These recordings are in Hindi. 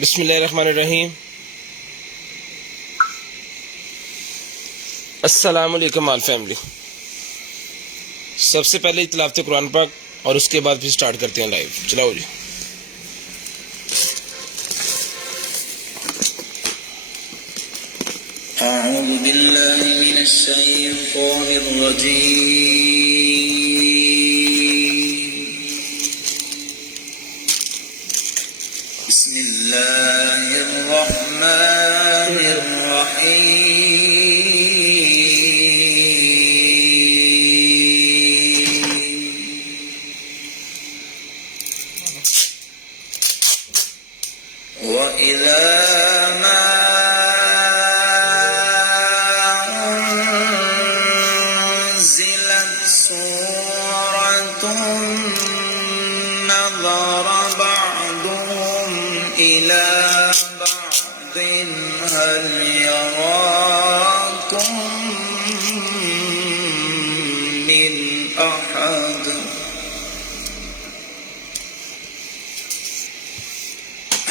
बिस्मिल्लाहिर्रहमानिर्रहीम। अस्सलाम वालेकुम ऑल फैमिली। सबसे पहले तिलावत कुरान पाक और उसके बाद फिर स्टार्ट करते हैं लाइव। चलाओ जी। अऊज़ु बिल्लाहि मिनश शैतानिर रजीम। बिस्मिल्लाहिर रहमानिर रहीम। व इज़ा मा उन्ज़िलत सूरतुन नज़र बअदुहुम इला बअदिन हल यराकुम मिन अहद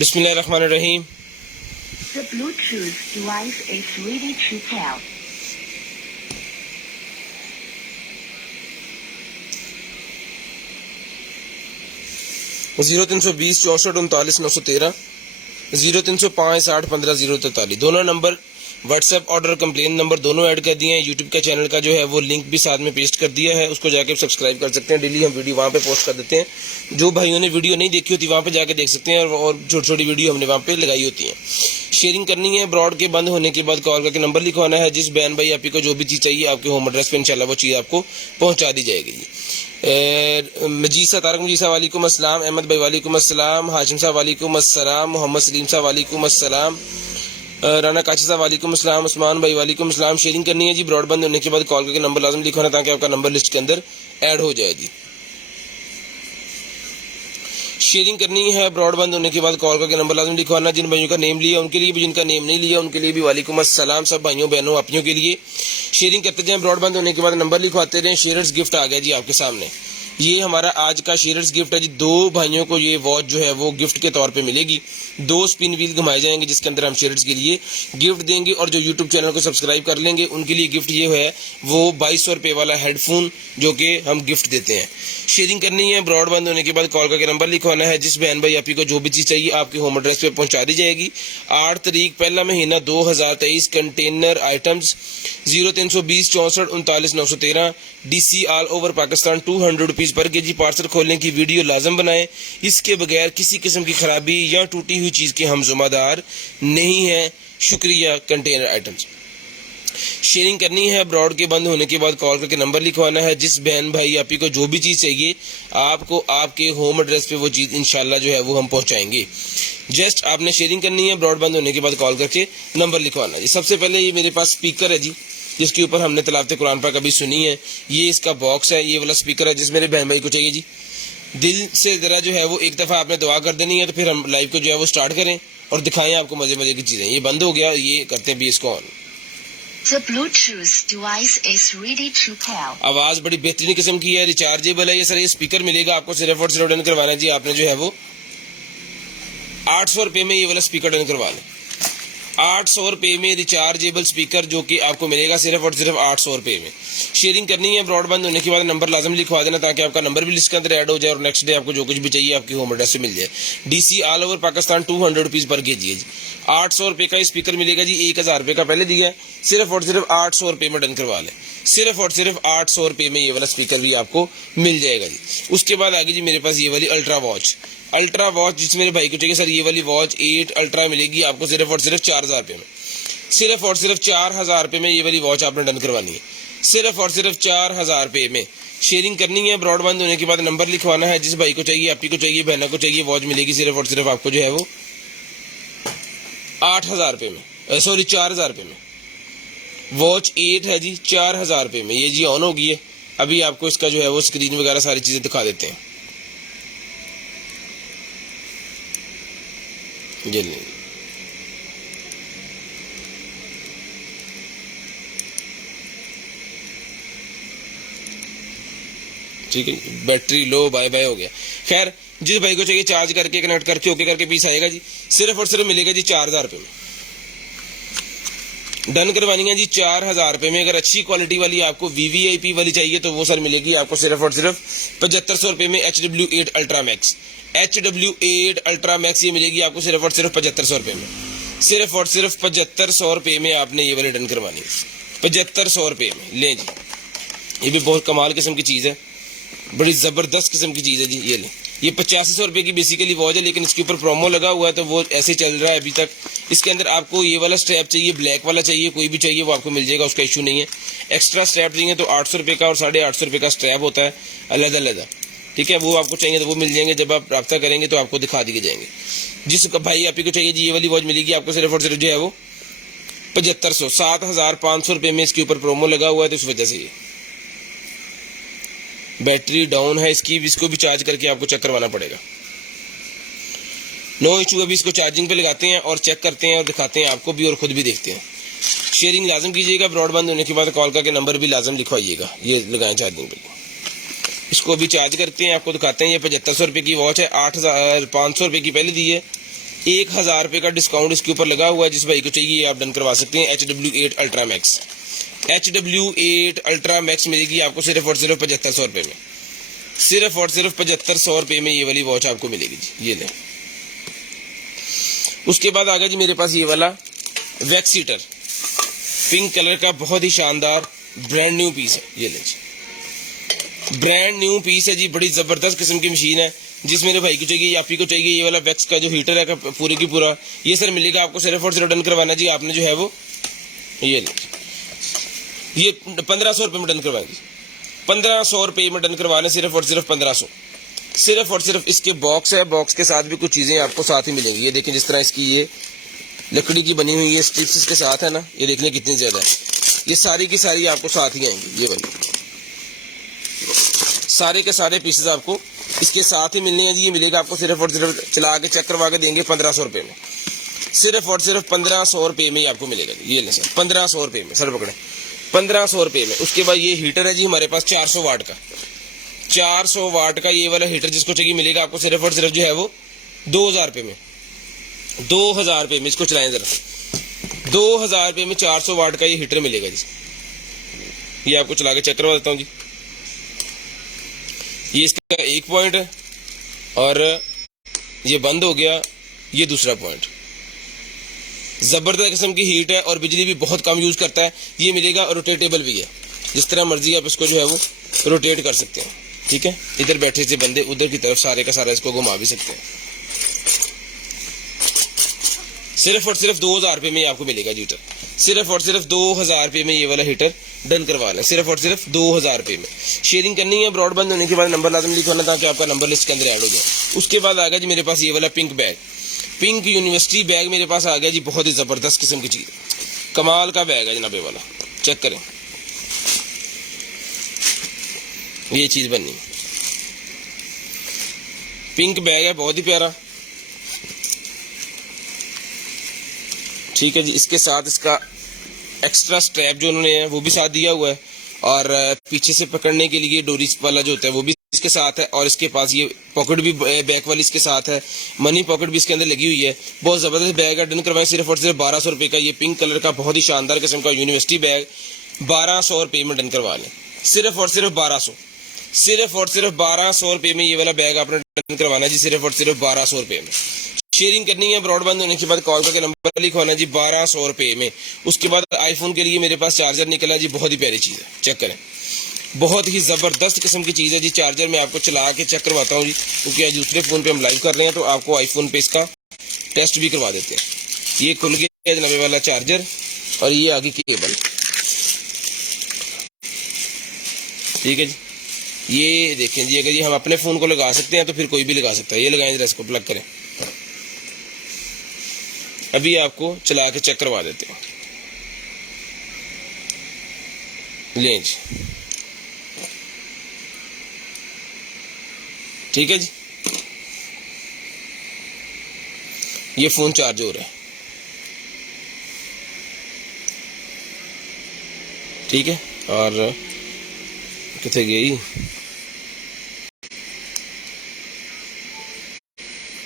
बिस्मिल्लाहिर्रहमानिर्रहीम। The Bluetooth device is ready to pair. Zero 320 64 39 913 0305 60 15 043 दोनों number WhatsApp order complain number दोनों ऐड कर दिए हैं। यूट्यूब का चैनल का जो है वो लिंक भी साथ में पेस्ट कर दिया है, उसको जाके सब्सक्राइब कर सकते हैं। डेली हम वीडियो वहाँ पे पोस्ट कर देते हैं। जो भाइयों ने वीडियो नहीं देखी होती वहाँ पे जाके देख सकते हैं, और छोटी छोटी वीडियो हमने वहाँ पे लगाई होती है। शेयरिंग करनी है, ब्रॉड के बंद होने के बाद कॉल करके नंबर लिखवाना है। जिस बहन भाई आप को जो भी चीज़ चाहिए आपके होम एड्रेस पे इंशाल्लाह वो चीज़ आपको पहुँचा दी जाएगी। मजीसा तारक मजीसा वालेकुम अस्सलाम, अहमद भाई वालेकुम अस्सलाम, हाशिम साहब वालेकुम अस्सलाम, मोहम्मद सलीम साहब वालेकुम अस्सलाम, राना काशी साहब वालेकुम अस्सलाम, उस्मान भाई वालेकुम अस्सलाम। शेयरिंग करनी है जी, ब्रॉडबैंड होने के बाद कॉल करके नंबर लाजम लिखवाना ताकि आपका नंबर लिस्ट के अंदर ऐड हो जाए जी। शेयरिंग करनी है, ब्रॉडबैंड होने के बाद कॉल करके नंबर लाजम लिखवाना। जिन भाइयों का नेम लिया उनके लिए भी, जिनका नेम नहीं लिया उनके लिए भी वालेकुम अस्सलाम। सब भाइयों बहनों अपनियों के लिए शेयरिंग करते जाएं, ब्रॉडबैंड होने के बाद नंबर लिखवाते रहें। शेयर्स गिफ्ट आ गया जी आपके सामने, ये हमारा आज का शेयर्स गिफ्ट है जी। 2 भाइयों को ये वॉच जो है वो गिफ्ट के तौर पे मिलेगी। 2 स्पिन व्हील घुमाए जाएंगे जिसके अंदर हम शेयर्स के लिए गिफ्ट देंगे, और जो यूट्यूब चैनल को सब्सक्राइब कर लेंगे उनके लिए गिफ्ट ये है वो 2200 रुपये वाला हेडफोन जो कि हम गिफ्ट देते हैं। शेयरिंग करनी है, ब्रॉडबैंड होने के बाद कॉल करके नंबर लिखवाना है। जिस बहन भाई आपी को जो भी चीज़ चाहिए आपके होम एड्रेस पे पहुंचा दी जाएगी। 8 तारीख पहला महीना 2023, container items 0320 64 39 913 DC all over Pakistan 200 rupees पर केजी। पार्सल खोलने की वीडियो लाजम बनाएं, इसके बगैर किसी किस्म की खराबी या टूटी हुई चीज़ के हम जिम्मेदार नहीं हैं। शुक्रिया। कंटेनर आइटम्स शेयरिंग करनी है, ब्रॉड के बंद होने के बाद कॉल करके नंबर लिखवाना है। जिस बहन भाई आपी को जो भी चीज़ चाहिए आपको आपके होम एड्रेस पे वो चीज़ इंशाल्लाह जो है वो हम पहुंचाएंगे। जस्ट आपने शेयरिंग करनी है, ब्रॉड बंद होने के बाद कॉल करके नंबर लिखवाना है। सबसे पहले ये मेरे पास स्पीकर है जी, जिसके ऊपर हमने तिलावत कुरान पाक अभी सुनी है। ये इसका बॉक्स है, ये वाला स्पीकर है जिस मेरे बहन भाई को चाहिए जी। दिल से ज़रा जो है वो एक दफ़ा आपने दुआ कर देनी है, तो फिर हम लाइव को जो है वो स्टार्ट करें और दिखाएं आपको मज़े मज़े की चीज़ें। ये बंद हो गया, ये करते हैं भी इसको on. The Bluetooth device is ready to pair. आवाज़ बड़ी बेहतरीन किस्म की है, रिचार्जेबल है। ये सर ये स्पीकर मिलेगा आपको, सिर्फ और सिर्फ डन करवाना है जी। आपने जो है वो 800 रुपये में ये वाला स्पीकर डन करवा लें। ₹800 में रिचार्जेबल स्पीकर जो कि आपको मिलेगा सिर्फ और सिर्फ ₹800 में। शेयरिंग करनी है ब्रॉडबैंड होने के बाद नंबर लाजम लिखवा देना ताकि आपका नंबर भी लिस्ट के अंदर ऐड हो जाए और नेक्स्ट डे आपको जो कुछ भी चाहिए आपकी होम एड्रेस से मिल जाए। DC all over Pakistan 200 rupees पर kg है जी। ₹800 का स्पीकर मिलेगा जी, ₹1000 का पहले दिया है, सिर्फ और सिर्फ ₹800 में डन करवा लें। सिर्फ और सिर्फ ₹800 में ये वाला स्पीकर भी आपको मिल जाएगा जी। उसके बाद आगे जी मेरे पास ये वाली अल्ट्रा वॉच जिस मेरे भाई को चाहिए सर ये वाली वॉच 8 अल्ट्रा मिलेगी आपको सिर्फ और सिर्फ ₹4000 में। सिर्फ और सिर्फ ₹4000 में ये वाली वॉच आपने डन करवानी है, सिर्फ और सिर्फ ₹4000 में। शेयरिंग करनी है ब्रॉडबैंड होने के बाद नंबर लिखवाना है, जिस भाई को चाहिए, आपी को चाहिए, बहना को चाहिए, वॉच मिलेगी सिर्फ और सिर्फ आपको जो है वो ₹8000 में, सॉरी ₹4000 में। वॉच 8 है जी ₹4000 में। ये जी ऑन हो गई है, अभी आपको इसका जो है वो स्क्रीन वगैरह सारी चीजें दिखा देते हैं। ये नहीं, ठीक है, बैटरी लो, बाय बाय हो गया। खैर जिस भाई को चाहिए चार्ज करके कनेक्ट करके ओके करके पीस आएगा जी, सिर्फ और सिर्फ मिलेगा जी ₹4000 में। डन करवानी है जी ₹4000 में। अगर अच्छी क्वालिटी वाली आपको VVIP वाली चाहिए तो वो सर मिलेगी आपको सिर्फ और सिर्फ ₹7500 में। HW8 ultra max, HW8 ultra max ये मिलेगी आपको सिर्फ और सिर्फ ₹7500 में। सिर्फ और सिर्फ ₹7500 में आपने ये वाली डन करवानी है, ₹7500 में। लें जी, ये भी बहुत कमाल किस्म की चीज़ है, बड़ी ज़बरदस्त किस्म की चीज़ है जी। ये लें, ये ₹8500 की बेसिकली वॉच है, लेकिन इसके ऊपर प्रोमो लगा हुआ है तो वो ऐसे चल रहा है अभी तक। इसके अंदर आपको ये वाला स्ट्रैप चाहिए, ब्लैक वाला चाहिए, कोई भी चाहिए वो आपको मिल जाएगा, उसका इशू नहीं है। एक्स्ट्रा स्ट्रैप चाहिए तो ₹800 का और ₹850 का स्ट्रैप होता है अलग अलग, ठीक है, वो आपको चाहिए तो वो मिल जाएंगे। जब आप रब्ता करेंगे तो आपको दिखा दिए जाएंगे। जिस भाई आप को चाहिए जी ये वाली वॉच मिलेगी आपको सिर्फ और सिर्फ जो है वो 7500, ₹7500 में इसके ऊपर प्रोमो लगा हुआ है तो उस वजह से ये बैटरी डाउन है इसकी, इसको भी चार्ज करके आपको चेक करवाना पड़ेगा। नो इशू, अभी इसको चार्जिंग पे लगाते हैं और चेक करते हैं और दिखाते हैं आपको भी और खुद भी देखते हैं। शेयरिंग लाजम कीजिएगा, ब्रॉडबैंड होने के बाद कॉल करके नंबर भी लाजम लिखवाइएगा। ये लगाएं चार्जिंग पे, इसको भी चार्ज करते हैं, आपको दिखाते हैं। ये ₹7500 की वॉच है, ₹8500 की पहले दी है, ₹1000 का डिस्काउंट इसके ऊपर लगा हुआ है। जिस भाई को चाहिए आप डन करवा सकते हैं। HW8 ultra max, HW8 ultra max मिलेगी आपको सिर्फ और सिर्फ ₹7500 में। सिर्फ और सिर्फ ₹7500 में ये वाली वॉच आपको मिलेगी जी। ये लें, उसके बाद आ गया जी मेरे पास ये वाला वैक्स हीटर, पिंक कलर का, बहुत ही शानदार ब्रांड न्यू पीस है। ये लें जी, ब्रांड न्यू पीस है जी, बड़ी जबरदस्त किस्म की मशीन है। जिस मेरे भाई को चाहिए, आप ही को चाहिए, ये वाला वैक्स का जो हीटर है पूरे की पूरा ये सर मिलेगा आपको सिर्फ और सिर्फ डन करवाना जी। आपने जो है वो ये लें, ये ₹1500 में डन करवाएंगे, ₹1500 में डन करवाने, सिर्फ और सिर्फ 1500। सिर्फ और सिर्फ इसके बॉक्स है, बॉक्स के साथ भी कुछ चीजें आपको साथ ही मिलेंगी। ये देखें, जिस तरह इसकी ये लकड़ी की बनी हुई है स्ट्रिप्स इसके साथ है ना, ये देखने कितनी ज्यादा है, ये सारी की सारी आपको साथ ही आएंगी। ये वाली सारे के सारे पीसेस आपको इसके साथ ही मिलने हैं जी। ये मिलेगा आपको सिर्फ और सिर्फ चला के चेक करवा के देंगे ₹1500 में। सिर्फ और सिर्फ ₹1500 में ही आपको मिलेगा जी। ये ले सर, ₹1500 में, सर पकड़े, ₹1500 में। उसके बाद ये हीटर है जी हमारे पास 400 वाट का, 400 वाट का ये वाला हीटर जिसको चाहिए मिलेगा आपको सिर्फ और सिर्फ जो है वो ₹2000 में। ₹2000 में, इसको चलाएं जरा, ₹2000 में 400 वाट का ये हीटर मिलेगा जी। ये आपको चला के चेक करवा देता हूँ जी। ये इसका एक पॉइंट है और ये बंद हो गया, ये दूसरा पॉइंट। जबरदस्त किस्म की हीट है और बिजली भी बहुत कम यूज करता है। ये मिलेगा और रोटेटेबल भी है, जिस तरह मर्जी आप इसको जो है वो रोटेट कर सकते हैं, ठीक है। इधर बैठे से बंदे उधर की तरफ सारे का सारा इसको घुमा भी सकते हैं। सिर्फ और सिर्फ ₹2000 में आपको मिलेगा हीटर। सिर्फ और सिर्फ ₹2000 में ये वाला हीटर डन करवा लें, सिर्फ और सिर्फ ₹2000 में। शेयरिंग करनी है, ब्रॉडबैंड होने के बाद नंबर लाजम लिखवाना ताकि आपका नंबर लिस्ट के अंदर ऐड हो जाए। उसके बाद आ गया जी मेरे पास ये वाला pink bag, pink university bag मेरे पास आ गया जी। बहुत ही जबरदस्त किस्म की चीज, कमाल का बैग है जनाब ये वाला, चेक करें। ये चीज बनी पिंक बैग है, बहुत ही प्यारा, ठीक है जी। इसके साथ इसका एक्स्ट्रा स्ट्रैप जो उन्होंने है वो भी साथ दिया हुआ है और पीछे से पकड़ने के लिए डोरी वाला जो होता है वो भी इसके साथ है और इसके पास ये पॉकेट भी बैक वाली इसके साथ है, मनी पॉकेट भी इसके अंदर लगी हुई है। बहुत ज़बरदस्त बैग है, डन करवाएं सिर्फ और सिर्फ 1200 रुपये का। ये पिंक कलर का बहुत ही शानदार किस्म का यूनिवर्सिटी बैग 1200 रुपये में डन करवा लें, सिर्फ और सिर्फ 1200, सिर्फ और सिर्फ 1200 रुपये में ये वाला बैग आपने डन करवाना है जी, सिर्फ और सिर्फ 1200 रुपये में। शेयरिंग करनी है, ब्रॉडबैंड होने के बाद कॉल करके नंबर लिखवाना जी 1200 रुपये में। उसके बाद आईफोन के लिए मेरे पास चार्जर निकला है जी, बहुत ही प्यारी चीज़ है, चेक करें, बहुत ही ज़बरदस्त किस्म की चीज़ है जी। चार्जर मैं आपको चला के चेक करवाता हूँ जी, क्योंकि आज दूसरे फ़ोन पे हम लाइव कर रहे हैं तो आपको आईफोन पे इसका टेस्ट भी करवा देते हैं। ये खुल गया जनाबे वाला चार्जर और ये आगे केबल, ठीक है जी। ये देखें जी, अगर ये हम अपने फ़ोन को लगा सकते हैं तो फिर कोई भी लगा सकता है। ये लगाएं जरा, इसको प्लग करें, अभी आपको चला के चेक करवा देते हैं। लें जी, ठीक है जी, ये फोन चार्ज हो रहा है, ठीक है। और कितने गई,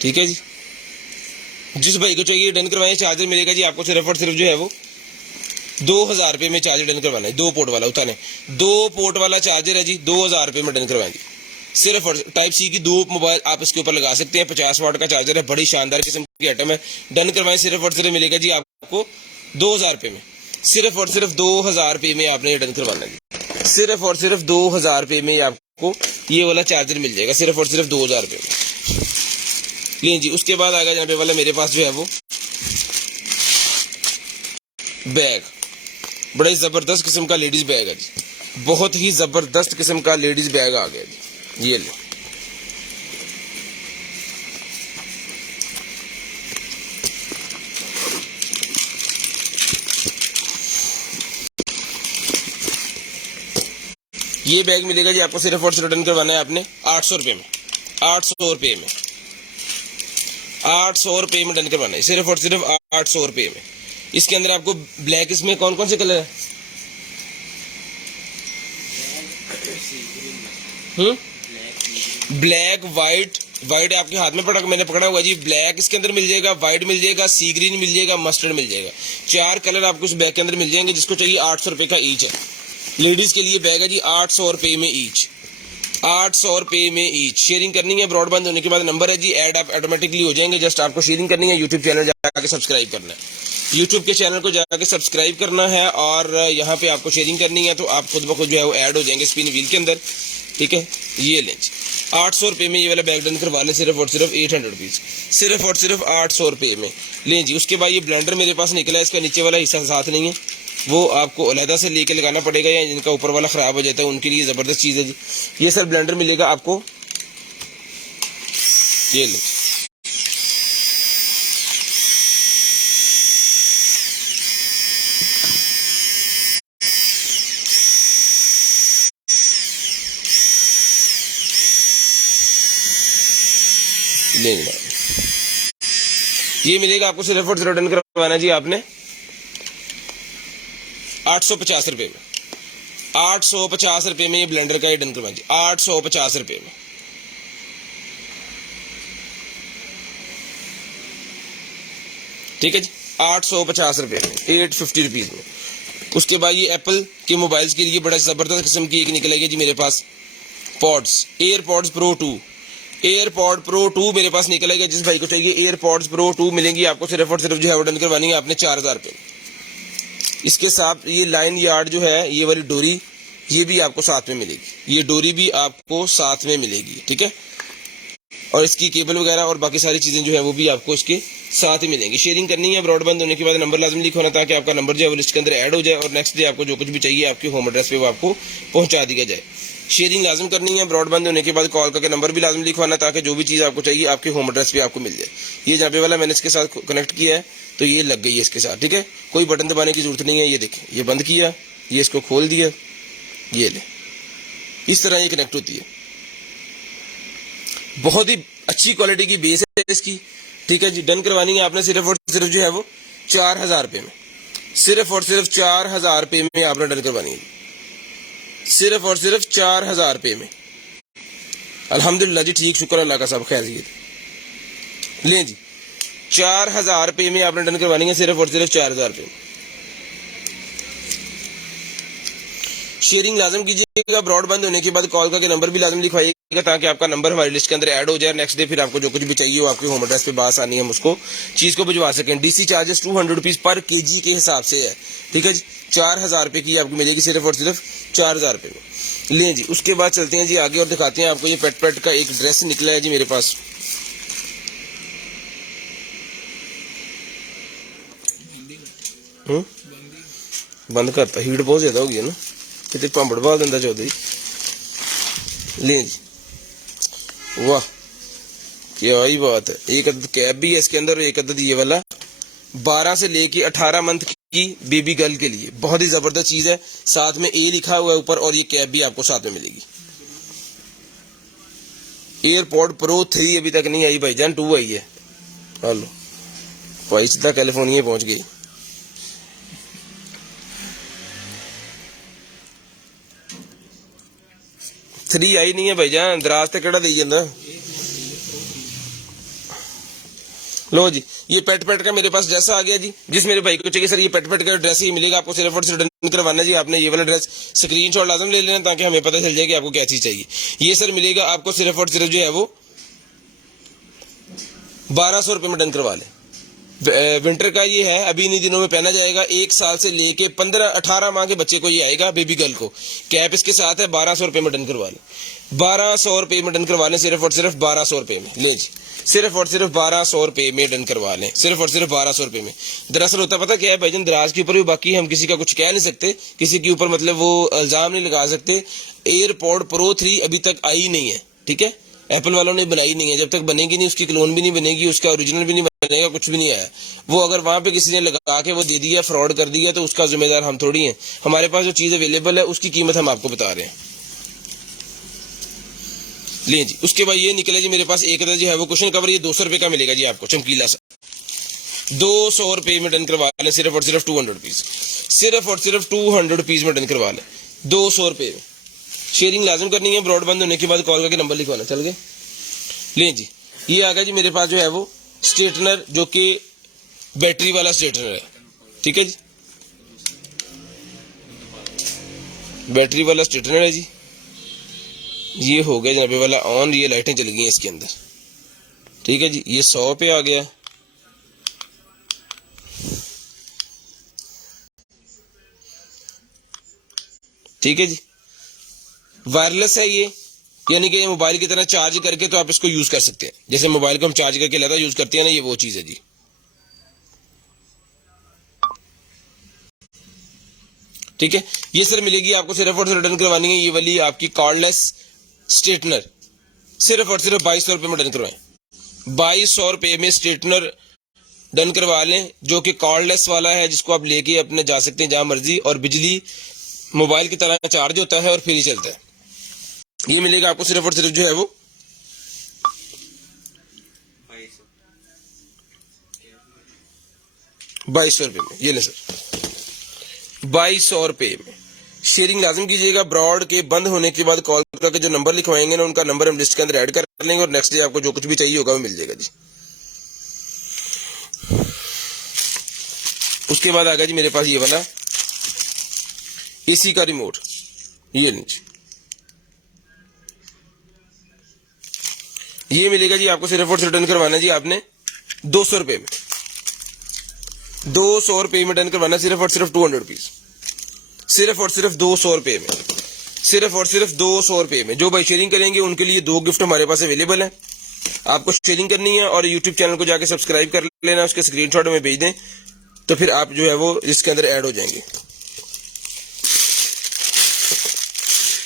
ठीक है जी। जिस भाई को चाहिए डन करवाएं, चार्जर मिलेगा जी आपको सिर्फ और सिर्फ जो है वो 2000 रुपये में चार्जर डन करवाना है। 2 पोर्ट वाला उतारे, 2 पोर्ट वाला चार्जर है जी, 2000 रुपये में डन करवाएंगे। सिर्फ और टाइप सी की 2 मोबाइल आप इसके ऊपर लगा सकते हैं। 50 वाट का चार्जर है, बड़ी शानदार किस्म की आइटम है। डन करवाएं, सिर्फ और सिर्फ मिलेगा जी आपको 2000 रुपये में, सिर्फ और सिर्फ 2000 रुपये में आपने ये डन करवाना है। सिर्फ और सिर्फ 2000 रुपये में आपको ये वाला चार्जर मिल जाएगा, सिर्फ और सिर्फ 2000 रुपये में। लें जी, उसके बाद आएगा जनाबे वाला मेरे पास जो है वो बैग, बड़ा ही ज़बरदस्त किस्म का लेडीज़ बैग है जी, बहुत ही ज़बरदस्त किस्म का लेडीज़ बैग आ गया जी। ये लो, ये बैग मिलेगा जी आपको सिर्फ और सिर्फ रिटर्न करवाना है आपने 800 रुपये में, 800 रुपये में, 800 रुपये में डन करवाना है, सिर्फ और सिर्फ 800 रुपये में। इसके अंदर आपको ब्लैक, इसमें कौन कौन से कलर है? ब्लैक, वाइट, वाइट आपके हाथ में मैंने पकड़ा हुआ जी। ब्लैक इसके अंदर मिल जाएगा, वाइट मिल जाएगा, सी ग्रीन मिल जाएगा, मस्टर्ड मिल जाएगा। 4 कलर आपको इस बैग के अंदर मिल जाएंगे। जिसको चाहिए 800 रुपये का ईच है। लेडीज के लिए बैग है जी 800 रुपये में ईच, 800 रुपये में ईच। शेयरिंग करनी है, ब्रॉडबैंड होने के बाद नंबर है जी, ऐड आप ऑटोमेटिकली हो जाएंगे। जस्ट आपको शेयरिंग करनी है, यूट्यूब चैनल जाकर सब्सक्राइब करना है, यूट्यूब के चैनल को जाकर सब्सक्राइब करना है और यहाँ पे आपको शेयरिंग करनी है तो आप खुद ब खुद जो है वो ऐड हो जाएंगे स्पिन व्हील के अंदर, ठीक है। ये लें 800 रुपये में ये वाला बैग डन करवा लें, सिर्फ और सिर्फ 800 रुपीज़, सिर्फ और सिर्फ 800 रुपये में। लें जी, उसके बाद ये ब्लेंडर मेरे पास निकला है, इसका नीचे वाला हिस्सा साथ नहीं है, वो आपको अलहदा से लेके लगाना पड़ेगा, या जिनका ऊपर वाला ख़राब हो जाता है उनके लिए ज़बरदस्त चीज़ है जी। ये सर ब्लेंडर मिलेगा आपको, ये लें, लेना ये मिलेगा आपको सिर्फ और सिर्फ रिटर्न करवाना जी आपने 850 रुपये में, 850 रुपये में ये ब्लेंडर का ये डन करवाना जी, 850 रुपये में। ठीक है जी, 850 रुपये में, 850 रुपीज़ में। उसके बाद ये एप्पल के मोबाइल्स के लिए बड़ा ज़बरदस्त किस्म की एक निकलेगी जी मेरे पास, pods, AirPods Pro 2, AirPod Pro 2 मेरे पास निकलेगा। जिस भाई को चाहिए एयरपॉड्स प्रो 2 मिलेंगी आपको सिर्फ और सिर्फ जो है वो डन करवानी है आपने 4000 रुपये। इसके साथ ये लाइन यार्ड जो है, ये वाली डोरी, ये भी आपको साथ में मिलेगी, ये डोरी भी आपको साथ में मिलेगी, ठीक है। और इसकी केबल वगैरह और बाकी सारी चीज़ें जो है वो भी आपको इसके साथ ही मिलेंगी। शेयरिंग करनी है, ब्रॉडबैंड होने के बाद नंबर लाजमी लिखवाना ताकि आपका नंबर जो है वो लिस्ट के अंदर ऐड हो जाए और नेक्स्ट डे आपको जो कुछ भी चाहिए आपके होम एड्रेस पे वो आपको पहुंचा दिया जाए। शेयरिंग लाजम करनी है, ब्रॉडबैंड होने के बाद कॉल करके नंबर भी लाजमी लिखवाना ताकि जो भी चीज़ आपको चाहिए आपके होम एड्रेस पे आपको मिल जाए। ये जनाबे वाला मैंने इसके साथ कनेक्ट किया है तो ये लग गई है इसके साथ, ठीक है। कोई बटन दबाने की जरूरत नहीं है। ये देखें, ये बंद किया, ये इसको खोल दिया, ये ले, इस तरह ये कनेक्ट होती है। बहुत ही अच्छी क्वालिटी की बेस है इसकी, ठीक है जी। डन करवानी है आपने सिर्फ और सिर्फ जो है वो 4000 रुपये में, सिर्फ और सिर्फ 4000 रुपये में आपने डन करवानी है, सिर्फ और सिर्फ 4000 रुपये में। अल्हम्दुलिल्लाह जी, ठीक, शुक्र अल्लाह का, सब खैरियत। लें जी, 4000 रुपये में आपने डन करवानी है, सिर्फ और सिर्फ 4000 रुपये। शेयरिंग लाजम कीजिएगा, ब्रॉडबैंड होने के बाद कॉल करके नंबर भी लाजम लिखवाइएगा ताकि आपका नंबर हमारी लिस्ट के अंदर ऐड हो जाए। नेक्स्ट डे फिर आपको जो कुछ भी चाहिए हो आपके होम एड्रेस पे बासानी हम उसको चीज़ को भिजवा सकें। डीसी चार्जेस 200 रुपीज़ पर केजी के हिसाब से है, ठीक है जी। 4000 रुपये की आपको मिलेगी सिर्फ और सिर्फ 4000 रुपये में। लें जी, उसके बाद चलते हैं जी आगे और दिखाते हैं आपको। ये पेट का एक ड्रेस निकला है जी मेरे पास। बंद करता, हीट बहुत ज्यादा हो गई है ना, कितने पांबड़ बाल दिंदा चौधरी। लें जी, वाह क्या ही बात है। एक अदद कैप भी है इसके अंदर, एक अदद ये वाला 12 से लेके 18 मंथ की बेबी गर्ल के लिए बहुत ही जबरदस्त चीज है। साथ में ए लिखा हुआ है ऊपर और ये कैप भी आपको साथ में मिलेगी। एयरपॉड प्रो 3 अभी तक नहीं आई भाईजान, 2 आई है। हेलो भाई, सीधा कैलिफोर्निया पहुंच गई। थ्री आई नहीं है भाईजान, दराज तक केड़ा दी जांदा। लो जी, ये पेट का मेरे पास ड्रेस आ गया जी। जिस मेरे भाई को चाहिए सर ये पेट का ड्रेस ही मिलेगा आपको, सिर्फ और सिर्फ डन करवाना जी। आपने ये वाला ड्रेस स्क्रीनशॉट लाजम ले लेना ताकि हमें पता चल जाए कि आपको क्या चीज चाहिए। ये सर मिलेगा आपको सिर्फ और सिर्फ जो है वो 1200 रुपये में डन करवा लें। विंटर का ये है, अभी इन्हीं दिनों में पहना जाएगा। 1 साल से लेके 15-18 माह के बच्चे को ये आएगा, बेबी गर्ल को। कैप इसके साथ है, 1200 रुपये में डन करवा लें। 1200 रुपये में डन करवा लें, सिर्फ और सिर्फ 1200 रुपये में। ले जी, सिर्फ और सिर्फ 1200 रुपये में डन करवा लें, सिर्फ और सिर्फ 1200 रुपये में। दरअसल होता पता क्या है भाईजान, दराज के ऊपर भी बाकी हम किसी का कुछ कह नहीं सकते, किसी के ऊपर मतलब वो इल्जाम नहीं लगा सकते। एयरपॉड प्रो 3 अभी तक आई नहीं है, ठीक है। एप्पल वालों ने बनाई नहीं है, जब तक बनेगी नहीं उसकी क्लोन भी नहीं बनेगी, उसका ओरिजिनल भी नहीं बनेगा, कुछ भी नहीं आया। वो अगर वहां पे किसी ने लगा के वो दे दिया, फ्रॉड कर दिया, तो उसका जिम्मेदार हम थोड़ी हैं। हमारे पास जो चीज अवेलेबल है उसकी कीमत हम आपको बता रहे हैं। ले जी, उसके बाद ये निकले जी मेरे पास एक अदद जो है वो कुशन कवर, ये 200 रुपये का मिलेगा जी आपको, चमकीला सा। 200 रुपये में डन करवा लें, सिर्फ और सिर्फ 200 रुपीज, सिर्फ और सिर्फ 200 रुपीज में डन करवा लें, 200 रुपये में। शेयरिंग लाजम करनी है, ब्रॉडबैंड होने के बाद कॉल करके नंबर लिखवाना। चल गए। लें जी, ये आ गया जी मेरे पास जो है वो स्ट्रेटनर, जो कि बैटरी वाला स्ट्रेटनर है, ठीक है जी। बैटरी वाला स्ट्रेटनर है जी। ये हो गया जनाबे वाला ऑन, ये लाइटें चल गई हैं इसके अंदर, ठीक है जी। ये 100 पे आ गया। ठीक है जी, वायरलेस है ये, यानी कि मोबाइल की तरह चार्ज करके तो आप इसको यूज कर सकते हैं। जैसे मोबाइल को हम चार्ज करके लेता यूज करते हैं ना, ये वो चीज है जी। ठीक है, ये सर मिलेगी आपको सिर्फ और सिर्फ रिटर्न करवानी है ये वाली आपकी कॉर्डलेस स्ट्रेटनर, सिर्फ और सिर्फ 2200 रुपये में डन करवाएं। 2200 रुपये में स्ट्रेटनर डन करवा लें, जो कि कॉर्डलेस वाला है, जिसको आप लेके अपने जा सकते हैं जहां मर्जी, और बिजली मोबाइल की तरह चार्ज होता है और फिर ही चलता है। ये मिलेगा आपको सिर्फ और सिर्फ जो है वो 2200 रुपये में। ये ले सर, 2200 रुपये में। शेयरिंग लाजम कीजिएगा। ब्रॉड के बंद होने के बाद कॉल करके जो नंबर लिखवाएंगे ना, उनका नंबर हम लिस्ट के अंदर ऐड कर लेंगे और नेक्स्ट डे आपको जो कुछ भी चाहिए होगा वो मिल जाएगा जी। उसके बाद आ गया जी मेरे पास ये वाला एसी का रिमोट, ये लीजिए, ये मिलेगा जी आपको सिर्फ और सिर्फ डन करवाना जी आपने 200 रुपये में। 200 रुपये में डन करवाना, सिर्फ और सिर्फ 200 रुपीज, सिर्फ और सिर्फ 200 रुपये में, सिर्फ और सिर्फ 200 रुपये में। जो भाई शेयरिंग करेंगे उनके लिए 2 गिफ्ट हमारे पास अवेलेबल है। आपको शेयरिंग करनी है और यूट्यूब चैनल को जाके सब्सक्राइब कर लेना, उसके स्क्रीनशॉट में भेज दें तो फिर आप जो है वो इसके अंदर ऐड हो जाएंगे।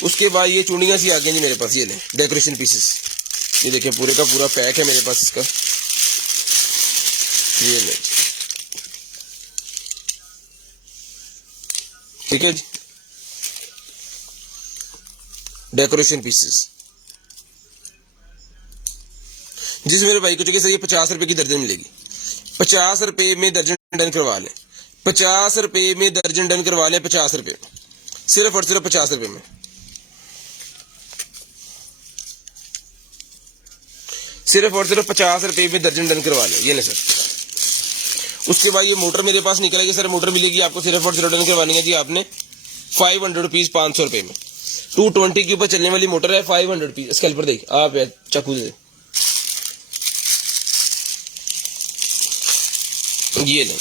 उसके बाद ये चूड़ियां सी आ गई जी मेरे पास, ये लें डेकोरेशन पीसेस, ये देखिए पूरे का पूरा पैक है मेरे पास इसका, ये लें, ठीक है जी, डेकोरेशन पीसेस। जिस मेरे भाई को चाहिए सर ये 50 रुपए की दर्जन मिलेगी, 50 रुपए में दर्जन डन करवा लें, 50 रुपए में दर्जन डन करवा लें, 50 रुपए, सिर्फ और सिर्फ 50 रुपए में। सिर्फ और सिर्फ 50 रुपए में दर्जन डन करवा लें। ये ना सर। उसके बाद ये मोटर मेरे पास निकलेगी सर, मोटर मिलेगी आपको सिर्फ और सिर्फ डन करवानी है जी आपने 500 रुपीज, 500 रुपए में। 220 के ऊपर चलने वाली मोटर है, 500 रुपीज। स्कैल्पर देख आप यार, चाकू दे, ये लें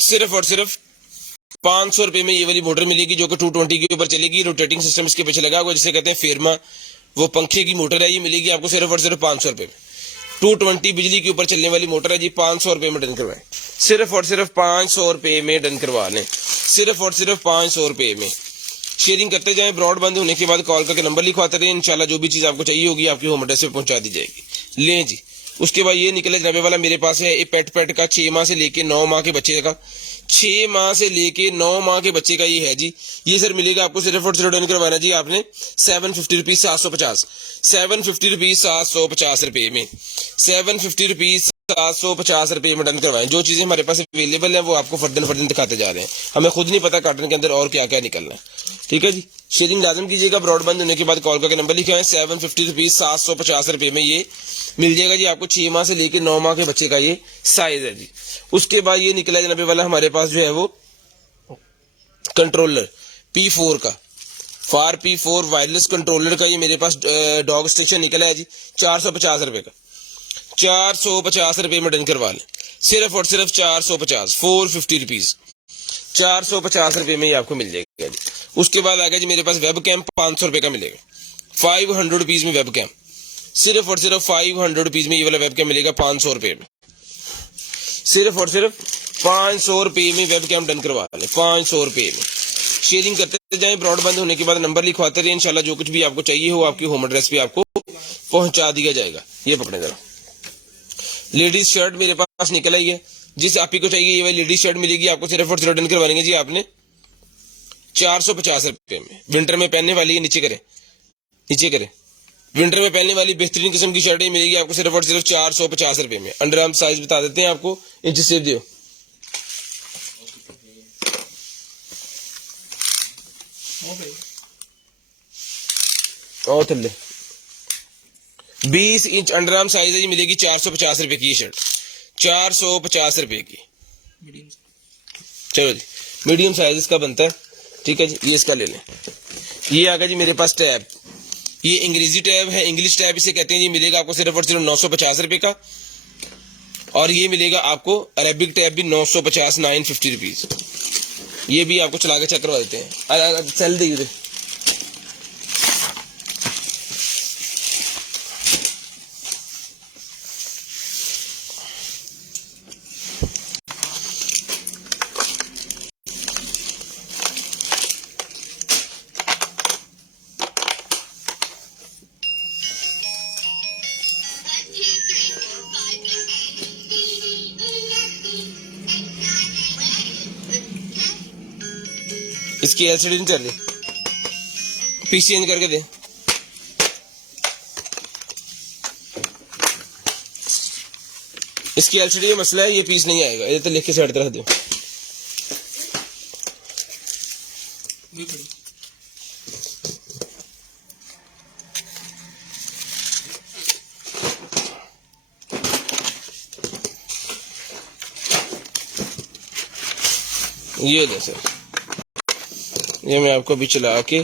सिर्फ और सिर्फ 500 रुपए में ये वाली मोटर मिलेगी जो कि 220 के ऊपर चलेगी। रोटेटिंग सिस्टम इसके पीछे लगा हुआ जिसे कहते हैं फेरमा, वो पंखे की मोटर है। ये मिलेगी आपको सिर्फ और सिर्फ 500 रुपए में। 220 बिजली के ऊपर चलने वाली मोटर है जी, 500 रुपए में डन करवाएं। सिर्फ और सिर्फ 500 रुपए में डन करवा लें, सिर्फ और सिर्फ 500 रुपए में। शेयरिंग करते जाएं, ब्रॉडबैंड होने के बाद कॉल करके नंबर लिखवाते रहे, इंशाल्लाह जो भी चीज आपको चाहिए होगी आपकी होम एड्रेस पे पहुंचा दी जाएगी। लें जी। उसके बाद ये निकले जनाबे वाला मेरे पास है ये पेट का 6 माह से लेके 9 माह के बच्चे का, 6 माह से लेके 9 माह के बच्चे का ये है जी। ये सर मिलेगा आपको सिर्फ और सिर्फ डन करवाना जी आपने 750 रुपीज 750, 750 रुपीज 750 रुपए में, 750 रुपीज 750 रुपए में डन करवाएं। जो चीजें हमारे पास अवेलेबल है वो आपको फर्दन दिखाते जा रहे हैं, हमें खुद नहीं पता कार्टन के अंदर और क्या क्या निकलना है। ठीक है जी। शेयरिंग लाजम कीजिएगा, ब्रॉडबैंड होने के बाद कॉल करके नंबर लिखे हैं 750 रुपीज 750 रुपए में ये मिल जाएगा जी आपको 6 माह से लेकर 9 माह के बच्चे का ये साइज है जी। उसके बाद ये निकला जनाबे वाला हमारे पास जो है वो कंट्रोलर P4 का, फार P4 वायरलेस कंट्रोलर का ये मेरे पास डॉग स्टेशन निकला है जी 450 रुपए का, 450 रुपए में डन करवा लें। सिर्फ और सिर्फ 450, 450 रुपीज, 450 रुपए में ये आपको मिल जाएगा जी। उसके बाद आ गया जी मेरे पास वेब कैम 500 रुपए का मिलेगा, 500 रुपीज में वेब कैम, सिर्फ और सिर्फ 500 रुपीज में ये वाला वेब कैम मिलेगा 500 रुपए में। सिर्फ और सिर्फ 500 रुपए में वेब कैम डन करवा लें, 500 रुपए में। शेयरिंग करते जाएं, ब्रॉडबैंड होने के बाद नंबर लिखवाते रहिए, इंशाल्लाह जो कुछ भी आपको चाहिए हो आपकी होम एड्रेस पे आपको पहुंचा दिया जाएगा। ये पकड़े जरा, लेडीज शर्ट मेरे पास निकल आई है, जिस आप ही को चाहिए ये वाली लेडीज शर्ट मिलेगी आपको सिर्फ और सिर्फ डन करवाएंगे जी आपने 450 रुपए में। विंटर में पहनने वाली है, नीचे करें, नीचे करें, विंटर में पहनने वाली बेहतरीन किस्म की शर्टें मिलेगी आपको सिर्फ और सिर्फ 450 रुपए में। अंडर आर्म साइज बता देते हैं आपको, इंच से दियो, और थल्ले 20 इंच अंडर आर्म साइज है जी, मिलेगी 450 रुपए की ये शर्ट, 450 रुपए की। चलो जी, मीडियम साइज इसका बनता है। ठीक है जी, ये इसका ले लें। ये आ गया जी मेरे पास टैब, ये अंग्रेजी टैब है, इंग्लिश टैब इसे कहते हैं जी, मिलेगा आपको सिर्फ और सिर्फ 950 रुपए का। और ये मिलेगा आपको अरेबिक टैब भी 950, 950 रुपीज। ये भी आपको चला के चेक करवा देते हैं। चल दे इसकी एलसीडी नहीं चल रही, पीसी चेंज करके दे। इसकी एलसीडी में मसला है, ये पीस नहीं आएगा, ये तो लिख के साइड रख दो। ये ले सर, ये मैं आपको अभी चला के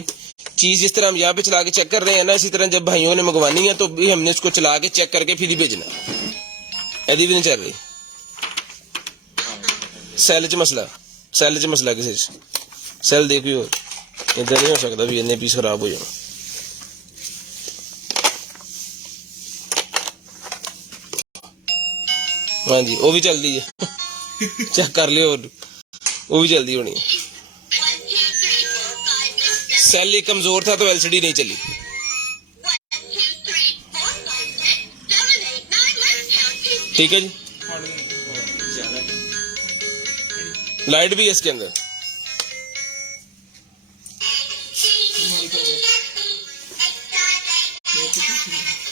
चीज जिस तरह हम यहाँ पे चला के चेक कर रहे हैं ना, इसी तरह जब भाइयों ने मंगवानी है तो भी हमने इसको चला के चेक करके फिर ही भेजना। यदि भी नहीं चल रही, सेल च मसला किसी सेल देखिए, और इधर नहीं हो सकता भी इतने पीस खराब हो जाए। हाँ जी, वो भी चल दी है चेक कर लियो, वो भी जल्दी होनी है। सेल ही कमजोर था तो एलसीडी नहीं चली। ठीक है जी, लाइट भी है इसके अंदर।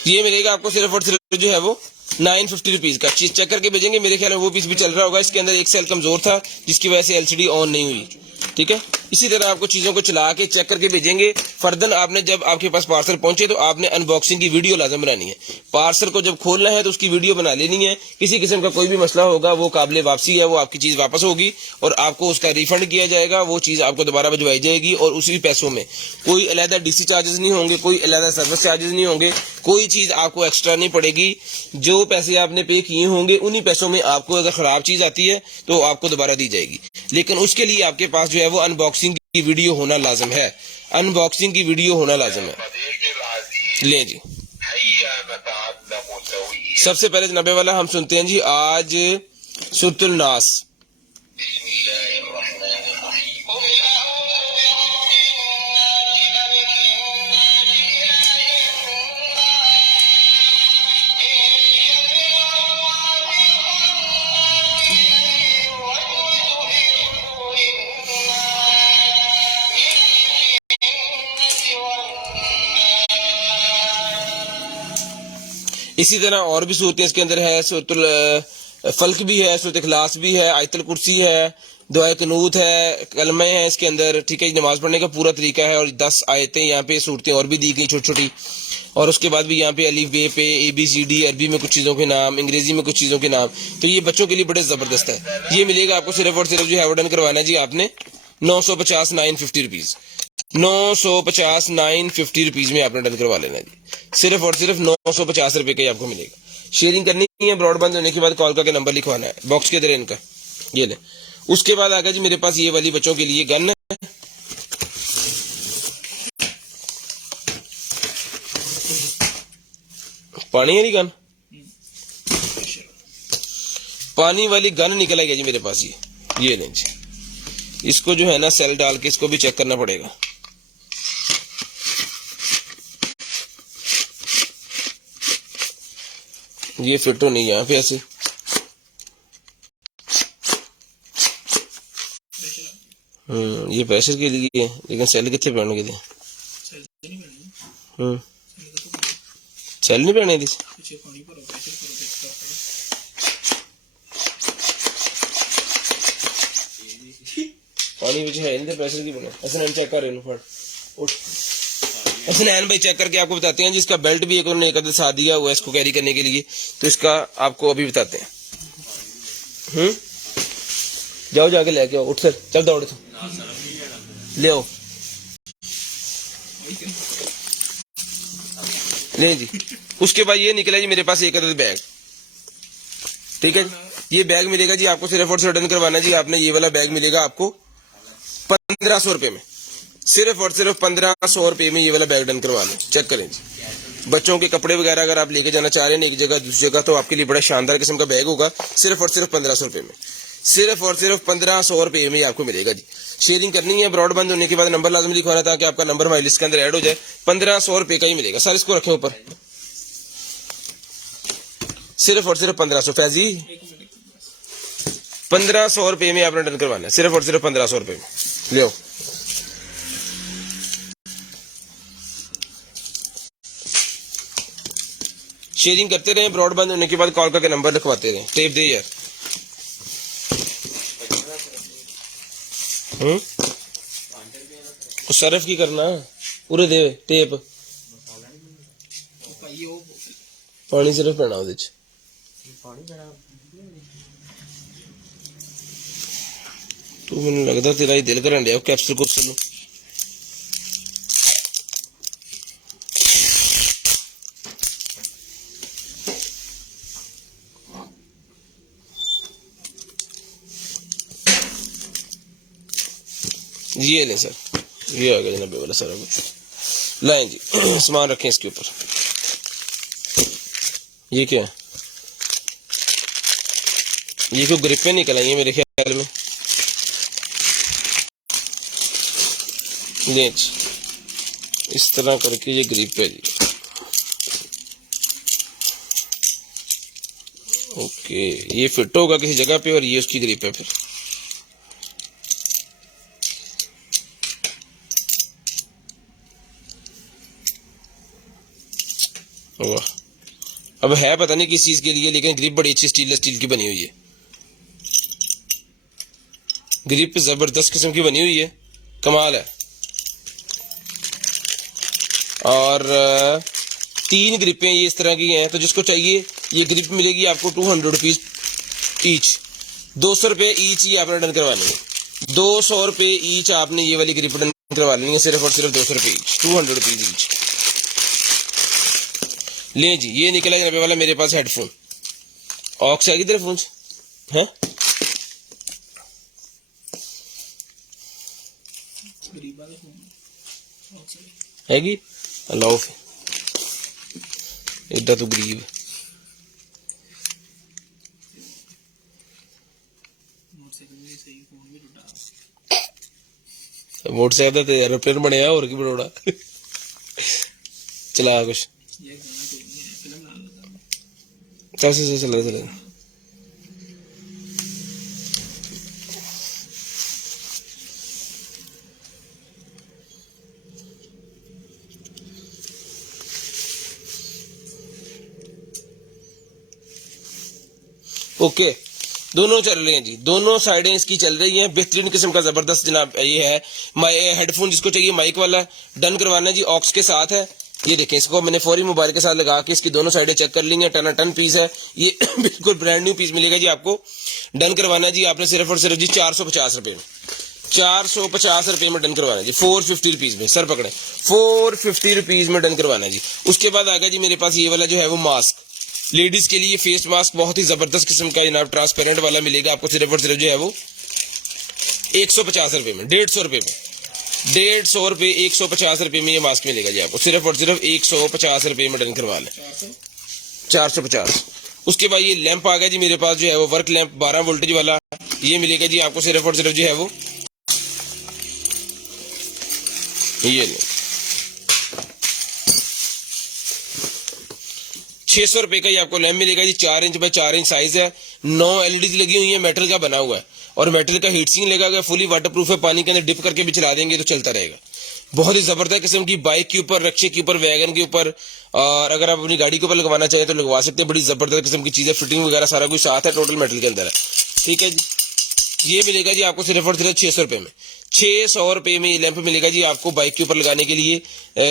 ये मिलेगा आपको सिर्फ और सिर्फ जो है वो 950 रुपीज का। चीज चेक करके भेजेंगे, मेरे ख्याल में वो पीस भी चल रहा होगा। इसके अंदर एक सेल कमजोर था जिसकी वजह से एलसीडी ऑन नहीं हुई। ठीक है। इसी तरह आपको चीज़ों को चला के चेक करके भेजेंगे। फर्दर आपने जब आपके पास पार्सल पहुंचे तो आपने अनबॉक्सिंग की वीडियो लाजम बनानी है। पार्सल को जब खोलना है तो उसकी वीडियो बना लेनी है। किसी किस्म का कोई भी मसला होगा वो काबिल वापसी है, वो आपकी चीज़ वापस होगी और आपको उसका रिफंड किया जाएगा। वो चीज़ आपको दोबारा भिजवाई जाएगी और उसी पैसों में कोई अलहदा डीसी चार्जेस नहीं होंगे, कोई अलहदा सर्विस चार्जेस नहीं होंगे, कोई चीज़ आपको एक्स्ट्रा नहीं पड़ेगी। जो पैसे आपने पे किए होंगे उन्हीं पैसों में आपको अगर ख़राब चीज़ आती है तो आपको दोबारा दी जाएगी। लेकिन उसके लिए आपके पास जो है वो अनबॉक्सिंग की वीडियो होना लाजम है। अनबॉक्सिंग की वीडियो होना लाजम है। लें जी, सबसे पहले जनाबे वाला हम सुनते हैं जी आज सूरतुल नास। इसी तरह और भी सूरतें इसके अंदर है। सूरतुल फल्क भी है, सूरत इखलास भी है, आयतुल कुर्सी है, दुआ कनूत है, कलमे हैं इसके अंदर। ठीक है, नमाज पढ़ने का पूरा तरीका है और 10 आयतें यहाँ पे सूरतें और भी दी गई छोटी छोटी। और उसके बाद भी यहाँ पे अलीफ बे पे ABCD, अरबी में कुछ चीज़ों के नाम, अंग्रेजी में कुछ चीज़ों के नाम। तो ये बच्चों के लिए बड़े ज़बरदस्त है। ये मिलेगा आपको सिर्फ और सिर्फ जो है डन करवाना है जी आपने 950 950 रुपीज़, 950 950 रुपीज़ में आपने डन करवा लेना जी। सिर्फ और सिर्फ 950 रुपये का ही आपको मिलेगा। शेयरिंग करनी है, ब्रॉडबैंड होने के बाद कॉल करके नंबर लिखवाना है बॉक्स के अंदर इनका, ये ले। उसके बाद आ गया जी मेरे पास ये वाली बच्चों के लिए गन है। पानी वाली गन, पानी वाली गन निकल आई है जी मेरे पास ये लें जी। इसको जो है ना सेल डाल के इसको भी चेक करना पड़ेगा। ये फिट तो नहीं यहाँ पे ऐसे। ये प्रेशर के लिए है, लेकिन सेल कितने पैने के सेल नहीं पैने दी। पानी विच है इनके प्रेशर की बने। ऐसे चेक कर रहे हैं, उठ हसनैन भाई चेक करके आपको बताते हैं जिसका बेल्ट भी एक उन्होंने एक साथ दिया हुआ है इसको कैरी करने के लिए, तो इसका आपको अभी बताते हैं। जाओ जाके लेके आओ, उठ सर, चल दौड़ तो ले आओ, ले जी। उसके बाद ये निकला जी मेरे पास एक अदद बैग। ठीक है, ये बैग मिलेगा जी आपको सिर्फ और सिर्फ डन करवाना जी आपने। ये वाला बैग मिलेगा आपको 1500 रुपए में, सिर्फ और सिर्फ 1500 रुपए में ये वाला बैग डन करवा लो। चेक करें जी, बच्चों के कपड़े वगैरह अगर आप लेके जाना चाह रहे हैं एक जगह दूसरी जगह, तो आपके लिए बड़ा शानदार किस्म का बैग होगा। सिर्फ और सिर्फ 1500 रुपए में, सिर्फ और सिर्फ 1500 रुपए में आपको मिलेगा जी। शेयरिंग करनी है, ब्रॉडबैंड होने के बाद नंबर लाजमी लिखवाना ताकि आपका नंबर हमारी लिस्ट के अंदर ऐड हो जाए। 1500 रुपए का ही मिलेगा सर। इसको रखें ऊपर, सिर्फ और सिर्फ 1500। फैजी 1500 रुपए में आपने डन करवाना है, सिर्फ और सिर्फ 1500 रुपए में ले आओ। शेयरिंग करते रहे, ब्रॉडबैंड होने के बाद कॉल करके नंबर लिखवाते रहे। टेप दे यार, सरफ की करना पूरे दे टेप, पानी सिर्फ पैना ਉਹਦੇ ਚ। तू मैंने लगता तेरा ही दिल करन दिया कैप्सूल कुप्सूल। ये लें सर, ये आ गया जनाबे वाला सारा कुछ। लाएं जी, सामान रखें इसके ऊपर। ये क्या है, ये क्यों ग्रिपें निकल आई है मेरे ख्याल में। ये इस तरह करके ये ग्रिप है जी। ओके, ये फिट होगा किसी जगह पे और ये उसकी ग्रिप है फिर। वाह, अब है पता नहीं किस चीज के लिए, लेकिन ग्रिप बड़ी अच्छी स्टील की बनी हुई है। ग्रिप जबरदस्त किस्म की बनी हुई है, कमाल है। और 3 ग्रिपें ये इस तरह की हैं, तो जिसको चाहिए ये ग्रिप मिलेगी आपको 200 रुपीज ईच, 200 रुपये ईच ही आपने डन करवानी है। 200 रुपये ईच आपने ये वाली ग्रिप डन करवा लेनी है, सिर्फ और सिर्फ 200 रुपये ईच, 200 रुपीज ईच। ले जी, ये निकला 90 वाला मेरे पास हेडफोन। ऑक्स है किधर फोन है? हैगी अल्लाह एडा तो गरीब मोटरसाइकिल तो एरोप्लेन बनया और की बनोड़ा चला कुछ चल चला चला ओके। दोनों चल रही हैं जी, दोनों साइडें इसकी चल रही हैं। बेहतरीन किस्म का जबरदस्त जनाब ये है हेडफोन, जिसको चाहिए माइक वाला डन करवाना है जी, ऑक्स के साथ है। ये देखें, इसको मैंने फौरी मोबाइल के साथ लगा के इसकी दोनों साइडें चेक कर ली हैं। टन पीस है ये बिल्कुल ब्रांड न्यू पीस मिलेगा जी आपको। डन करवाना है जी आपने सिर्फ और सिर्फ जी 450 रुपए में, 450 रुपए में डन करवाना है जी, 450 रुपीज में। सर पकड़े, 450 रुपीज में डन करवाना है जी। उसके बाद आ गया जी मेरे पास ये वाला जो है वो मास्क, लेडीज के लिए फेस मास्क, बहुत ही जबरदस्त किस्म का जनाब, ट्रांसपेरेंट वाला मिलेगा आपको सिर्फ और सिर्फ जो है वो 150 रुपए में, 150 रुपए में, 150 रुपए, 150 रुपए में ये मास्क मिलेगा जी आपको सिर्फ और सिर्फ 150 रुपए में डन करवा लें, 450। उसके बाद ये लैंप आ गया जी मेरे पास जो है वो वर्क लैंप 12 वोल्टेज वाला, ये मिलेगा जी आपको सिर्फ और सिर्फ जो है वो ये 600 रुपए का ही आपको लैंप मिलेगा जी। 4 इंच बाय 4 इंच साइज है, 9 एलईडी लगी हुई है, मेटल का बना हुआ है और मेटल का हीट सिंक लगा हुआ है, फुली वाटरप्रूफ है, पानी के अंदर डिप करके भी चला देंगे तो चलता रहेगा। बहुत ही जबरदस्त किस्म की, बाइक के ऊपर, रिक्शे के ऊपर, वैगन के ऊपर, और अगर आप अपनी गाड़ी के ऊपर लगवाना चाहें तो लगवा सकते हैं। बड़ी जबरदस्त किस्म की चीज है, फिटिंग वगैरह सारा कुछ साथ है, टोटल मेटल के अंदर है। ठीक है जी, ये मिलेगा जी आपको सिर्फ और सिर्फ 600 रुपए में, 600 रुपए में ये लैंप मिलेगा जी आपको बाइक के ऊपर लगाने के लिए,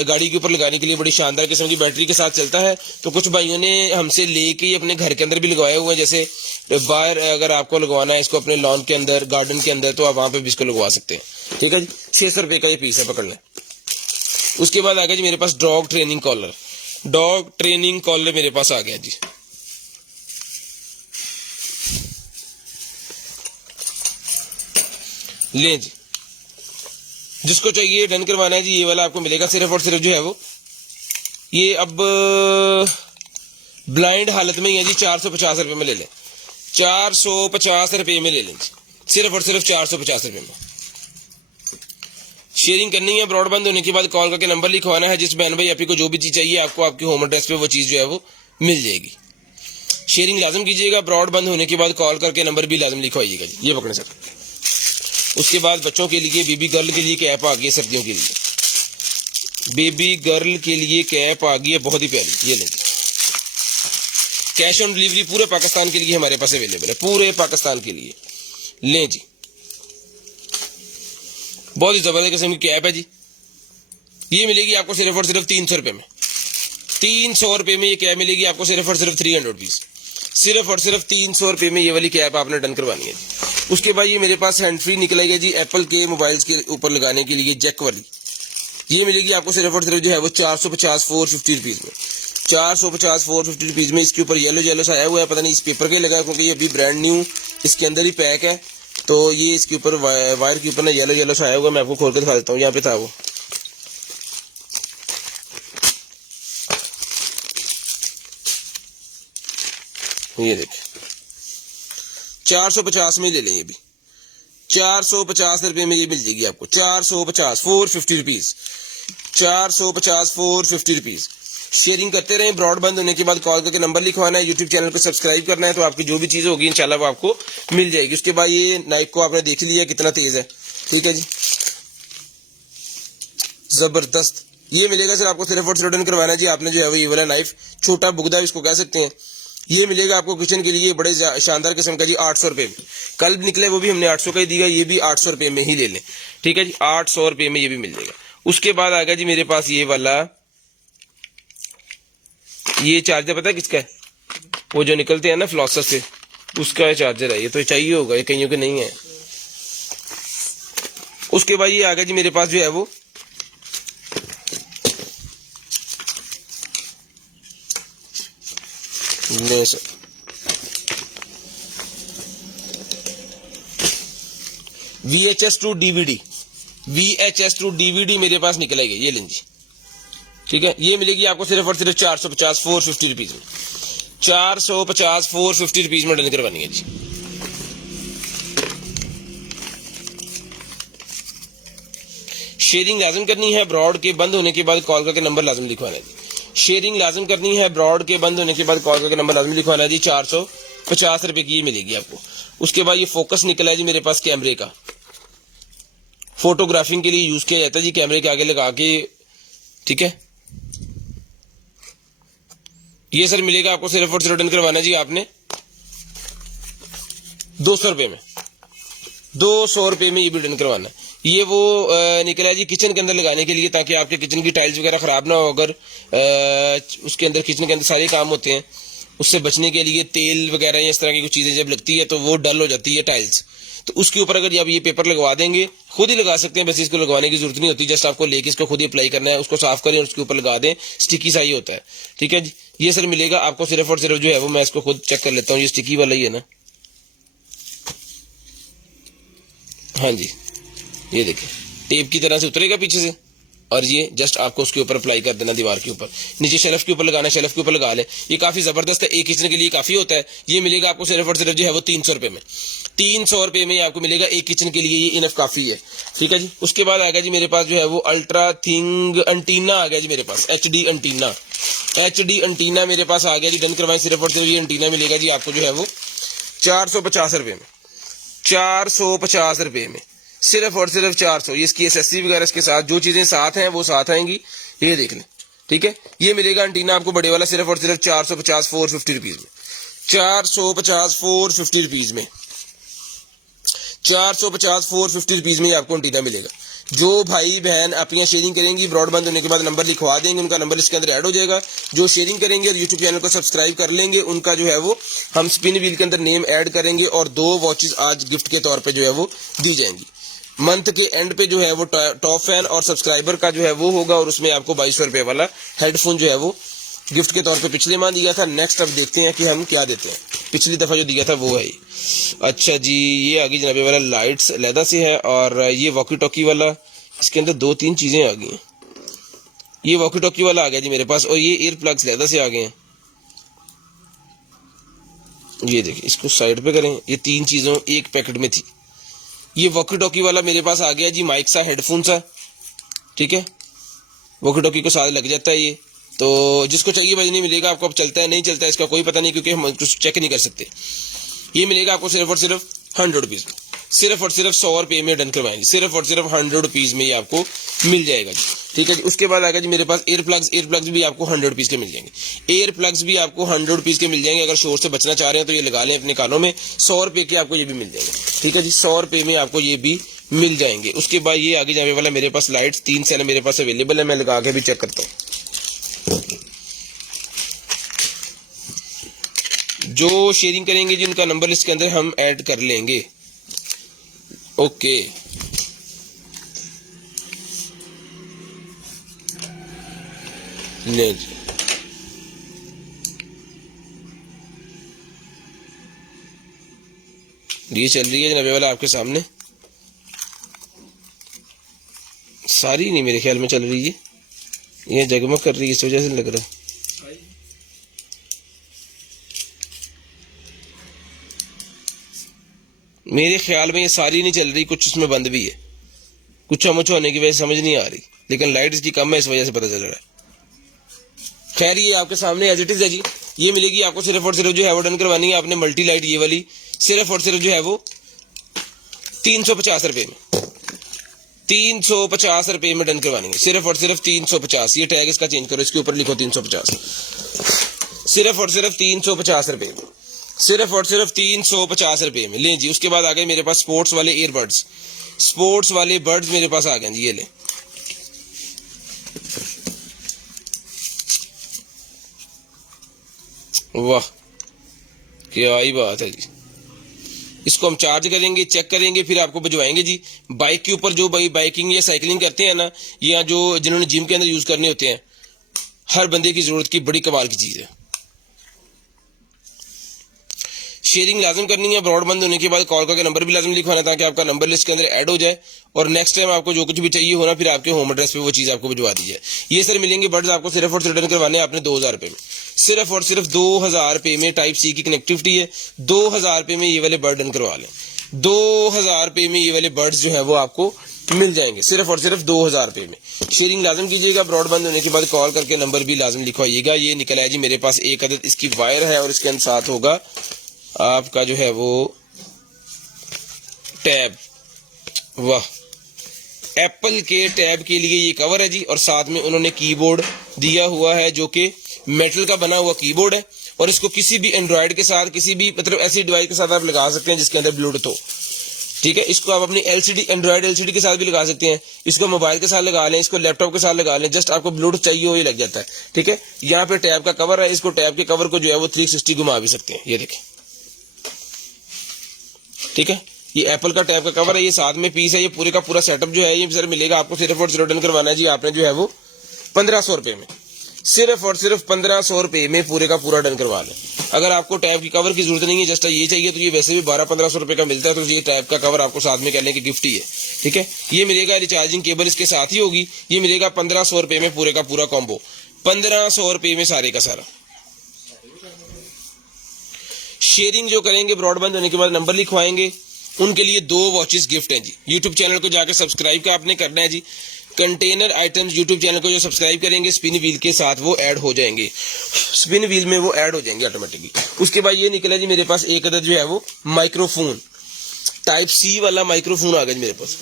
गाड़ी के ऊपर लगाने के लिए। बड़ी शानदार किस्म की बैटरी के साथ चलता है। तो कुछ भाइयों ने हमसे लेके अपने घर के अंदर भी लगवाए हुए हैं, जैसे बाहर अगर आपको लगवाना है इसको अपने लॉन के अंदर, गार्डन के अंदर, तो आप वहां पे भी इसको लगवा सकते हैं। ठीक है जी, 600 रुपए का ये पीस है, पकड़ लें। उसके बाद आ गया जी मेरे पास dog training collar, dog training collar मेरे पास आ गया जी। ले जी, जिसको चाहिए डन करवाना है जी, ये वाला आपको मिलेगा सिर्फ और सिर्फ जो है वो ये अब ब्लाइंड हालत में ही है जी, 450 रुपए में ले लें, 450 रुपए में ले लें जी, सिर्फ और सिर्फ 450 रुपए में। शेयरिंग करनी है, ब्रॉडबैंड होने के बाद कॉल करके नंबर लिखवाना है। जिस बहन भाई आपको जो भी चीज चाहिए आपको आपके होम एड्रेस पे वो चीज जो है वो मिल जाएगी। शेयरिंग लाजम कीजिएगा, ब्रॉडबैंड होने के बाद कॉल करके नंबर भी लाजम लिखवाइएगा जी। ये पकड़े सर। उसके बाद बच्चों के लिए, बेबी गर्ल के लिए कैप आ गई है सर्दियों के लिए, बेबी गर्ल के लिए कैप आ गई है बहुत ही प्यारी। ये लें, कैश ऑन डिलीवरी पूरे पाकिस्तान के लिए हमारे पास अवेलेबल है, पूरे पाकिस्तान के लिए। लें जी, बहुत ही जबरदस्त किस्म की कैप है जी। ये मिलेगी आपको सिर्फ और सिर्फ 300 रुपए में, 300 रुपए में ये कैप मिलेगी आपको सिर्फ और सिर्फ 300 रुपीज, सिर्फ और सिर्फ 300 रुपए में ये वाली कैप आपने डन करवानी है जी। उसके बाद ये मेरे पास हैंड फ्री निकल आएगा जी, एप्पल के मोबाइल्स के ऊपर लगाने के लिए जैक वाली। ये मिलेगी आपको सिर्फ और सिर्फ जो है वो 450 450 रुपीज में, 450 450 रुपीज में। इसके ऊपर येलो येलो सा आया हुआ है, पता नहीं इस पेपर के लगा है क्योंकि ये अभी ब्रांड न्यू इसके अंदर ही पैक है। तो ये इसके ऊपर वायर के ऊपर ना येलो येलो सा आया हुआ है, मैं आपको खोल कर दिखा देता हूँ। यहाँ पे था वो, ये देखिए 450 में ले लें, ये भी 450 रुपए में ये मिल जाएगी आपको, 450 450 रुपीज, 450 450 रुपीज। शेयरिंग करते रहें, ब्रॉडबैंड होने के बाद कॉल करके नंबर लिखवाना है, यूट्यूब चैनल को सब्सक्राइब करना है, तो आपकी जो भी चीज होगी इंशाल्लाह वो आपको मिल जाएगी। उसके बाद ये नाइफ को आपने देख लिया कितना तेज है, ठीक है जी, जबरदस्त। ये मिलेगा सर आपको सिर्फ और सिर्फ डन करवाना है जी आपने जो है वो ये वाला नाइफ, छोटा बुगदा इसको कह सकते हैं, ये मिलेगा आपको किचन के लिए बड़े शानदार किस्म का जी 800 रुपये में। कल निकले वो भी हमने 800 का ही दिया, ये भी 800 रुपये में ही ले लें, ठीक है जी, 800 रुपये में ये भी मिल जाएगा। उसके बाद आ गया जी मेरे पास ये वाला, ये चार्जर पता है किसका है, वो जो निकलते हैं ना फ्लॉसर से, उसका चार्जर है, ये तो चाहिए होगा, ये कईयों के नहीं है। उसके बाद ये आ गया जी मेरे पास जो है वो VHS to DVD, VHS to DVD मेरे पास निकलेगा, ये लें जी, ठीक है। ये मिलेगी आपको सिर्फ और सिर्फ 450 450 रुपीज में, 450 450 रुपीज में डन करवानी है जी। शेयरिंग लाजम करनी है, ब्रॉड के बंद होने के बाद कॉल करके नंबर लाजम लिखवाना है जी। शेयरिंग लाजम करनी है, ब्रॉड के बंद होने के बाद कॉल करके नंबर लाजम लिखवाना है जी। 450 रुपए की ये मिलेगी आपको। उसके बाद ये फोकस निकला है जी मेरे पास कैमरे का, फोटोग्राफिंग के लिए यूज किया जाता है जी, कैमरे के आगे लगा के, ठीक है। ये सर मिलेगा आपको सिर्फ और सिर्फ डन करवाना जी आपने 200 रुपए में, 200 रुपए में ये भी डन करवाना है। ये वो निकला है जी किचन के अंदर लगाने के लिए, ताकि आपके किचन की टाइल्स वगैरह खराब ना हो। अगर उसके अंदर किचन के अंदर सारे काम होते हैं, उससे बचने के लिए तेल वगैरह या इस तरह की कुछ चीजें जब लगती है तो वो डल हो जाती है टाइल्स, तो उसके ऊपर अगर आप ये पेपर लगवा देंगे, खुद ही लगा सकते हैं, बस इसको लगवाने की जरूरत नहीं होती, जस्ट आपको लेके इसको खुद ही अप्लाई करना है, उसको साफ करें और उसके ऊपर लगा दें, स्टिकी सा ही होता है, ठीक है जी। ये सर मिलेगा आपको सिर्फ और सिर्फ जो है वो, मैं इसको खुद चेक कर लेता हूँ, ये स्टिकी वाला ही है ना, हाँ जी, ये देखिए टेप की तरह से उतरेगा पीछे से, और ये जस्ट आपको उसके ऊपर अप्लाई कर देना, दीवार के ऊपर, नीचे शेल्फ के ऊपर लगाना, शेल्फ के ऊपर लगा ले। ये काफी जबरदस्त है, एक किचन के लिए काफी होता है। ये मिलेगा आपको सिर्फ और सिर्फ जो है वो 300 रुपए में, 300 रुपए में आपको मिलेगा एक किचन के लिए, ये इनफ काफी है, ठीक है जी। उसके बाद आ गया जी मेरे पास जो है वो अल्ट्रा थिंग एंटीना आ गया जी मेरे पास, HD एंटीना, HD एंटीना मेरे पास आ गया जी, डन करवाएं सिर्फ और सिर्फ। ये एंटीना मिलेगा जी आपको जो है वो 450 रुपए में, 450 रुपए में, सिर्फ और सिर्फ 400। ये इसकी एसएससी वगैरह इसके साथ जो चीजें साथ हैं वो साथ आएंगी, ये देख लें, ठीक है। ये मिलेगा एंटीना आपको बड़े वाला सिर्फ और सिर्फ 450 450 रुपीज में, 450 450 रुपीज में, 450 450 रुपीज में आपको एंटीना मिलेगा। जो भाई बहन अपनी शेयरिंग करेंगी, ब्रॉडबैंड होने के बाद नंबर लिखवा देंगे, उनका नंबर इसके अंदर ऐड हो जाएगा। जो शेयरिंग करेंगे और यूट्यूब चैनल को सब्सक्राइब कर लेंगे, उनका जो है वो हम स्पिन व्हील के अंदर नेम ऐड करेंगे, और 2 वॉचेस आज गिफ्ट के तौर पर जो है वो दी जाएंगी। मंथ के एंड पे जो है वो टॉप फैन और सब्सक्राइबर का जो है वो होगा, और उसमें आपको 2200 रुपए वाला हेडफोन जो है वो गिफ्ट के तौर पे पिछले माह दिया था। नेक्स्ट अब देखते हैं कि हम क्या देते हैं, पिछली दफा जो दिया था वो है। अच्छा जी, ये आगे जनाबे वाला लाइट्स लैदा से है, और ये वॉकी टॉकी वाला, इसके अंदर 2-3 चीजें आ गई हैं। ये वॉकी टॉकी वाला आ गया जी मेरे पास, और ये एयर प्लग्स लैदा से आ गए हैं। ये देखिए, इसको साइड पे करें, ये 3 चीजों एक पैकेट में थी। ये वॉकी टॉकी वाला मेरे पास आ गया जी, माइक सा, हेडफोन सा, ठीक है। वॉकी टॉकी को साथ लग जाता है ये, तो जिसको चाहिए भाई नहीं मिलेगा आपको। अब चलता है नहीं चलता है इसका कोई पता नहीं, क्योंकि हम कुछ चेक नहीं कर सकते। ये मिलेगा आपको सिर्फ और सिर्फ 100 रुपीज में, सिर्फ और सिर्फ 100 रुपये में डन करवाएंगे, सिर्फ और सिर्फ 100 रुपीज में ये आपको मिल जाएगा जी, ठीक है जी। उसके बाद आएगा जी मेरे पास एयर प्लग्स भी आपको 100 रुपीज के मिल जाएंगे। एयर प्लग्स भी आपको 100 रुपीज के मिल जाएंगे। अगर शोर से बचना चाह रहे हैं तो ये लगा लें अपने कानों में, 100 रुपए के आपको ये भी मिल जाएंगे, ठीक है जी, 100 रुपए में आपको ये भी मिल जाएंगे। उसके बाद ये आगे जाने वाला मेरे पास लाइट्स 3 सेल मेरे पास अवेलेबल है, मैं लगा के भी चेक करता हूँ। जो शेयरिंग करेंगे जी उनका नंबर इसके अंदर हम ऐड कर लेंगे, ओके। ले जी, ये चल रही है जनाबे वाला आपके सामने, सारी नहीं मेरे ख्याल में चल रही है, ये जगमग कर रही है, इस वजह से लग रहा है। मेरे ख्याल में ये सारी नहीं चल रही, कुछ इसमें बंद भी है, कुछ मुछ होने की वजह से समझ नहीं आ रही, लेकिन लाइट इसकी कम है, इस वजह से पता चल रहा है। खैर ये आपके सामने एज इट इज है जी। ये मिलेगी आपको सिर्फ और सिर्फ जो है वो डन करवानी है आपने मल्टी लाइट ये वाली, सिर्फ और सिर्फ जो है वो 350 रुपए में, 350 रुपए में डन करवानी है, सिर्फ और सिर्फ 350। ये टैग इसका चेंज करो, इसके ऊपर लिखो 350, सिर्फ और सिर्फ 350 रुपए में, सिर्फ और सिर्फ 350 रुपए में। लें जी, उसके बाद आ गए मेरे पास स्पोर्ट्स वाले ईयरबड्स, स्पोर्ट्स वाले बर्ड्स मेरे पास आ गए जी, ये ले। वाह क्या ही बात है जी। इसको हम चार्ज करेंगे, चेक करेंगे, फिर आपको भिजवाएंगे जी। बाइक के ऊपर जो भाई बाइकिंग या साइकिलिंग करते हैं ना, या जो जिन्होंने जिम के अंदर यूज करने होते हैं, हर बंदे की जरूरत की बड़ी कमाल की चीज है। शेयरिंग लाजम करनी है। ब्रॉडबैंड होने के बाद कॉल करके नंबर भी लाजम लिखवाना है ताकि आपका नंबर लिस्ट के अंदर ऐड हो जाए और नेक्स्ट टाइम आपको जो कुछ भी चाहिए होना फिर आपके होम एड्रेस पे वो चीज आपको भिजवा दी जाए। ये सर मिलेंगे बर्ड्स आपको सिर्फ और सिर्फ रिटर्न करवाने हैं आपने 2000 रुपए में, सिर्फ और सिर्फ 2000 रुपए में। टाइप सी की कनेक्टिविटी है, 2000 रुपए में ये वाले बर्ड डन करवा लें। 2000 रुपए में ये वाले बर्ड्स जो है वो आपको मिल जाएंगे, सिर्फ और सिर्फ 2000 रुपए में। शेयरिंग लाजम कीजिएगा। ब्रॉडबैंड होने के बाद कॉल करके नंबर भी लाजम लिखवाइएगा। ये निकल आया जी मेरे पास एक अदद इसकी वायर है और इसके साथ होगा आपका जो है वो टैब। वाह, एप्पल के टैब के लिए ये कवर है जी और साथ में उन्होंने कीबोर्ड दिया हुआ है जो कि मेटल का बना हुआ कीबोर्ड है और इसको किसी भी एंड्रॉयड के साथ, किसी भी मतलब ऐसी डिवाइस के साथ आप लगा सकते हैं जिसके अंदर ब्लूटूथ हो। ठीक है, इसको आप अपनी एलसीडी, एंड्रॉयड एलसीडी के साथ भी लगा सकते हैं, इसको मोबाइल के साथ लगा लें, इसको लैपटॉप के साथ लगा लें, जस्ट आपको ब्लूटूथ चाहिए हो ये लग जाता है। ठीक है, यहाँ पे टैब का कवर है, इसको टैब के कवर को जो है वो 360 घुमा भी सकते हैं, ये देखें। ठीक है, ये एप्पल का टैब का कवर है, ये साथ में पीस है, ये पूरे का पूरा सेटअप जो है ये सर मिलेगा आपको सिर्फ और सिर्फ रिटर्न करवाना है जी आपने जो है वो 1500 रुपए में, सिर्फ और सिर्फ 1500 रुपए में पूरे का पूरा डन करवा लें। अगर आपको टैब की कवर की जरूरत नहीं है, जस्ट ये चाहिए तो ये वैसे भी 1200-1500 रुपए का मिलता है, तो ये टैब का कवर आपको साथ में कहने की गिफ्ट ही है। ठीक है, ये मिलेगा, रिचार्जिंग केबल इसके साथ ही होगी, ये मिलेगा 1500 रुपए में पूरे का पूरा कॉम्बो, 1500 रुपए में सारे का सारा। शेयरिंग जो करेंगे ब्रॉडबैंड होने के बाद नंबर लिखवाएंगे, उनके लिए 2 वॉचेस गिफ्ट हैं जी। यूट्यूब चैनल को जाकर सब्सक्राइब का आपने करना है जी। कंटेनर आइटम्स यूट्यूब चैनल को जो सब्सक्राइब करेंगे स्पिन व्हील के साथ वो ऐड हो जाएंगे, स्पिन व्हील में वो ऐड हो जाएंगे ऑटोमेटिकली। उसके बाद ये निकला जी मेरे पास एक अदद जो है वो माइक्रोफोन, टाइप सी वाला माइक्रोफोन आ गया जी मेरे पास।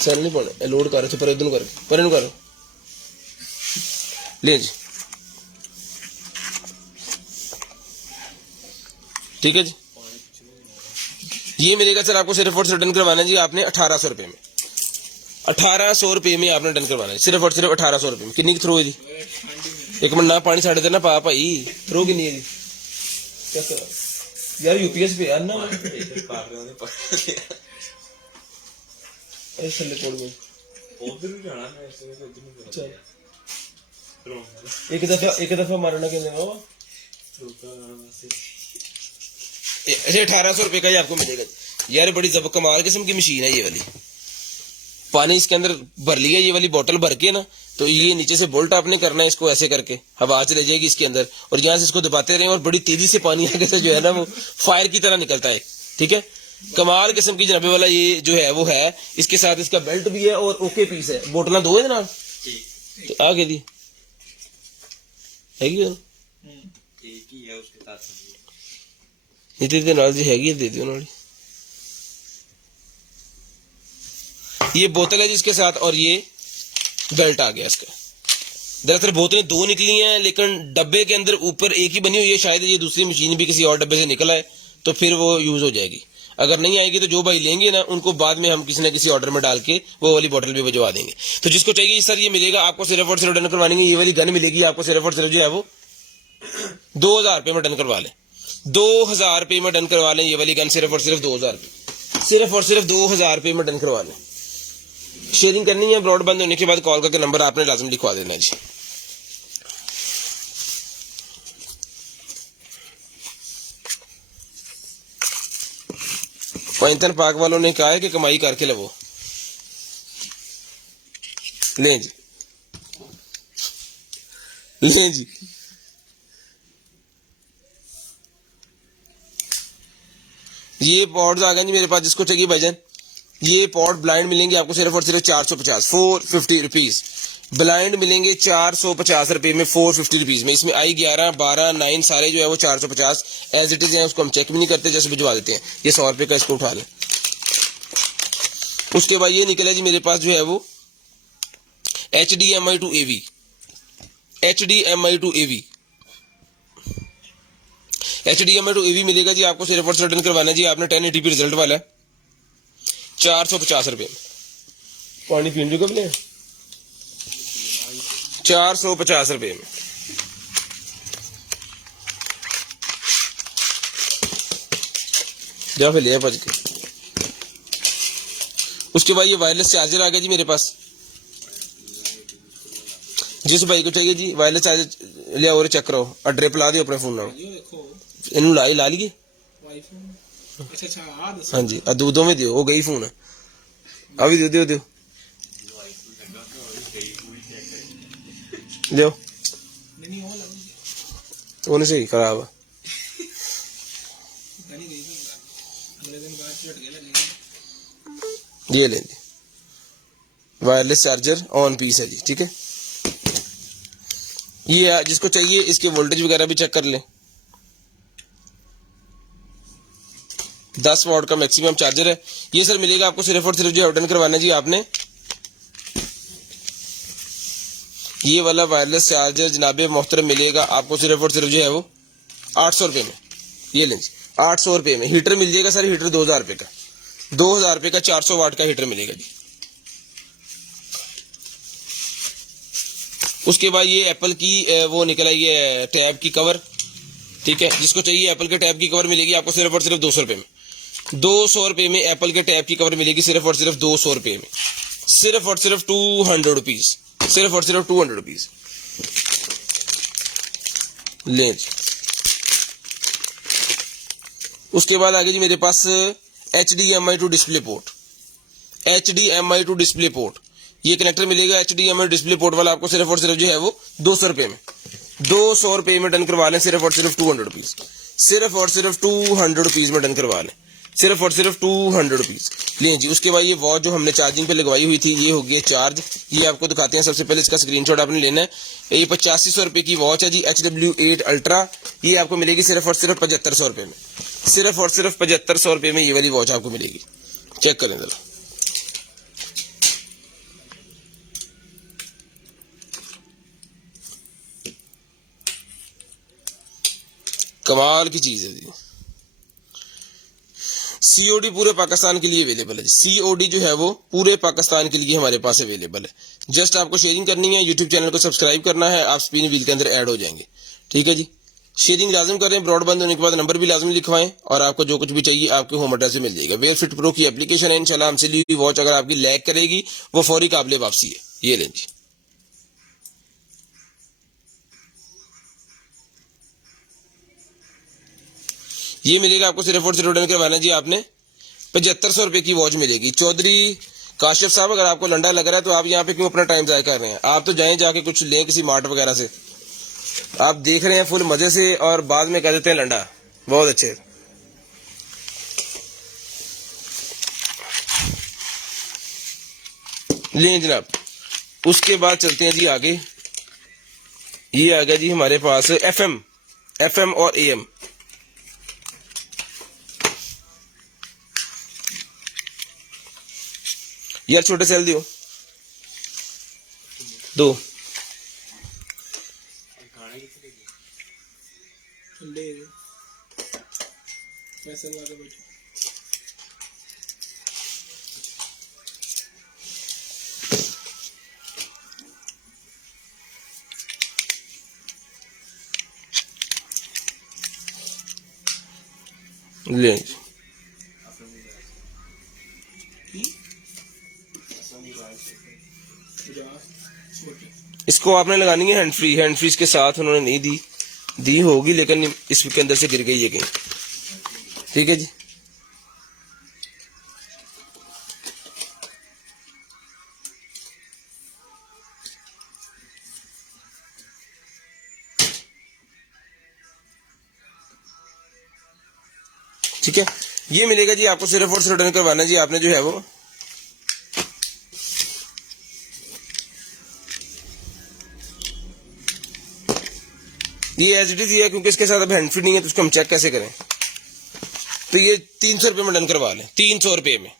सर नहीं पड़ा लोड कर पर इधर कर ले जी। ठीक है जी, ये मिलेगा सर आपको सिर्फ और सिर्फ डन करवाना है जी आपने 1800 रुपए में, 1800 रुपए में आपने डन करवाना है, सिर्फ और सिर्फ 1800 रुपए में। कितनी की थ्रो है जी? एक मिनट ना पानी साढ़े देना पा भाई, थ्रो कितनी है जी? यार यूपीएस पे यार ना एक दफा मारना के ऐसे 1800 रुपए का ही आपको मिलेगा यार। बड़ी जब कमाल किस्म की मशीन है ये वाली। पानी इसके अंदर भर लिया, ये वाली बोतल भर के ना, तो ये नीचे से बोल्ट आपने करना है इसको ऐसे करके, हवा चले जाएगी इसके अंदर और जहां से इसको दबाते रहें और बड़ी तेजी से पानी आगे से जो है ना वो फायर की तरह निकलता है। ठीक है, कमाल किस्म की जनाबे वाला ये जो है वो है। इसके साथ इसका बेल्ट भी है और ओके पीस है। बोतल 2 है जनाब, तो आगे दी हैगी जी हैगी, दे दियो नाल। ये बोतल है जिसके साथ और ये बेल्ट आ गया इसका। दरअसल बोतलें 2 निकली हैं लेकिन डब्बे के अंदर ऊपर एक ही बनी हुई है, शायद ये दूसरी मशीन भी किसी और डब्बे से निकला है तो फिर वो यूज हो जाएगी। अगर नहीं आएगी तो जो भाई लेंगे ना उनको बाद में हम किसी न किसी ऑर्डर में डाल के वो वाली बोतल भी भिजवा देंगे। तो जिसको चाहिए सर ये मिलेगा आपको सिर्फ और सिर्फ डन करवाएंगे। ये वाली गन मिलेगी आपको सिर्फ और सिर्फ जो है वो 2000 रुपए में डन करवा लें, 2000 रुपए में डन करवा लें। ये वाली गन सिर्फ और सिर्फ 2000 रुपए, सिर्फ और सिर्फ 2000 रुपए में डन करवा लें। शेयरिंग करनी है, ब्रॉडबैंड होने के बाद कॉल करके नंबर आपने लाजम लिखवा देना है जी। पैंतन पाक वालों ने कहा है कि कमाई करके लवो, लें जी, लें जी। ये पॉड्स आ गए जी मेरे पास, जिसको चाहिए भाईजान ये पॉड ब्लाइंड मिलेंगे आपको सिर्फ और सिर्फ 450, 450 रुपीज। ब्लाइंड मिलेंगे 450 रुपए में, 450 रुपीज में। इसमें आई 11, 12, 9 सारे जो है वो 450 एज इट इज है, उसको हम चेक भी नहीं करते, जैसे भिजवा देते हैं। ये 100 रुपए का, इसको उठा लें। उसके बाद ये निकला जी मेरे पास जो है वो HDMI to AV, HDMI to AV HDMI to AV मिलेगा जी आपको, सिर्फ और सिर्फ रिटर्न करवाना जी आपने 1080p रिजल्ट वाला है, 450 रुपये में। पानी पीने को बोले 450 रुपये में। जा फिर लिया बच के। उसके बाद ये वायरलेस चार्जर आ गया जी मेरे पास, जिस भाई को चाहिए जी वायरलेस चार्जर लिया और चेक करो और ड्रिप ला दियो अपने फोन नाल, इनू ला लीए। हाँ जी दो में दियो, वो गई फोन अभी दियो दियो दियो लियो, वो नहीं सही खराब है। ये लें जी वायरलेस चार्जर ऑन पीस है जी, ठीक है। ये जिसको चाहिए इसके वोल्टेज वगैरह भी चेक कर लें। 10 वॉट का मैक्सिमम चार्जर है ये सर, मिलेगा आपको सिर्फ और सिर्फ जो ऑर्डर करवाना है जी आपने। ये वाला वायरलेस चार्जर जनाबे मोहतरम मिलेगा आपको सिर्फ और सिर्फ जो है वो 800 रुपये में। ये लें जी 800 रुपये में। हीटर मिल जाएगा सर, हीटर 2000 रुपये का, 2000 रुपये का 400 वाट का हीटर मिलेगा जी। उसके बाद ये एप्पल की वो निकल आई है टैब की कवर, ठीक है। जिसको चाहिए एप्पल के टैब की कवर मिलेगी आपको सिर्फ और सिर्फ 200 रुपये में। 200 रुपये में एप्पल के टैब की कवर मिलेगी सिर्फ और सिर्फ 200 रुपये में, सिर्फ और सिर्फ 200 रुपीज, सिर्फ और सिर्फ 200 रुपीज ले। उसके बाद आगे जी मेरे पास HDMI to display port, HDMI to display port ये कनेक्टर मिलेगा HDMI डिस्प्ले पोर्ट वाला आपको सिर्फ और सिर्फ जो है वो 200 रुपये में। 200 रुपये में डन करवा लें, सिर्फ और सिर्फ 200 रुपीज, सिर्फ और सिर्फ 200 रुपीज में डन करवा लें, सिर्फ और सिर्फ 200 रुपीज लें जी। उसके बाद ये वॉच जो हमने चार्जिंग पे लगवाई हुई थी ये हो गई चार्ज, ये आपको दिखाते हैं। सबसे पहले इसका स्क्रीनशॉट आपने लेना है। ये 8500 रुपये की वॉच है जी HW8 अल्ट्रा, ये आपको मिलेगी सिर्फ और सिर्फ 7500 रुपये में, सिर्फ और सिर्फ 7500 रुपये में ये वाली वॉच आपको मिलेगी। चेक करें जरा, कमाल की चीज है जी। COD पूरे पाकिस्तान के लिए अवेलेबल है। COD जो है वो पूरे पाकिस्तान के लिए हमारे पास अवेलेबल है। जस्ट आपको शेयरिंग करनी है, यूट्यूब चैनल को सब्सक्राइब करना है, आप स्पिन व्हील के अंदर ऐड हो जाएंगे, ठीक है जी। शेयरिंग लाजम करें, ब्रॉडबैंड होने के बाद नंबर भी लाजमी लिखवाएं और आपको जो कुछ भी चाहिए आपके होम एड्रेस से मिल जाएगा। वेल फिट प्रो की एप्लीकेशन है, इंशाल्लाह हमसे ली हुई वॉच अगर आपकी लैग करेगी वो फौरी काबिल वापसी है। ये लें जी, ये मिलेगा आपको सिर्फ और सिर्फ रिटर्न करवाना जी आपने 7500 रुपये की वॉच मिलेगी। चौधरी काशिफ साहब अगर आपको लंडा लग रहा है तो आप यहाँ पे क्यों अपना टाइम जाया कर रहे हैं, आप तो जाएं जाके कुछ लें किसी मार्ट वगैरह से। आप देख रहे हैं फुल मजे से और बाद में कह देते हैं लंडा। बहुत अच्छे, लें जनाब। उसके बाद चलते हैं जी आगे। ये आ गया जी हमारे पास FM और AM। यार छोटे सेल दियो दो, ले इसको आपने लगानी है हैंड फ्री। हैंड फ्री के साथ उन्होंने नहीं दी होगी लेकिन इसके अंदर से गिर गई है कहीं, ठीक है जी। ठीक है, ये मिलेगा जी आपको सिर्फ और सिर्फ रिटर्न करवाना जी आपने जो है वो ये एज इट इज है, क्योंकि इसके साथ अब हैंड फ्री नहीं है तो उसको हम चेक कैसे करें। तो ये 300 रुपये में डन करवा लें, 300 रुपये में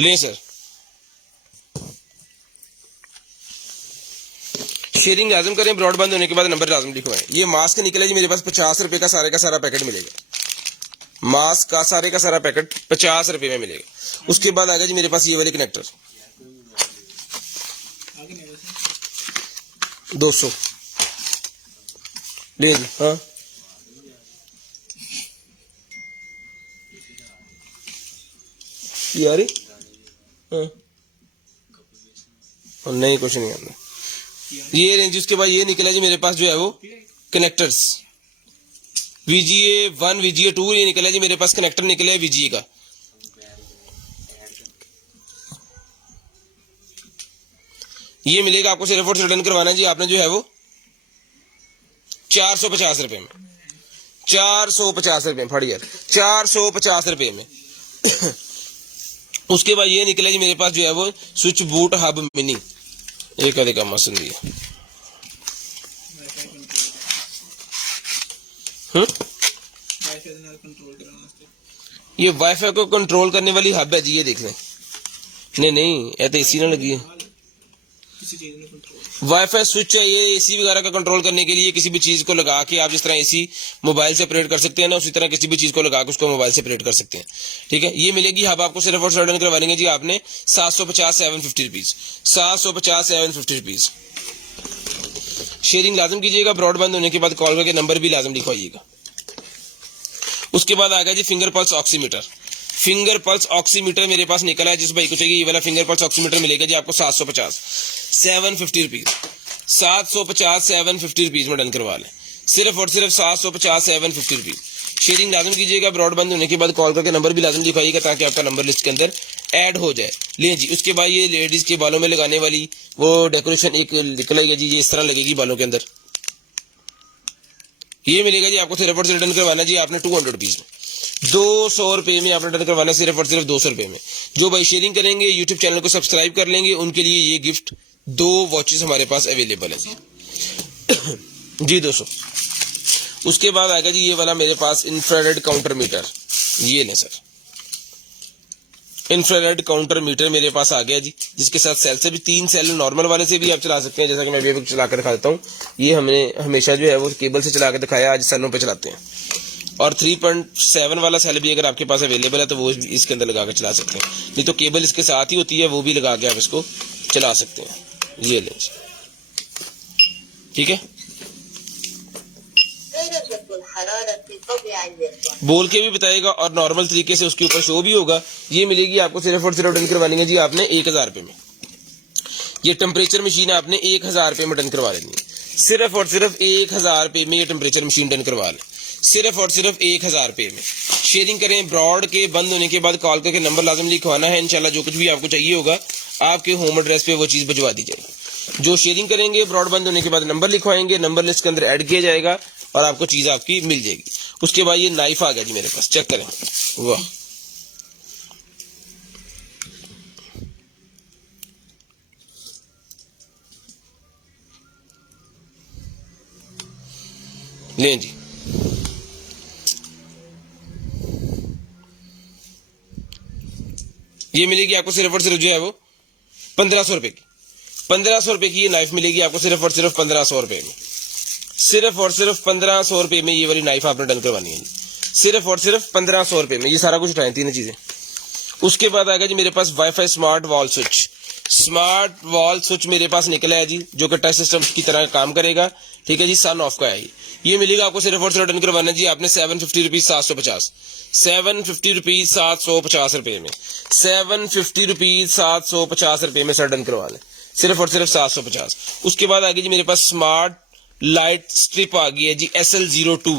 लें सर। शेयरिंग लाजम करें, ब्रॉडबैंड होने के बाद नंबर लाजम लिखवाएं। ये मास्क निकले जी मेरे पास 50 रुपए का सारा पैकेट मिलेगा। मास्क का सारा पैकेट 50 रुपए में मिलेगा। उसके बाद आ गया जी मेरे पास ये वाले कनेक्टर 200 ले जी। हाँ यार हाँ नहीं कुछ नहीं आना ये रेंज। उसके बाद ये निकला जी मेरे पास जो है वो कनेक्टर्स VGA 1 VGA 2 ये निकला जी मेरे पास कनेक्टर निकला है VGA का। ये मिलेगा आपको सिर्फ और रिटर्न करवाना जी आपने जो है वो 450 रुपए में, 450 रुपए में फट यार 450 रुपए में। उसके बाद ये निकला जी मेरे पास जो है वो स्विच बूट हब मिनी, ये कदे का मसंद है। ये वाईफाई को कंट्रोल करने वाली हब है जी, ये देख लें। नहीं ये तो एसी ना लगी है, वाईफाई स्विच है ये एसी वगैरह का कंट्रोल करने के लिए। किसी भी चीज को लगा के आप जिस तरह एसी मोबाइल से ऑपरेट कर सकते हैं ना, उसी तरह किसी भी चीज को लगा के उसको मोबाइल से ऑपरेट कर सकते हैं। ठीक है, ये मिलेगी हब आपको सिर्फ और रिटर्न करवाएंगे जी आपने 750 750 रुपीज, 750 750 रुपीज। शेयरिंग लाजम कीजिएगा, ब्रॉडबैंड होने के बाद कॉल करके नंबर भी लाजम लिखवाइएगा। उसके बाद आ गया जी finger pulse oximeter. Finger pulse oximeter मेरे पास निकला है, जिस भाई को चाहिए ये वाला फिंगर पल्स ऑक्सीमीटर मिलेगा जी आपको 750 750 रुपीज, 750 750 रुपीज में डन करवा लें। सिर्फ और सिर्फ 750 750 रुपीज। शेयरिंग लाजम कीजिएगा, ब्रॉडबैंड होने के बाद कॉल करके नंबर भी लाजम लिखवाइएगा ताकि आपका नंबर लिस्ट के अंदर ऐड हो जाए। ले जी। उसके बाद ये लेडीज के बालों में लगाने वाली वो डेकोरेशन एक निकलेगा जी, ये इस तरह लगेगी बालों के अंदर। ये मिलेगा जी आपको सिर्फ और सिर्फ डन करवाना जी आपने 200 रुपीज में, 200 रुपए में आपने डन करवाना सिर्फ और सिर्फ 200 रुपए में। जो भाई शेयरिंग करेंगे, यूट्यूब चैनल को सब्सक्राइब कर लेंगे, उनके लिए ये गिफ्ट 2 वॉचेस हमारे पास अवेलेबल है जी 200। उसके बाद आएगा जी ये वाला मेरे पास इंफ्रारेड काउंटर मीटर, ये लें सर। इंफ्रारेड काउंटर मीटर मेरे पास आ गया जी, जिसके साथ सेल से भी 3 सेल नॉर्मल वाले से भी आप चला सकते हैं, जैसा कि मैं अभी चला कर दिखा देता हूँ। ये हमने हमेशा जो है वो केबल से चला कर दिखाया, आज सेलों पे चलाते हैं। और 3.7 वाला सेल भी अगर आपके पास अवेलेबल है तो वो इसके अंदर लगा कर चला सकते हैं, नहीं तो केबल इसके साथ ही होती है, वो भी लगा के आप इसको चला सकते हैं। ये लें, ठीक है। बोल के भी बताएगा और नॉर्मल तरीके से उसके ऊपर शो भी होगा। ये मिलेगी आपको सिर्फ और सिर्फ डन करवानी है जी आपने 1000 रुपए में। ये टेम्परेचर मशीन आपने 1000 रुपए में डन करवा लेनी है, सिर्फ और सिर्फ 1000 रुपए में ये टेम्परेचर मशीन डन करवा लें, सिर्फ और सिर्फ 1000 रुपए में। शेयरिंग करें, ब्रॉड के बंद होने के बाद कॉल करके नंबर लाजम लिखवाना है। इंशाल्लाह जो कुछ भी आपको चाहिए होगा आपके होम एड्रेस पे वो चीज भिजवा दी जाएगी। जो शेयरिंग करेंगे, ब्रॉड बंद होने के बाद नंबर लिखवाएंगे, नंबर लिस्ट के अंदर ऐड किया जाएगा और आपको चीज आपकी मिल जाएगी। उसके बाद ये नाइफ आ गया जी मेरे पास, चेक करें, वाह लें जी। ये मिलेगी आपको सिर्फ और सिर्फ जो है वो 1500 रुपए की, 1500 रुपए की ये नाइफ मिलेगी आपको सिर्फ और सिर्फ 1500 रुपए में, सिर्फ और सिर्फ 1500 रुपए में ये वाली नाइफ आपने डन करवानी है जी, सिर्फ और सिर्फ 1500 रुपए में। ये सारा कुछ उठाएं, 3 चीजें। उसके बाद आ गया जी मेरे पास wifi smart wall switch. Smart wall switch मेरे पास निकला है जी, जो कि टच सिस्टम की तरह काम करेगा। ठीक है जी, सन ऑफ का है ये मिलेगा आपको सिर्फ और सिर्फ डन करवाना जी आपने 750 रुपीज 750, 750 रुपीज 750 रुपए में, 750 रुपीज 750 रुपए में सर डन करवा लें, सिर्फ और सिर्फ 750। उसके बाद आ गई जी मेरे पास स्मार्ट लाइट स्ट्रिप आ गई है जी SL02,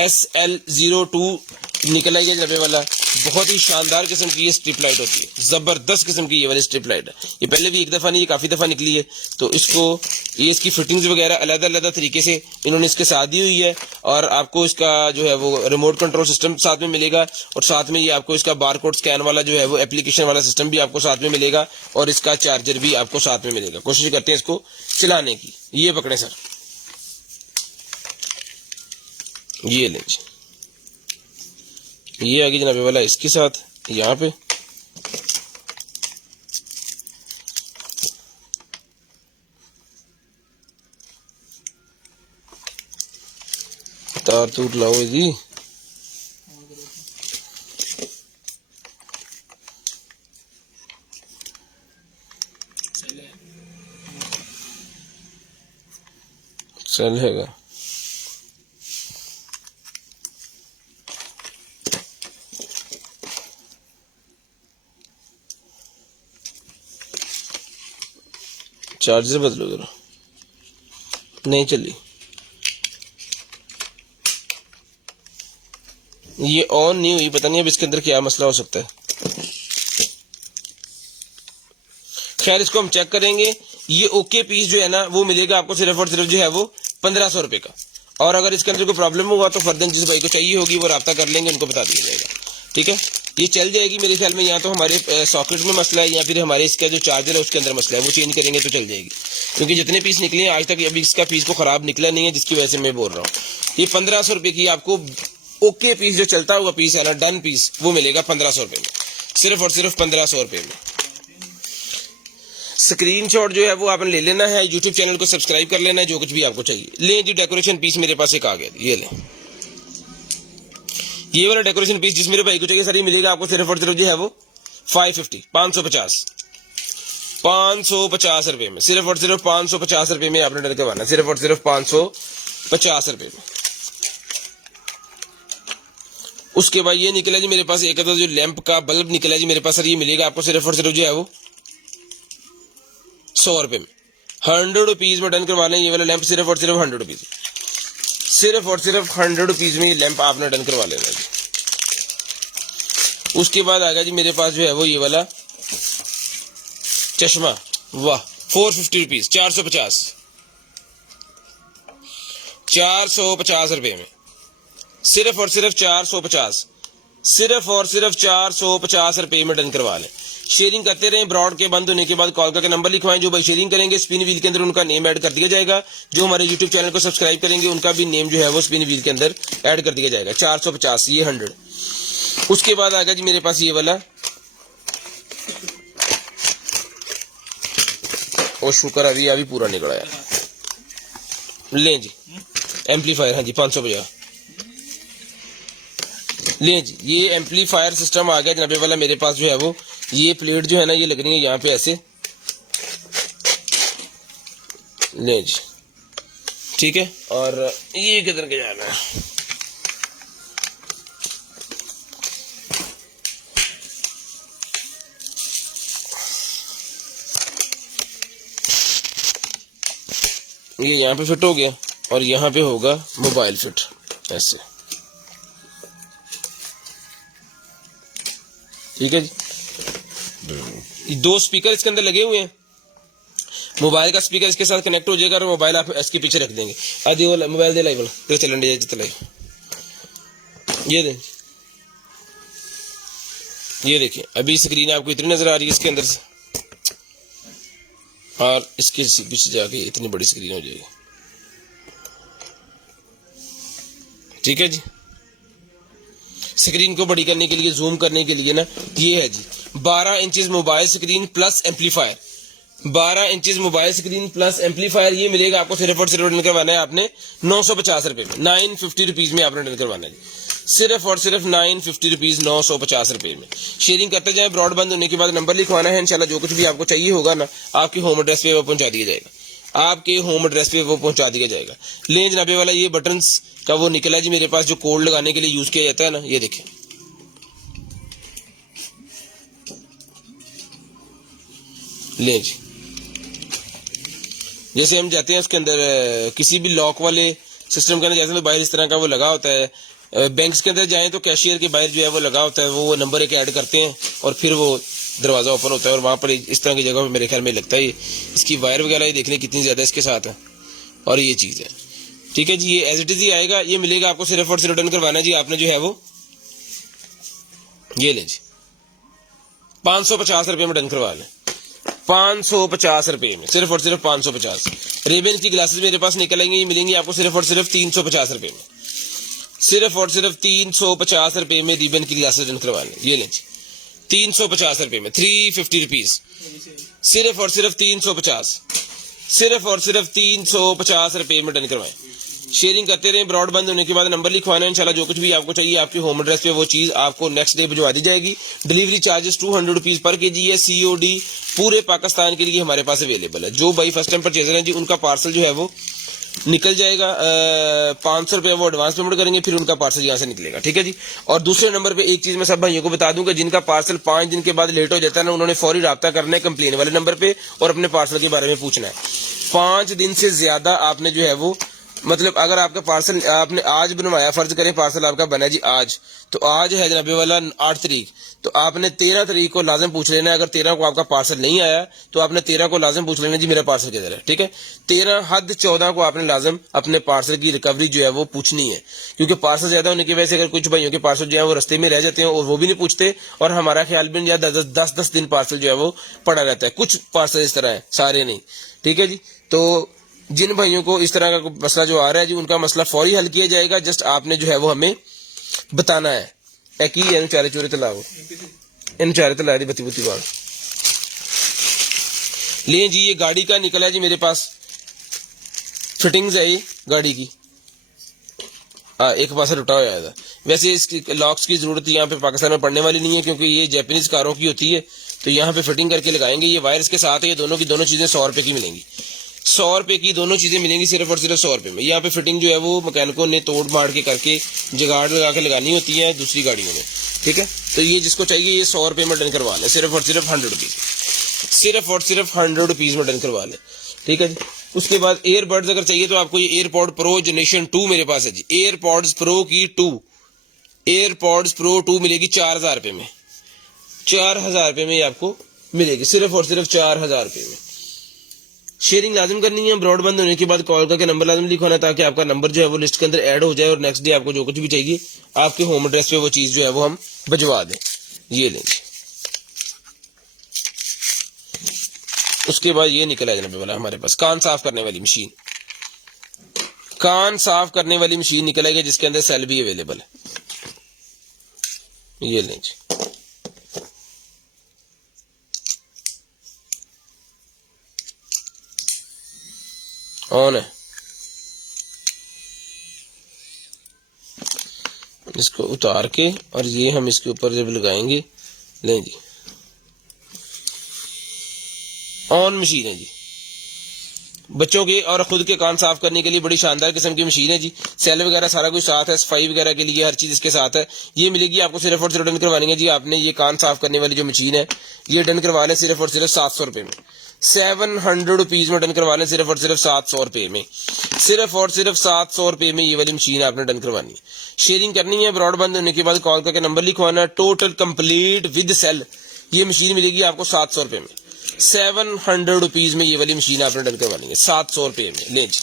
SL02 निकला है जबे वाला, बहुत ही शानदार किस्म की ये स्ट्रिप लाइट होती है, जबरदस्त किस्म की ये वाली स्ट्रिप लाइट है। ये पहले भी एक दफा नहीं, ये काफी दफा निकली है। तो इसको ये इसकी फिटिंग्स वगैरह अलग अलग तरीके से इन्होंने इसके साथ दी हुई है, और आपको इसका जो है वो रिमोट कंट्रोल सिस्टम साथ में मिलेगा, और साथ में ये आपको इसका बारकोड स्कैन वाला जो है वो एप्लीकेशन वाला सिस्टम भी आपको साथ में मिलेगा, और इसका चार्जर भी आपको साथ में मिलेगा। कोशिश करते हैं इसको चलाने की। ये पकड़े सर, ये लें, ये आगे जनाबे वाला इसके साथ यहाँ पे, तार तूर लाओ जी। चलेगा। चार्जर बदलो जरा, नहीं चली। ये ऑन नहीं हुई, पता नहीं अब इसके अंदर क्या मसला हो सकता है। खैर इसको हम चेक करेंगे। ये ओके पीस जो है ना वो मिलेगा आपको सिर्फ और सिर्फ जो है वो 1500 रुपए का। और अगर इसके अंदर कोई प्रॉब्लम होगा तो फर्दर जिस भाई को चाहिए होगी वो राब्ता कर लेंगे, उनको बता दिया जाएगा। ठीक है, ये चल जाएगी मेरे ख्याल में। या तो हमारे सॉकेट में मसला है या फिर हमारे इसका जो चार्जर है उसके अंदर मसला है, वो चेंज करेंगे तो चल जाएगी। क्योंकि जितने पीस निकले हैं आज तक अभी इसका पीस को खराब निकला नहीं है, जिसकी वजह से मैं बोल रहा हूँ। ये 1500 रुपए की आपको ओके पीस जो चलता हुआ पीस है ना, डन पीस, वो मिलेगा 1500 रुपए में, सिर्फ और सिर्फ 1500 रुपए में। स्क्रीनशॉट जो है वो आपने ले लेना है, यूट्यूब चैनल को सब्सक्राइब कर लेना है, जो कुछ भी आपको चाहिए। ले जी डेकोरेशन पीस मेरे पास एक आ गया, ये ले। ये वाला डेकोरेशन पीस जिस मेरे भाई को चाहिए सर, ये मिलेगा आपको सिर्फ और सिर्फ जो है वो 550 550 रुपए में, सिर्फ और सिर्फ 550 रुपए में आपने डर करवाना, सिर्फ और सिर्फ 550 रुपए में। उसके बाद ये निकला जी मेरे पास एक जो लैंप का बल्ब निकला जी मेरे पास सर, ये मिलेगा आपको सिर्फ और सिर्फ जो है वो 100 रुपए में। 100 रुपीज में डन करवा लें ये वाला लैंप, सिर्फ और सिर्फ 100 रुपीज, सिर्फ और सिर्फ 100 रुपीज में ये लैंप आपने डन करवा लेना जी। उसके बाद आ गया जी मेरे पास जो है वो ये वाला चश्मा, वाह, 450 रुपीज, 450 रुपए में, सिर्फ और सिर्फ 450, सिर्फ और सिर्फ 450 रुपए में डन करवा लें। शेयरिंग करते रहें, ब्रॉड के बंद होने के बाद कॉल करके नंबर लिखवाएं। जो भाई शेयरिंग करेंगे स्पिन व्हील के अंदर उनका नेम ऐड कर दिया जाएगा। जो हमारे यूट्यूब चैनल को सब्सक्राइब करेंगे उनका भी नेम जो है वो स्पिन व्हील के अंदर ऐड कर दिया जाएगा। 450, ये 100। उसके बाद आ गया जी मेरे पास ये वाला, और शुक्र अभी पूरा निकला यार। लें जी एम्पलीफायर, हाँ जी 550 लें जी। ये एम्पलीफायर सिस्टम आ गया जनाबे वाला मेरे पास जो है वो। ये प्लेट जो है ना ये लगनी है यहाँ पे ऐसे, ले जी, ठीक है। और ये किधर के जाना है, ये यहाँ पे फिट हो गया और यहाँ पे होगा मोबाइल फिट ऐसे, ठीक है जी। दो स्पीकर इसके अंदर लगे हुए हैं, मोबाइल का स्पीकर इसके साथ कनेक्ट हो जाएगा और मोबाइल आप इसके पीछे रख देंगे। आदि वाला मोबाइल दे लाई वाला तो चलन दे चलाई, ये दे, ये देखिए अभी स्क्रीन आपको इतनी नजर आ रही है इसके अंदर से, और इसके पीछे जाके इतनी बड़ी स्क्रीन हो जाएगी, ठीक है जी। स्क्रीन को बड़ी करने के लिए, जूम करने के लिए ना, ये है जी 12 inches mobile screen plus amplifier, 12 inches mobile screen plus amplifier. ये मिलेगा आपको सिर्फ और सिर्फ डन करवाना है आपने 950 रुपए में, 950 रुपीज में आपने डन करवाना है, सिर्फ और सिर्फ 950 रुपीज, 950 रुपए में। शेयरिंग करते जाए, ब्रॉड बंद होने के बाद नंबर लिखवाना है, इंशाल्लाह जो कुछ भी आपको चाहिए होगा ना आपके होम एड्रेस पे वो पहुंचा दिया जाएगा, आपके होम एड्रेस पे वो पहुंचा दिया जाएगा। लें जनाबे वाला, ये बटन्स का वो निकला जी मेरे पास जो कोड लगाने के लिए यूज किया जाता है ना, ये देखें, लें जी। जैसे हम जाते हैं उसके अंदर किसी भी लॉक वाले सिस्टम के अंदर, जैसे बाहर इस तरह का वो लगा होता है, बैंक्स के अंदर जाएं तो कैशियर के बाहर जो है वो लगा होता है, वो नंबर एक ऐड करते हैं और फिर वो दरवाजा ओपन होता है, और वहां पर इस तरह की जगह पर मेरे ख्याल में लगता है। इसकी वायर वगैरह देख लें कितनी ज्यादा इसके साथ है, और ये चीज है, ठीक है जी। ये एज इट इज ही आएगा, ये मिलेगा आपको सिर्फ और सिर्फ रिटर्न करवाना जी आपने जो है वो, ये लें जी 550 रुपए में डन करवा लें, 550 रुपए में, सिर्फ और सिर्फ 550। रेबन की ग्लासेस मेरे पास निकल आएंगे, ये मिलेंगी आपको सिर्फ और सिर्फ 350 रुपए में, सिर्फ और सिर्फ 350 रुपए में रिबन की ग्लासेस डन करवा लें, ये लें जी 350 रुपए में, 350 रुपीज, सिर्फ और सिर्फ 350, सिर्फ और सिर्फ 350 रुपए में डन करवाएं। शेयरिंग करते रहे। ब्रॉडबैंड होने के बाद नंबर लिखवाना है, इंशाल्लाह जो कुछ भी आपको चाहिए आपके होम एड्रेस पे वो चीज आपको नेक्स्ट डे भिजवा दी जाएगी। Delivery charges 200 rupees per KG है। COD पूरे पाकिस्तान के लिए हमारे पास अवेलेबल है। जो भाई फर्स्ट टाइम परचेजर हैं जी उनका पार्सल जो है वो निकल जाएगा, 500 रुपये वो एडवांस पेमेंट करेंगे, फिर उनका पार्सल यहाँ से निकलेगा, ठीक है जी। और दूसरे नंबर पे एक चीज मैं सब भाइयों को बता दूं कि जिनका पार्सल 5 दिन के बाद लेट हो जाता है ना, उन्होंने फौरी राब्ता करना है कंप्लेन वाले नंबर पे और अपने पार्सल के बारे में पूछना है। 5 दिन से ज्यादा आपने जो है वो मतलब अगर आपका पार्सल आपने आज बनवाया, फर्ज करें पार्सल आपका बना जी आज, तो आज है जनाबे वाला 8 तारीख, तो आपने 13 तारीख को लाजम पूछ लेना है। अगर 13 को आपका पार्सल नहीं आया तो आपने 13 को लाजम पूछ लेना जी मेरा पार्सल किधर है, ठीक है। 13 हद 14 को आपने लाजम अपने पार्सल की रिकवरी जो है वो पूछनी है, क्योंकि पार्सल ज्यादा होने की वजह से अगर कुछ भाइयों के पार्सल जो है वो रस्ते में रह जाते हैं और वो भी नहीं पूछते, और हमारा ख्याल भी नहीं, 10-10 दिन पार्सल जो है वो पड़ा रहता है। कुछ पार्सल इस तरह है, सारे नहीं, ठीक है जी। तो जिन भाइयों को इस तरह का मसला जो आ रहा है जी उनका मसला फौरी हल किया जाएगा। जस्ट आपने जो है वो हमें बताना है। एक ही इन चारे चोरे तलाओ, इन चारे तला दी बत्ती बुत्ती बाल ले जी। ये गाड़ी का निकला है जी मेरे पास, फिटिंग्स है ये गाड़ी की। एक पास रुटा हुआ था। वैसे इसकी लॉक्स की जरूरत यहाँ पे पाकिस्तान में पड़ने वाली नहीं है, क्योंकि ये जापानीज कारों की होती है, तो यहाँ पे फिटिंग करके लगाएंगे। ये वायर्स के साथ है, ये दोनों की दोनों चीजें 100 रुपए की मिलेंगी। 100 रुपए की दोनों चीजें मिलेंगी सिर्फ और सिर्फ 100 रुपए में। यहाँ पे फिटिंग जो है वो मैकेनिकों ने तोड़ मार के करके जुगाड़ लगा के लगानी होती है दूसरी गाड़ियों में, ठीक है। तो ये जिसको चाहिए ये 100 रुपए में डन करवा ले, सिर्फ और सिर्फ 100 रुपीज, सिर्फ और सिर्फ 100 रुपीज में डन करवा ले, ठीक है जी। उसके बाद एयरबड्स अगर चाहिए तो आपको ये एयरपॉड प्रो जनरेशन 2 मेरे पास है जी। एयरपॉड्स प्रो की 2, एयरपॉड्स प्रो 2 मिलेगी 4000 रुपए में। 4000 रुपए में ये आपको मिलेगी, सिर्फ और सिर्फ 4000 रुपए में। शेयरिंग लाजिम करनी है। ब्रॉडबैंड होने के बाद कॉल करके नंबर लाजिम लिखवाना, ताकि आपका नंबर जो है वो लिस्ट के अंदर ऐड हो जाए और नेक्स्ट डे आपको जो कुछ भी चाहिए आपके होम एड्रेस पे वो चीज जो है वो हम भिजवा दें। ये लेंगे। उसके बाद ये निकला है जनाब वाला हमारे पास कान साफ करने वाली मशीन। कान साफ करने वाली मशीन निकलेगी जिसके अंदर सेल भी अवेलेबल है। ये लेंगे। ऑन है, इसको उतार के और ये हम इसके ऊपर जब लगाएंगे, लें जी ऑन मशीन है जी। बच्चों के और खुद के कान साफ करने के लिए बड़ी शानदार किस्म की मशीन है जी। सेल वगैरह सारा कुछ साथ है, सफाई वगैरह के लिए हर चीज इसके साथ है। ये मिलेगी आपको सिर्फ और सिर्फ डन करवानी है जी। आपने ये कान साफ करने वाली जो मशीन है ये डन करवा लें सिर्फ और सिर्फ 700 रुपए में। 700 रुपीज में डन करवा लें सिर्फ और सिर्फ 700 रुपए में। सिर्फ और सिर्फ 700 रुपए में ये वाली मशीन आपने डन करवानी है। शेयरिंग करनी है। ब्रॉडबैंड होने के बाद कॉल करके नंबर लिखवाना है। टोटल कंप्लीट विद सेल ये मशीन मिलेगी आपको 700 रुपए में। 700 रुपीज में ये वाली मशीन आपने डन करवानी है 700 रुपए में। ले जी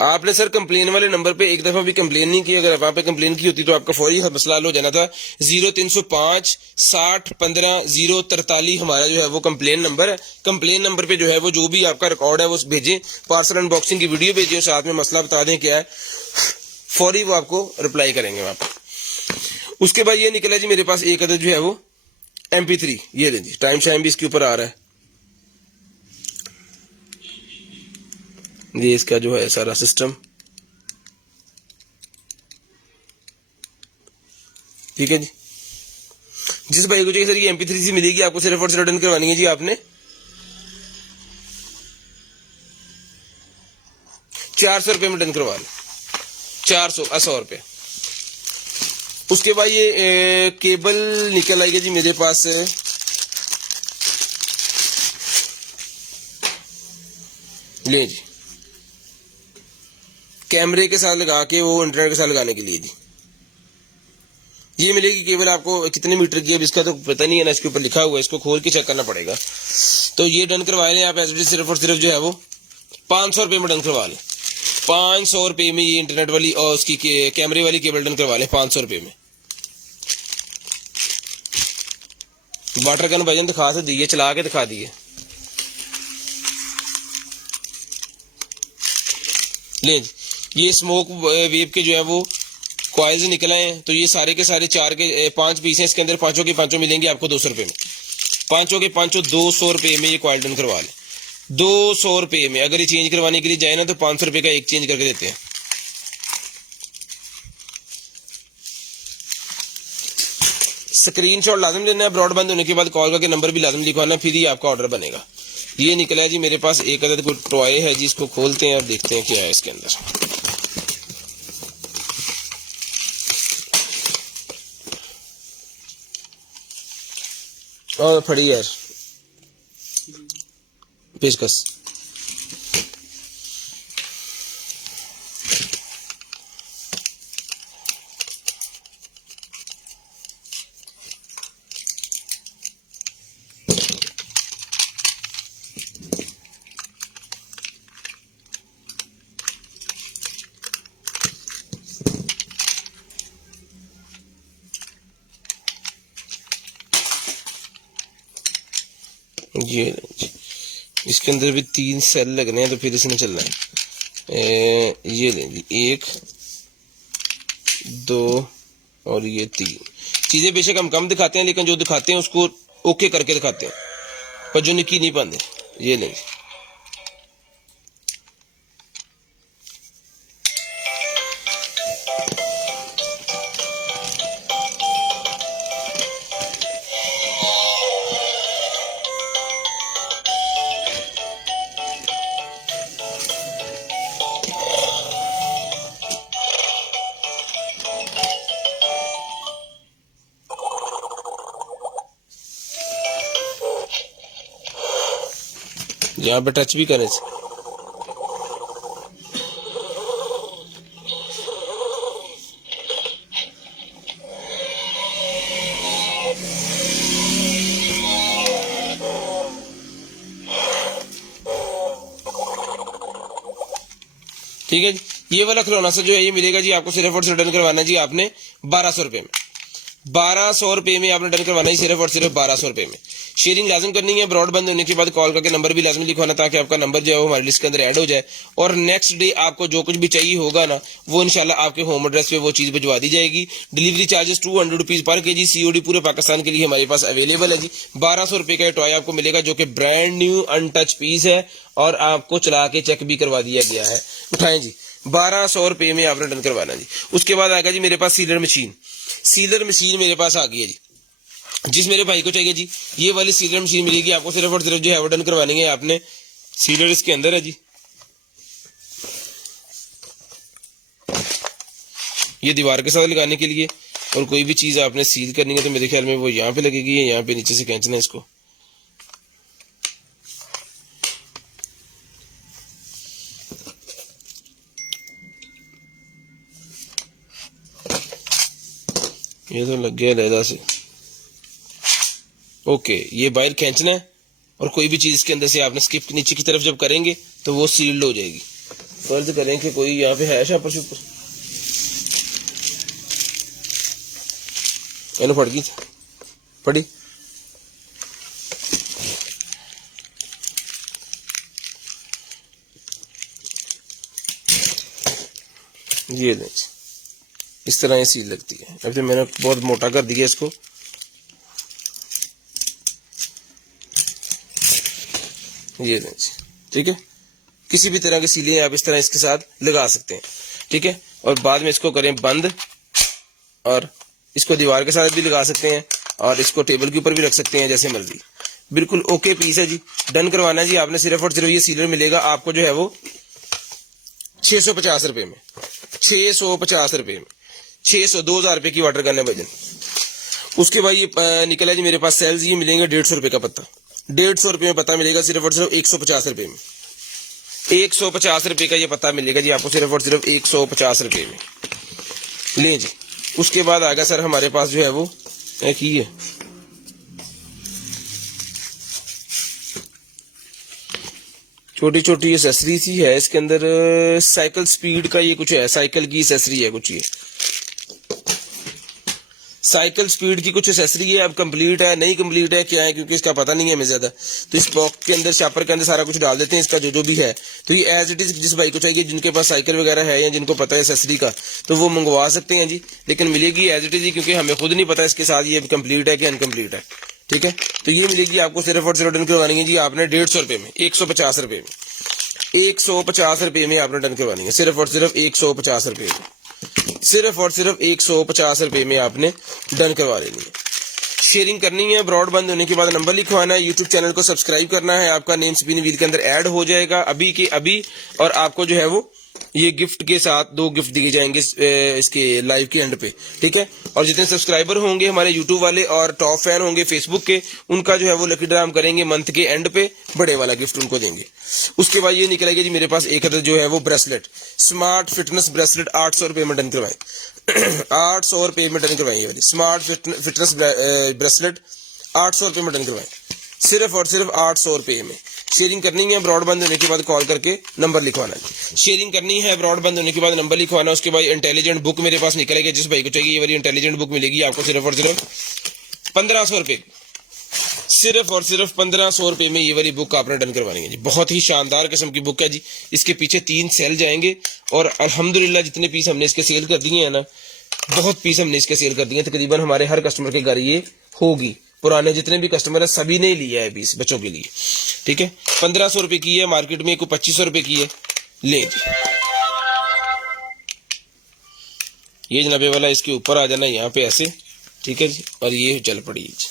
आपने सर कंप्लेन वाले नंबर पे एक दफा भी कंप्लेन नहीं की। अगर वहां पे कंप्लेन की होती तो आपका फौरी मसला हल हो जाना था। 0305 60 15 043 हमारा जो है वो कंप्लेन नंबर है। कंप्लेन नंबर पे जो है वो जो भी आपका रिकॉर्ड है वो भेजें, पार्सल अनबॉक्सिंग की वीडियो भेजें और साथ में मसला बता दें क्या है, फौरी वो आपको रिप्लाई करेंगे वहां पर। उसके बाद ये निकला जी मेरे पास एक अदद जो है वो MP3। ये लें जी, टाइम शाइम भी इसके ऊपर आ रहा है। ये इसका जो है सारा सिस्टम, ठीक है जी। जिस भाई को चाहिए सर ये MP3 सी मिलेगी आपको सिर्फ और सिर्फ रिटर्न करवानी है जी आपने 400 रुपए में रिटर्न करवा लें। 400 रुपए। उसके बाद ये केबल निकल आएगी जी मेरे पास। ले जी कैमरे के साथ लगा के वो इंटरनेट के साथ लगाने के लिए जी ये मिलेगी केबल आपको। कितने मीटर की है इसका तो पता नहीं है ना, इसके ऊपर लिखा हुआ है, इसको खोल के चेक करना पड़ेगा। तो ये डन करवाए लें आप एसडी सिर्फ और सिर्फ जो है वो 500 रुपए में डन करवा लें। 500 रुपए में ये इंटरनेट वाली और उसकी कैमरे वाली केबल डन करवा लें 500 रुपए में। वाटर गन भाईजान दिखा से दिए, चला के दिखा दिए। ले ये स्मोक वेव के जो है वो कॉइल्स निकले हैं, तो ये सारे के सारे 5 पीस हैं इसके अंदर, पांचों के पांचों मिलेंगे आपको 200 रुपये में। पांचों के पांचों 200 रुपये में ये कॉइल डन करवा लें, 200 रुपये में। अगर ये चेंज करवाने के लिए जाए ना तो 500 रुपये का एक चेंज करके देते हैं। स्क्रीनशॉट लाजम लेना है, ब्रॉडबैंड होने के बाद कॉल करके नंबर भी लाजम लिखवाना, फिर ही आपका ऑर्डर बनेगा। ये निकला है जी मेरे पास एक अदद कोई टॉय है जी, इसको खोलते हैं और देखते हैं क्या है इसके अंदर। और फड़ी यार पेशकश। ये इसके अंदर भी 3 सेल लगने हैं, तो फिर इसमें चलना है। ये लें जी 1 2 और ये 3 चीजें। बेशक हम कम दिखाते हैं, लेकिन जो दिखाते हैं उसको ओके करके दिखाते हैं, पर जो निकी नहीं पाते। ये लें जी। यहाँ पे टच भी करे। ठीक है जी। ये वाला खिलौना सा जो है ये मिलेगा जी आपको सिर्फ और सिर्फ डन करवाना है जी आपने 1200 रुपये में। 1200 रुपये में आपने डन करवाना है सिर्फ और सिर्फ 1200 रुपये में। शेयरिंग लाजम करनी है, ब्रॉडबैंड होने के बाद कॉल करके नंबर भी लाजमी लिखवाना, ताकि आपका नंबर जो है वो हमारी लिस्ट के अंदर ऐड हो जाए। और नेक्स्ट डे आपको जो कुछ भी चाहिए होगा ना, वो इंशाल्लाह आपके होम एड्रेस पे वो चीज़ भिजवा दी जाएगी। डिलीवरी चार्जेस 200 रुपीज़ पर केजी, COD पूरे पाकिस्तान के लिए हमारे पास अवेलेबल है जी। 1200 रुपये का टॉय आपको मिलेगा, जो कि ब्रांड न्यू अनटच पीस है और आपको चला के चेक भी करवा दिया गया है। उठाएं जी, 1200 रुपये में आपने डन करवाना जी। उसके बाद आएगा जी मेरे पास सीलर मशीन। सीलर मशीन मेरे पास आ गई है जी। जिस मेरे भाई को चाहिए जी ये वाली सीलर मशीन मिलेगी आपको सिर्फ और सिर्फ जो है वो डन करवानी है आपने। सीलर इसके अंदर है जी, ये दीवार के साथ लगाने के लिए। और कोई भी चीज आपने सील करनी है तो मेरे ख्याल में वो यहाँ पे लगेगी, यहाँ पे नीचे से खींचना है इसको। ये तो लग गया लहदा से। ओके, ये बाहर खींचना है और कोई भी चीज इसके अंदर से आपने स्किप नीचे की तरफ जब करेंगे तो वो सील्ड हो जाएगी। फर्ज करें कि कोई यहाँ पे है शापर शुपर, चलो फट गई फटी। ये दें इस तरह ये सील लगती है। अब जो मैंने बहुत मोटा कर दिया इसको, ये दें ठीक है। किसी भी तरह की सीलें आप इस तरह इसके साथ लगा सकते हैं, ठीक है। और बाद में इसको करें बंद, और इसको दीवार के साथ भी लगा सकते हैं और इसको टेबल के ऊपर भी रख सकते हैं, जैसे मर्जी। बिल्कुल ओके पीस है जी। डन करवाना है जी आपने सिर्फ और सिर्फ ये सीलर मिलेगा आपको जो है वो 650 रुपये में। 650 रुपये में 2000 रुपये की वाटर गन है वजन। उसके बाद ये निकला जी मेरे पास सेल्स, ये मिलेंगे 150 रुपये का पत्ता। 150 रुपये में पत्ता मिलेगा सिर्फ और सिर्फ 150 रुपये में। 150 रुपये का ये पत्ता मिलेगा जी आपको सिर्फ और सिर्फ 150 रुपये में। ले जी। उसके बाद आएगा सर हमारे पास जो है वो एक ही है, छोटी छोटी एसेसरी सी है इसके अंदर। साइकिल स्पीड का ये कुछ है, साइकिल की एसेसरी है कुछ। ये साइकिल स्पीड की कुछ एसेसरी है, अब कंप्लीट है नहीं कंप्लीट है क्या है, क्योंकि इसका पता नहीं है हमें ज्यादा। तो इस बॉक्स के अंदर शॉपर के अंदर सारा कुछ डाल देते हैं इसका जो जो भी है। तो ये एज इट इज जिस भाई को चाहिए, जिनके पास साइकिल वगैरह है या जिनको पता है एसेसरी का, तो वो मंगवा सकते हैं जी, लेकिन मिलेगी एज इट इज ही, क्योंकि हमें खुद नहीं पता इसके साथ ये कंप्लीट है कि अनकम्प्लीट है। ठीक है, तो ये मिलेगी आपको सिर्फ और सिर्फ डन करवानी है जी आपने 150 रुपए में, 150 रुपए में, 150 रुपए में आपने डन करवानी है, सिर्फ और सिर्फ 150 रुपए में, सिर्फ और सिर्फ 150 रुपए में आपने डन करवा लेनी है। शेयरिंग करनी है, ब्रॉडबैंड होने के बाद नंबर लिखवाना है, यूट्यूब चैनल को सब्सक्राइब करना है, आपका नेम स्पिन व्हील के अंदर ऐड हो जाएगा अभी के अभी, और आपको जो है वो ये गिफ्ट के साथ 2 गिफ्ट दिए जाएंगे इसके लाइव के एंड पे। ठीक है, और जितने सब्सक्राइबर होंगे हमारे यूट्यूब वाले और टॉप फैन होंगे फेसबुक के, उनका जो है वो लकी ड्रा हम करेंगे मंथ के एंड पे, बड़े वाला गिफ्ट उनको देंगे। उसके बाद ये निकलेगा जी मेरे पास एक अदर जो है वो ब्रेसलेट, स्मार्ट फिटनेस ब्रेसलेट 800 रुपए में डन करवाएं 800 रुपए में डन करवाएंगे वाली स्मार्ट फिटनेस ब्रेसलेट 800 रुपए में डन करवाएं, सिर्फ और सिर्फ 800 रुपए में। शेयरिंग करनी है, ब्रॉडबैंड होने के बाद कॉल करके नंबर लिखवाना है। शेयरिंग करनी है, ब्रॉडबैंड होने के बाद नंबर लिखवाना है। उसके बाद इंटेलिजेंट बुक मेरे पास निकलेगी, जिस भाई को चाहिए ये वाली इंटेलिजेंट बुक मिलेगी आपको सिर्फ और सिर्फ 1500 रुपए, सिर्फ और सिर्फ 1500 रुपए में ये वाली बुक आपने डन करवानी है जी। बहुत ही शानदार किस्म की बुक है जी, इसके पीछे 3 सेल जाएंगे और अल्हम्दुलिल्लाह जितने पीस हमने इसके सेल कर दिए हैं ना, बहुत पीस हमने इसके सेल कर दिए, तकरीबन हमारे हर कस्टमर के घर ये होगी। पुराने जितने भी कस्टमर है सभी ने लिया है पीस बच्चों के लिए। ठीक है, 1500 रुपए की है, मार्केट में को 2500 रुपए की है, ले जी। ये जनाबे वाला इसके ऊपर आ जाना यहाँ पे ऐसे, ठीक है जी, और ये चल पड़ी जी।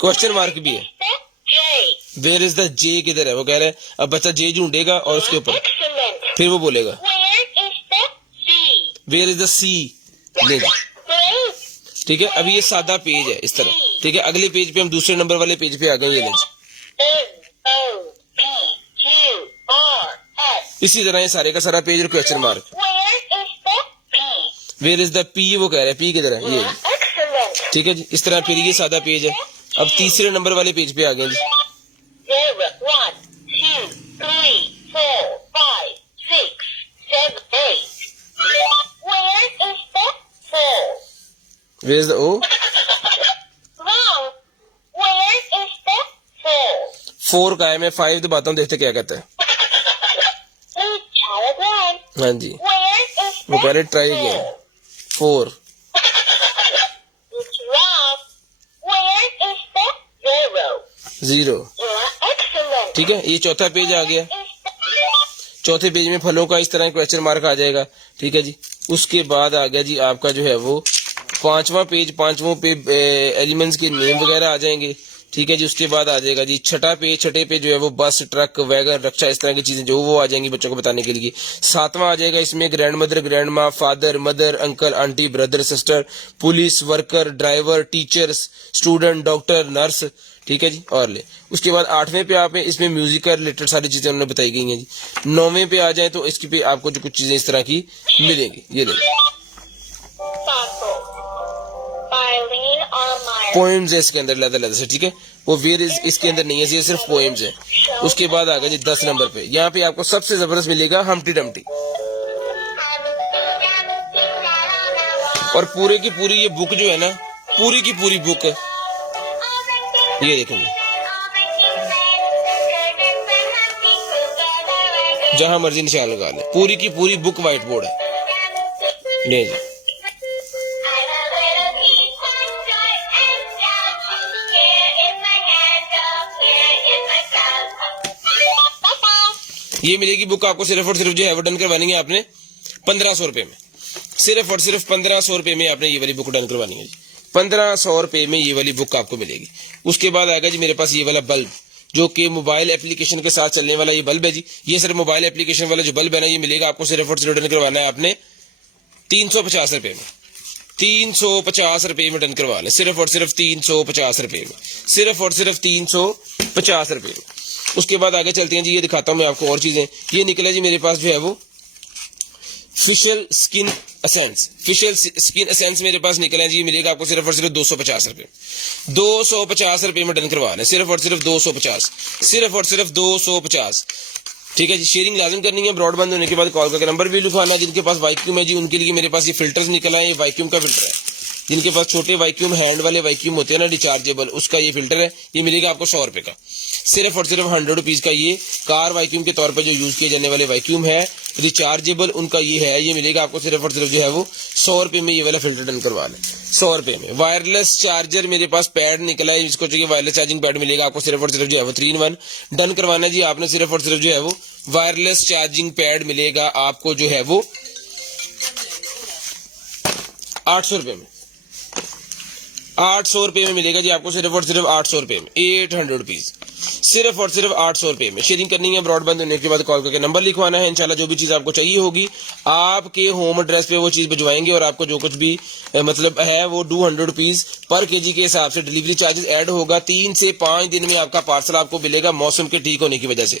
क्वेश्चन मार्क भी है, वेयर इज द जे किधर है, वो कह रहे हैं अब बच्चा जे ढूंढेगा और उसके ऊपर फिर वो बोलेगा वेयर इज द सी, ले ठीक है। अभी ये सादा पेज है इस तरह, ठीक है। अगले पेज पे हम दूसरे नंबर वाले पेज पे आ गए, ये ले इसी तरह ये सारे का सारा पेज और question mark, where is the P, वो कह रहे हैं पी किधर है, ये ठीक है जी। इस तरह फिर ये सादा पेज है। अब तीसरे नंबर वाले पेज पे आ गए जी, 0, 1, 2, 3, 4, 5, 6, 7, 8. Where is the 4? Where is the O, Wrong. Where is the 4? 4 का है, मैं 5 दबाता हूँ, देखते क्या कहता है। Please try again. हाँ जी, Where is वो कह रहे the try again, 4 It's wrong. Where is the 0? 0, Excellent. ठीक है। ये चौथा पेज आ गया, चौथे पेज में फलों का इस तरह क्वेश्चन मार्क आ जाएगा, ठीक है जी। उसके बाद आ गया जी आपका जो है वो पांचवा पेज, पांचवों पे एलिमेंट्स के नेम वगैरह आ जाएंगे, ठीक है जी। उसके बाद आ जाएगा जी छठा पेज, छठे पे जो है वो बस, ट्रक, वैगन, रक्षा, इस तरह की चीजें जो वो आ जाएंगी बच्चों को बताने के लिए। सातवां आ जाएगा इसमें ग्रैंड मदर, ग्रैंड माँ, father, mother, uncle, aunty, brother, sister, police, worker, driver, teachers, student, doctor, nurse, ठीक है जी। और ले उसके बाद 8वें पे आप इसमें म्यूजिक का रिलेटेड सारी चीजें उन्होंने बताई गई हैं जी। 9वें पे आ जाए तो इसकी पे आपको जो कुछ चीजें इस तरह की मिलेंगी, ये ले पोएम्स है इसके अंदर लदा से, ठीक है। वो वेयर इज इसके अंदर नहीं है, ये सिर्फ पोएम्स है। उसके बाद आ गया जी 10 नंबर पे, यहाँ पे आपको सबसे जबरदस्त मिलेगा हम्टी डम्टी, और पूरे की पूरी ये बुक जो है ना, पूरी की पूरी बुक है, ये देखेंगे जहां मर्जी निशान लगा ले, पूरी की पूरी बुक व्हाइट बोर्ड है, ले जी। ये मिलेगी बुक आपको सिर्फ और सिर्फ जो है वो डन करवानी है आपने 1500 रुपए में, सिर्फ और सिर्फ 1500 रुपए में आपने ये वाली बुक डन करवानी है जी। 1500 रुपए में ये वाली बुक आपको मिलेगी। उसके बाद आएगा जी मेरे पास ये वाला बल्ब, जो कि मोबाइल एप्लीकेशन के साथ चलने वाला ये बल्ब है जी। ये सिर्फ मोबाइल एप्लीकेशन वाला जो बल्ब है ना, ये मिलेगा आपको सिर्फ और सिर्फ डन करवाना है आपने 350 रुपए में, 350 रुपए में डन करवा लें, सिर्फ और सिर्फ 350 रुपए में, सिर्फ और सिर्फ 350 रुपए में। उसके बाद आगे चलते हैं जी, ये दिखाता हूं मैं आपको और चीजें। ये निकला जी मेरे पास जो है वो facial skin essence, facial skin essence मेरे पास निकला है जी, मिलेगा आपको सिर्फ और सिर्फ 250 रुपए, 250 रुपए में डन करवा लें, सिर्फ और सिर्फ 250, सिर्फ और सिर्फ 250। ठीक है जी, शेयरिंग लाजिम करनी है। ब्रॉडबैंड होने के बाद कॉल करके नंबर भी लिखवाना है। जिनके पास वैक्यूम है जी, उनके लिए मेरे पास ये फिल्टर्स निकला है, ये वैक्यूम का फिल्टर है। जिनके पास छोटे वैक्यूम, हैंड वाले वैक्यूम होते हैं ना रिचार्जेबल, उसका ये फिल्टर है, ये मिलेगा आपको 100 रुपए का, सिर्फ और सिर्फ 100 रुपीज का। ये कार वैक्यूम के तौर पर जो यूज किए जाने वाले वैक्यूम है रिचार्जेबल, उनका ये है, ये मिलेगा आपको सिर्फ और सिर्फ जो है वो 100 रुपए में। ये वाला फिल्टर डन करवा लें 100 रुपए में। वायरलेस चार्जर मेरे पास पैड निकला है, इसको चाहिए वायरलेस चार्जिंग पैड, मिलेगा आपको सिर्फ और सिर्फ जो है वो 3 in 1 डन करवाना है जी आपने। सिर्फ और सिर्फ जो है वो वायरलेस चार्जिंग पैड मिलेगा आपको जो है वो 800 रुपए में, 800 रुपए में मिलेगा जी आपको, सिर्फ और सिर्फ 800 रुपए में, 800 रुपीज, सिर्फ और सिर्फ 800 रुपए में। शेयरिंग करनी है, ब्रॉडबैंड होने के बाद कॉल करके नंबर लिखवाना है। इंशाल्लाह जो भी चीज आपको चाहिए होगी आपके होम एड्रेस पे वो चीज भिजवाएंगे, और आपको जो कुछ भी मतलब है वो 200 रुपीज पर केजी के हिसाब से डिलीवरी चार्जेस ऐड होगा। 3 से 5 दिन में आपका पार्सल आपको मिलेगा। मौसम के ठीक होने की वजह से,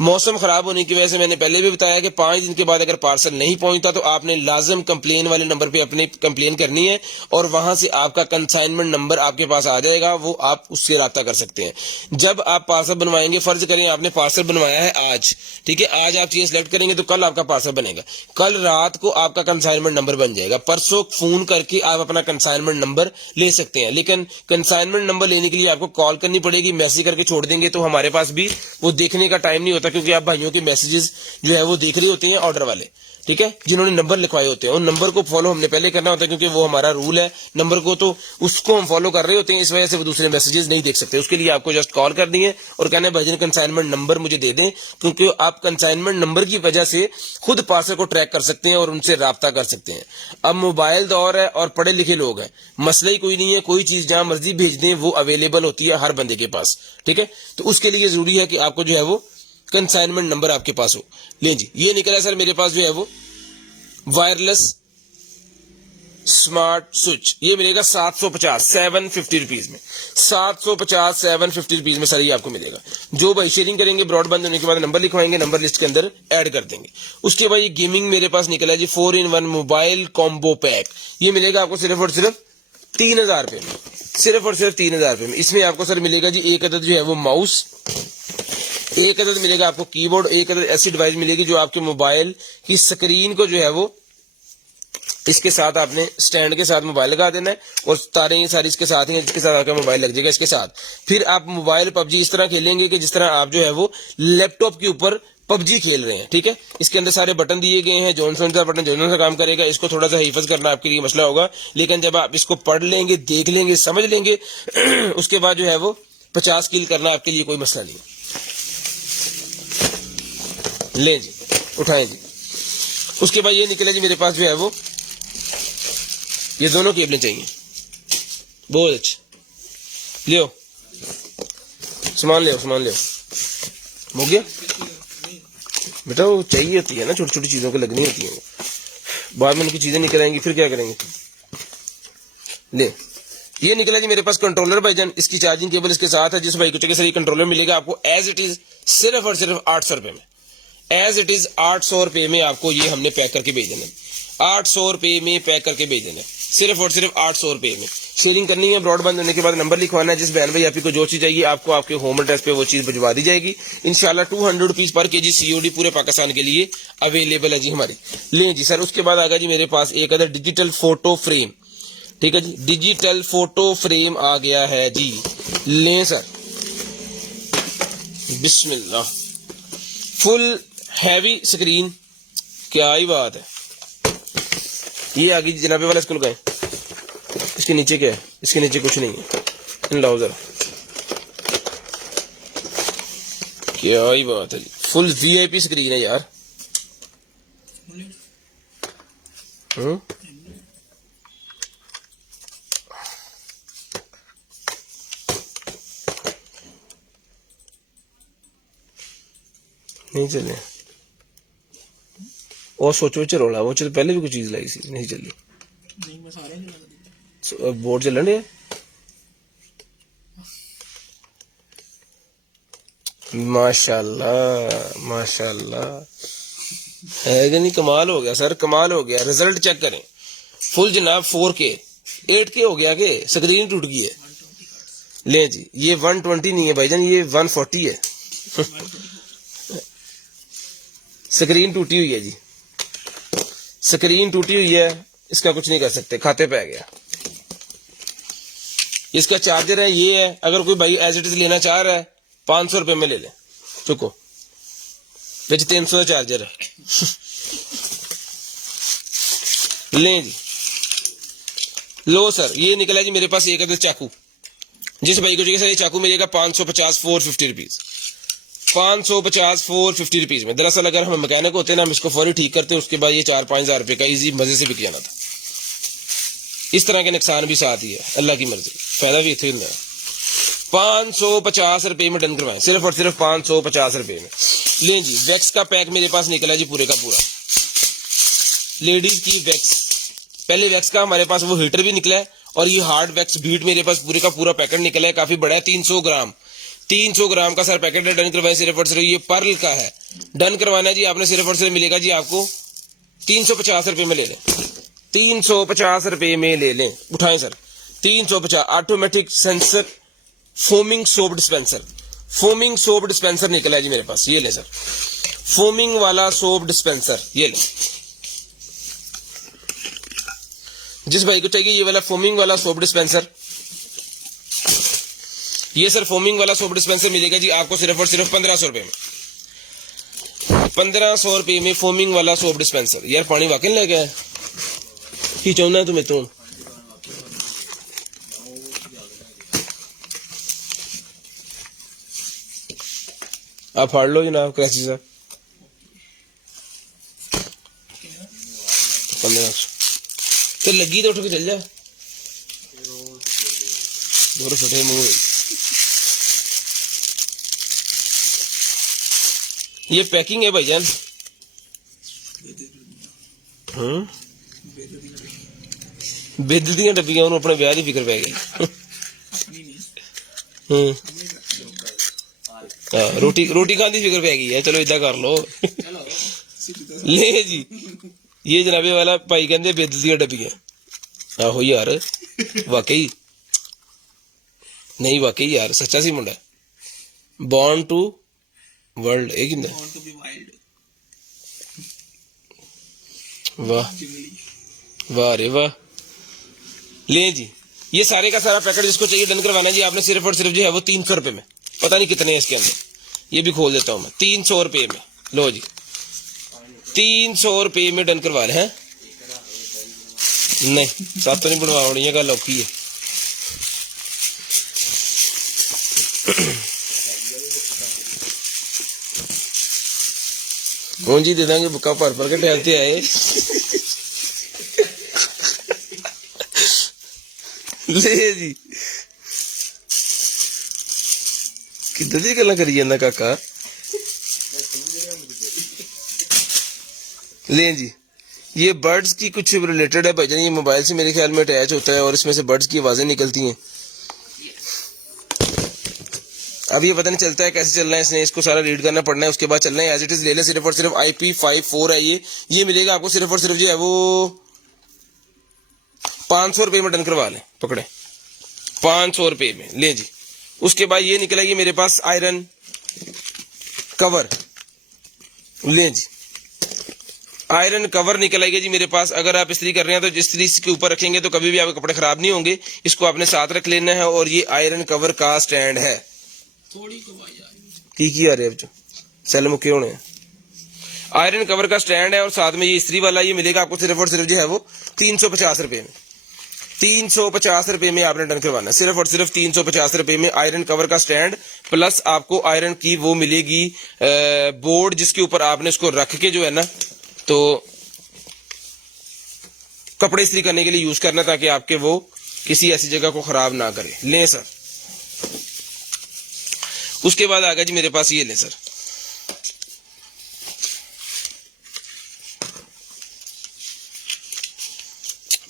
मौसम खराब होने की वजह से मैंने पहले भी बताया कि 5 दिन के बाद अगर पार्सल नहीं पहुंचता तो आपने लाजम कंप्लेन वाले नंबर पे अपने कंप्लेन करनी है, और वहां से आपका कंसाइनमेंट नंबर आपके पास आ जाएगा, वो आप उससे राब्ता कर सकते हैं। जब आप पार्सल बनवाएंगे, फर्ज करें आपने पार्सल बनवाया है आज, ठीक है, आज आप चीज सेलेक्ट करेंगे तो कल आपका पार्सल बनेगा, कल रात को आपका कंसाइनमेंट नंबर बन जाएगा, परसों फोन करके आप अपना कंसाइनमेंट नंबर ले सकते हैं। लेकिन कंसाइनमेंट नंबर लेने के लिए आपको कॉल करनी पड़ेगी, मैसेज करके छोड़ देंगे तो हमारे पास भी वो देखने का टाइम नहीं होता, क्योंकि आप भाइयों के मैसेजेस जो है वो देख रहे होते हैं ऑर्डर वाले, ठीक है, जिन्होंने नंबर लिखवाए होते हैं, उन नंबर को फॉलो हमने पहले करना होता है, क्योंकि वो हमारा रूल है नंबर को, तो उसको हम फॉलो कर रहे होते हैं, इस वजह से वो दूसरे मैसेजेस नहीं देख सकते। उसके लिए आपको जस्ट कॉल करनी है और कहना है भाईजान कंसाइनमेंट नंबर मुझे दे दें, क्योंकि आप कंसाइनमेंट नंबर की वजह से खुद पार्सल को ट्रैक कर सकते हैं और उनसे राब्ता कर सकते हैं। अब मोबाइल दौर है और पढ़े लिखे लोग हैं, मसला ही कोई नहीं है, कोई चीज जहां मर्जी भेज दें वो अवेलेबल होती है हर बंदे के पास, ठीक है। तो उसके लिए जरूरी है कि आपको जो है वो कंसाइनमेंट नंबर आपके पास हो। ले जी, ये निकला सर मेरे पास जो है वो वायरलेस स्मार्ट स्विच, ये मिलेगा 750 750 रुपीज में, 750 750 रुपीज में सर ये आपको मिलेगा। जो भाई शेयरिंग करेंगे ब्रॉडबैंड होने के बाद नंबर लिखवाएंगे, नंबर लिस्ट के अंदर ऐड कर देंगे। उसके बाद ये गेमिंग मेरे पास निकला है जी 4 in 1 मोबाइल कॉम्बो पैक, ये मिलेगा आपको सिर्फ और सिर्फ 3000 रुपए में, सिर्फ और सिर्फ 3000 रुपए में। इसमें आपको सर मिलेगा जी एक अदद जो है वो माउस, एक अदद मिलेगा आपको कीबोर्ड, एक अदद ऐसी डिवाइस मिलेगी जो आपके मोबाइल की स्क्रीन को जो है वो इसके साथ आपने स्टैंड के साथ मोबाइल लगा देना है, और तारें ये सारी इसके साथ हैं, जिसके साथ आपका मोबाइल लग जाएगा इसके साथ। फिर आप मोबाइल पबजी इस तरह खेलेंगे कि जिस तरह आप जो है वो लैपटॉप के ऊपर पबजी खेल रहे हैं, ठीक है। इसके अंदर सारे बटन दिए गए हैं, जॉनसन का बटन जॉनसन सा काम करेगा, इसको थोड़ा सा हिफाज करना आपके लिए मसला होगा, लेकिन जब आप इसको पढ़ लेंगे, देख लेंगे, समझ लेंगे उसके बाद जो है वो 50 किल करना आपके लिए कोई मसला नहीं। ले जी, उठाएं जी। उसके बाद ये निकले जी मेरे पास जो है वो ये दोनों केबलें चाहिए, बहुत अच्छा, लियो सामान, लियो सामान, लियो हो गया बेटा, वो चाहिए होती है ना, छोटी छोटी चीजों को लगनी होती है, बाद में उनकी चीजें निकल आएंगी, फिर क्या करेंगे। ले, ये निकला जी मेरे पास कंट्रोलर भाईजान, इसकी चार्जिंग केबल इसके साथ है। जिस भाई को चाहिए सर ये कंट्रोलर मिलेगा आपको एज इट इज सिर्फ और सिर्फ 800 रुपए में, एज इट इज 800 रुपए में आपको ये हमने पैक करके भेज देना, 800 रुपए में पैक करके भेज देना, सिर्फ और सिर्फ 800 रुपए में। शेयरिंग करनी है, ब्रॉडबैंड होने के बाद नंबर लिखवाना है। जिस बहन भाई आपको जो चीज चाहिए आपको आपके होम एड्रेस पे वो चीज भिजवा दी जाएगी इंशाल्लाह। 200 रुपीज पर केजी COD पूरे पाकिस्तान के लिए अवेलेबल है जी हमारी। लें जी सर, उसके बाद आ गया जी मेरे पास एक अदर डिजिटल फोटो फ्रेम, ठीक है जी, डिजिटल फोटो फ्रेम आ गया है जी। लें सर, बिस्मिल्लाह, फुल हैवी स्क्रीन, क्या ही बात है। ये आ गई जनाबे वाला स्कूल का है, इसके नीचे क्या है, इसके नीचे कुछ नहीं है, इन लाओ जरा, क्या ही बात है, फुल VIP स्क्रीन है यार। नहीं चले, और सोचो चरोला वो चल पहले भी कोई चीज लाई सी, नहीं चली, नहीं मैं सारे बोर्ड चलन डे माशाल्लाह माशाल्लाह। है कि नहीं? कमाल हो गया सर, कमाल हो गया। रिजल्ट चेक करें, फुल जनाब 4K 8K हो गया कि स्क्रीन टूट गई है। ले जी, ये 120 नहीं है भाईजान, ये 140 है। स्क्रीन टूटी हुई है जी, स्क्रीन टूटी हुई है, इसका कुछ नहीं कर सकते, खाते पे आ गया। इसका चार्जर है ये है, अगर कोई भाई एज इट इज लेना चाह रहा है 500 रुपए में ले ले, चुको विच 300 का चार्जर है। लें जी, लो सर, ये निकला जी मेरे पास एक अदद चाकू। जिस भाई को चाहिए सर ये चाकू मिलेगा 550 450 रुपीज, 550 450 रुपीज में। दरअसल अगर हम मैकेनिक होते ना, हम इसको फौरी ठीक करते, उसके बाद ये 4-5 हजार रुपए का इजी मजे से बिक जाना था। इस तरह के नुकसान भी साथ ही है, अल्लाह की मर्जी, फायदा भी इतने है। 550 रुपए में डन करवाएं, सिर्फ और सिर्फ 550 रुपए में। लें जी, वैक्स का पैक मेरे पास निकला जी पूरे का पूरा, लेडीज की वैक्स। पहले वैक्स का हमारे पास वो हीटर भी निकला है, और ये हार्ड वैक्स बीट मेरे पास पूरे का पूरा पैकेट निकला है, काफी बड़ा है, 300 ग्राम 300 ग्राम का सर पैकेट है। डन करवाए सिर्फ और सिर्फ, ये पर्ल का है। डन करवाना है जी आपने, सिर्फ और सिर्फ मिलेगा जी आपको 350 रुपए में ले लें, 350 रुपए में ले लें। उठाएं sir, 350। Automatic sensor foaming soap dispenser, foaming soap dispenser निकला है जी मेरे पास, ये ले सर, फोमिंग वाला सोप डिस्पेंसर, ये ले। जिस भाई को चाहिए ये वाला फोमिंग वाला सोप डिस्पेंसर, ये सर फोमिंग वाला सोप डिस्पेंसर मिलेगा जी आपको सिर्फ और सिर्फ 1500 रुपए में, 1500 रुपए में फोमिंग वाला सोप डिस्पेंसर। यार पानी वाकई लग गया है की चाहना तुम्हें तो आप फाड़ लो जनाब कराची साहब, 1500 तो लगी तो उठ के चल जा, दोनों छोटे मुंह। ये पैकिंग है भाईजान, बेदल दियां डब्बियां, उन्होंने अपने ब्याह की फिक्र पै गई। रोटी रोटी खाने की फिक्र पै गई है, चलो इदा कर लो। ले जी, ये जनाबे वाला भाई कहते बेदल दियां डब्बियां, आहो यार वाकई नहीं, वाकई यार सच्चा सी मुंडा। बॉर्न टू वर्ल्ड एक ही, वाह वाह रे वाह। ले जी, ये सारे का सारा पैकेट जिसको चाहिए डन करवाना है जी आपने, सिर्फ और सिर्फ जो है वो 300 रुपए में, पता नहीं कितने हैं इसके अंदर, ये भी खोल देता हूं मैं, 300 रुपए में। लो जी, 300 रुपए में डन करवा रहे हैं। नहीं सात तो नहीं बनवानी है, गल औखी है। हूं जी दे देंगे, बुक्का भर भर के टहलते आए। ले जी, किधर दी गल्लां करी जांदा काका। ले जी, ये बर्ड्स की कुछ रिलेटेड है भाईजान, ये मोबाइल से मेरे ख्याल में अटैच होता है और इसमें से बर्ड्स की आवाजें निकलती हैं। अब ये पता नहीं चलता है कैसे चलना है, इसने इसको सारा रीड करना पड़ना है, उसके बाद चलना है। एज इट इज ले लें, सिर्फ और सिर्फ IP54 है ये मिलेगा आपको सिर्फ और सिर्फ जो है वो 500 रुपए में डन करवा लें, पकड़े 500 रुपए में। ले जी, उसके बाद ये निकलेगी मेरे पास आयरन कवर। ले जी, आयरन कवर निकल आएगी जी मेरे पास। अगर आप इस्त्री कर रहे हैं तो जिस इस्त्री के ऊपर रखेंगे तो कभी भी आपके कपड़े खराब नहीं होंगे, इसको आपने साथ रख लेना है। और ये आयरन कवर का स्टैंड है, की आ रहे अब जो सेल मुके होने, आयरन कवर का स्टैंड है और साथ में ये इस्त्री वाला, ये मिलेगा आपको सिर्फ और सिर्फ जो है वो 350 रुपए में, 350 रुपए में आपने डन करवाना, सिर्फ और सिर्फ 350 रुपए में आयरन कवर का स्टैंड, प्लस आपको आयरन की वो मिलेगी बोर्ड, जिसके ऊपर आपने उसको रख के जो है ना तो कपड़े इस्त्री करने के लिए यूज करना, ताकि आपके वो किसी ऐसी जगह को खराब ना करे। लें सर, उसके बाद आ गया जी मेरे पास ये लें सर,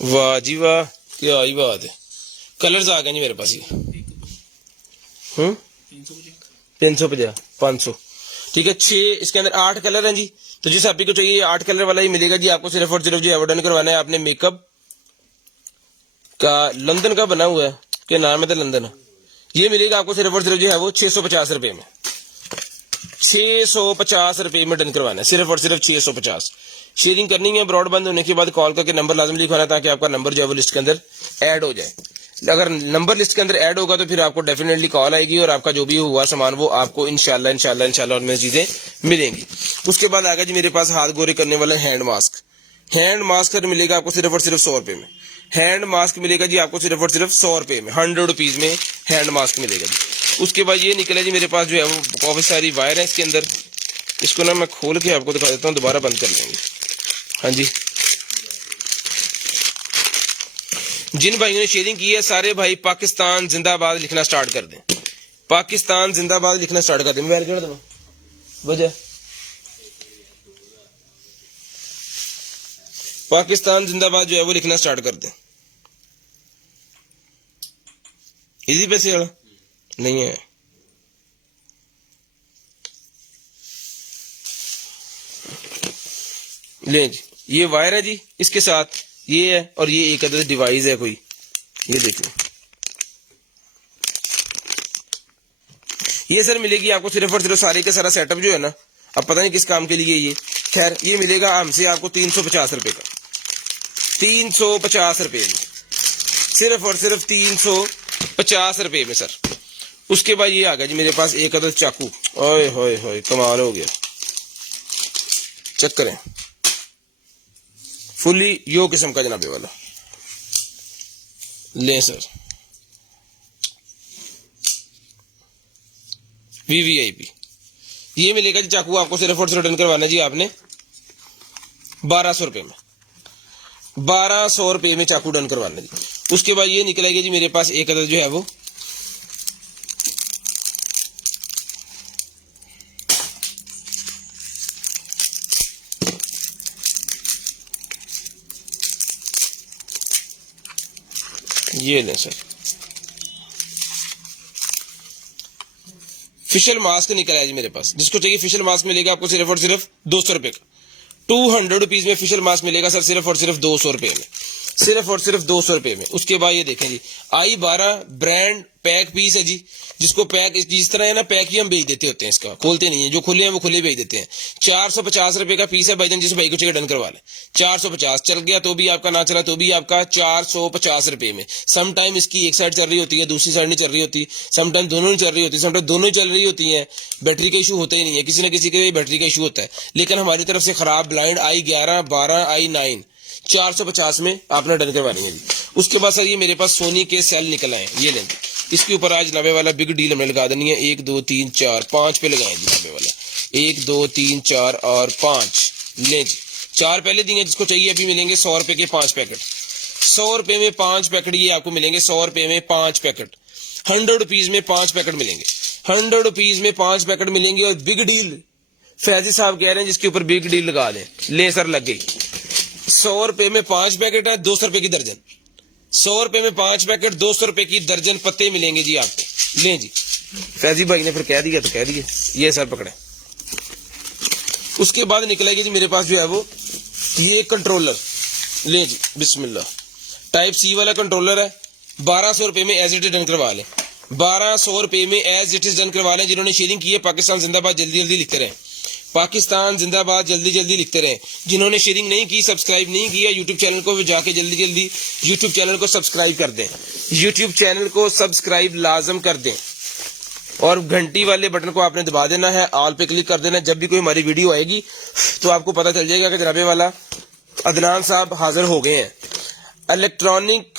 वाह जी वाह, क्या ही बात है। कलर्स आ गए जी मेरे पास ये 350 500, ठीक है। 6 इसके अंदर 8 कलर हैं जी, तो जिस आप ही को चाहिए 8 कलर वाला ही मिलेगा जी आपको। सिर्फ और सिर्फ जो है वो डन करवाना है आपने। मेकअप का लंदन का बना हुआ है, क्या नाम है था लंदन, ये मिलेगा आपको सिर्फ और सिर्फ जो है वो 650 रुपए में। 650 रुपए में डन करवाना है, सिर्फ और सिर्फ 650। शेयरिंग करनी है, ब्रॉडबैंड होने के बाद कॉल करके नंबर लाजम लिखवाना ताकि आपका नंबर जो है वो लिस्ट के अंदर ऐड हो जाए। अगर नंबर लिस्ट के अंदर ऐड होगा तो फिर आपको डेफिनेटली कॉल आएगी और आपका जो भी हुआ सामान वो आपको इंशाल्लाह उनमें चीजें मिलेंगी। उसके बाद आएगा जी मेरे पास हाथ गोरे करने वाला हैंड मास्क। हैंड मास्क मिलेगा आपको सिर्फ और सिर्फ 100 रुपए में। हैंड मास्क मिलेगा जी आपको सिर्फ और सिर्फ 100 रुपए में, 100 रुपीज में हैंड मास्क मिलेगा जी। उसके बाद ये निकला जी मेरे पास जो है वो काफी सारी वायर है इसके अंदर। इसको ना मैं खोल के आपको दिखा देता हूँ, दोबारा बंद कर लेंगे। हाँ जी, जिन भाइयों ने शेयरिंग की है सारे भाई पाकिस्तान जिंदाबाद लिखना स्टार्ट कर दें। पाकिस्तान जिंदाबाद लिखना स्टार्ट कर दें। मैं कर दूं वजह पाकिस्तान जिंदाबाद जो है वो लिखना स्टार्ट कर दें। इजी पैसे वाला नहीं है। ले जी, ये वायर है जी, इसके साथ ये है और ये एक अदद डिवाइस है कोई, ये देखिए। ये सर मिलेगी आपको सिर्फ और सिर्फ सारे का सारा सेटअप जो है ना, अब पता नहीं किस काम के लिए ये, खैर ये मिलेगा हमसे आपको 350 रुपए का। 350 रुपए में, सिर्फ और सिर्फ 350 रुपए में सर। उसके बाद ये आ गया जी मेरे पास एक अदद चाकू। ओए होए होए, कमाल हो गया। चेक करें, फुली यो किस्म का जनाबे वाला ले सर, VVIP। ये मिलेगा जी चाकू आपको सिर्फ और सिर्फ रिटर्न करवाना जी आपने 1200 रुपए में। 1200 रुपए में चाकू डन करवाना जी। उसके बाद ये निकलेगा जी मेरे पास एक अदद जो है वो ये लें सर, फिशल मास्क निकला है जी मेरे पास। जिसको चाहिए फिशल मास्क मिलेगा आपको सिर्फ और सिर्फ 200 रुपए का। 200 रुपीज में फिशल मास्क मिलेगा सर, सिर्फ और सिर्फ 200 रुपए में, सिर्फ और सिर्फ 200 रुपए में। उसके बाद ये देखें जी I12 ब्रांड पैक पीस है जी, जिसको पैक जिस तरह है ना पैक ही हम बेच देते होते हैं, इसका खोलते नहीं है, जो खुले हैं वो खुले बेच देते हैं। 450 रुपए का पीस है भाईजान, जिस भाई को चाहिए डन करवा ले। 450 चल गया तो भी आपका, ना चला तो भी आपका 450 रुपए में। समटाइम इसकी एक साइड चल रही होती है, दूसरी साइड नहीं चल रही होती, समटाइम दोनों नहीं चल रही होती, समटाइम दोनों ही चल रही होती है। बैटरी का इशू होता ही नहीं है, किसी ना किसी के बैटरी का इशू होता है, लेकिन हमारी तरफ से खराब ब्लाइंड I11 12 I9 450 में आपने डन करवानी है जी। उसके बाद सर ये मेरे पास सोनी के सेल निकल आए, ये लेंगे। इसके ऊपर आज नबे वाला बिग डील हमने लगा देनी है। 1 2 3 4 5 पे लगाए जी नबे वाला। 1 2 3 4 और 5 ले जी। 4 पहले दिए, जिसको चाहिए अभी मिलेंगे 100 रुपए के 5 पैकेट। 100 रुपए में 5 पैकेट ये आपको मिलेंगे। 100 रुपए में 5 पैकेट, 100 रुपीज में 5 पैकेट मिलेंगे। 100 रुपीज में 5 पैकेट मिलेंगे। और बिग डील फैजी साहब कह रहे हैं जिसके ऊपर बिग डील लगा दें, ले सर लग गई। 100 रुपए में 5 पैकेट है, 200 रुपए की दर्जन। 100 रुपए में 5 पैकेट, 200 रुपए की दर्जन पत्ते मिलेंगे जी आपको। ले जी, फैजी भाई ने फिर कह दिया तो कह दिए, ये सर पकड़े। उसके बाद निकलेगी जी मेरे पास जो है वो ये कंट्रोलर, ले जी बिस्मिल्लाह। टाइप C वाला कंट्रोलर है। 1200 रुपए में एज इट इज डन करवा लें। 1200 रुपए में एज इट इज डन करवा लें। जिन्होंने शेयरिंग की है पाकिस्तान जिंदाबाद जल्दी जल्दी लिखते रहे। पाकिस्तान जिंदाबाद जल्दी जल्दी लिखते रहे। जिन्होंने शेयरिंग नहीं की, सब्सक्राइब नहीं किया, यूट्यूब चैनल को जाके जल्दी जल्दी यूट्यूब चैनल को सब्सक्राइब कर दें। यूट्यूब चैनल को सब्सक्राइब लाजम कर दें और घंटी वाले बटन को आपने दबा देना है, ऑल पे क्लिक कर देना। जब भी कोई हमारी वीडियो आएगी तो आपको पता चल जाएगा कि जनाबे वाला अदनान साहब हाजिर हो गए हैं। इलेक्ट्रॉनिक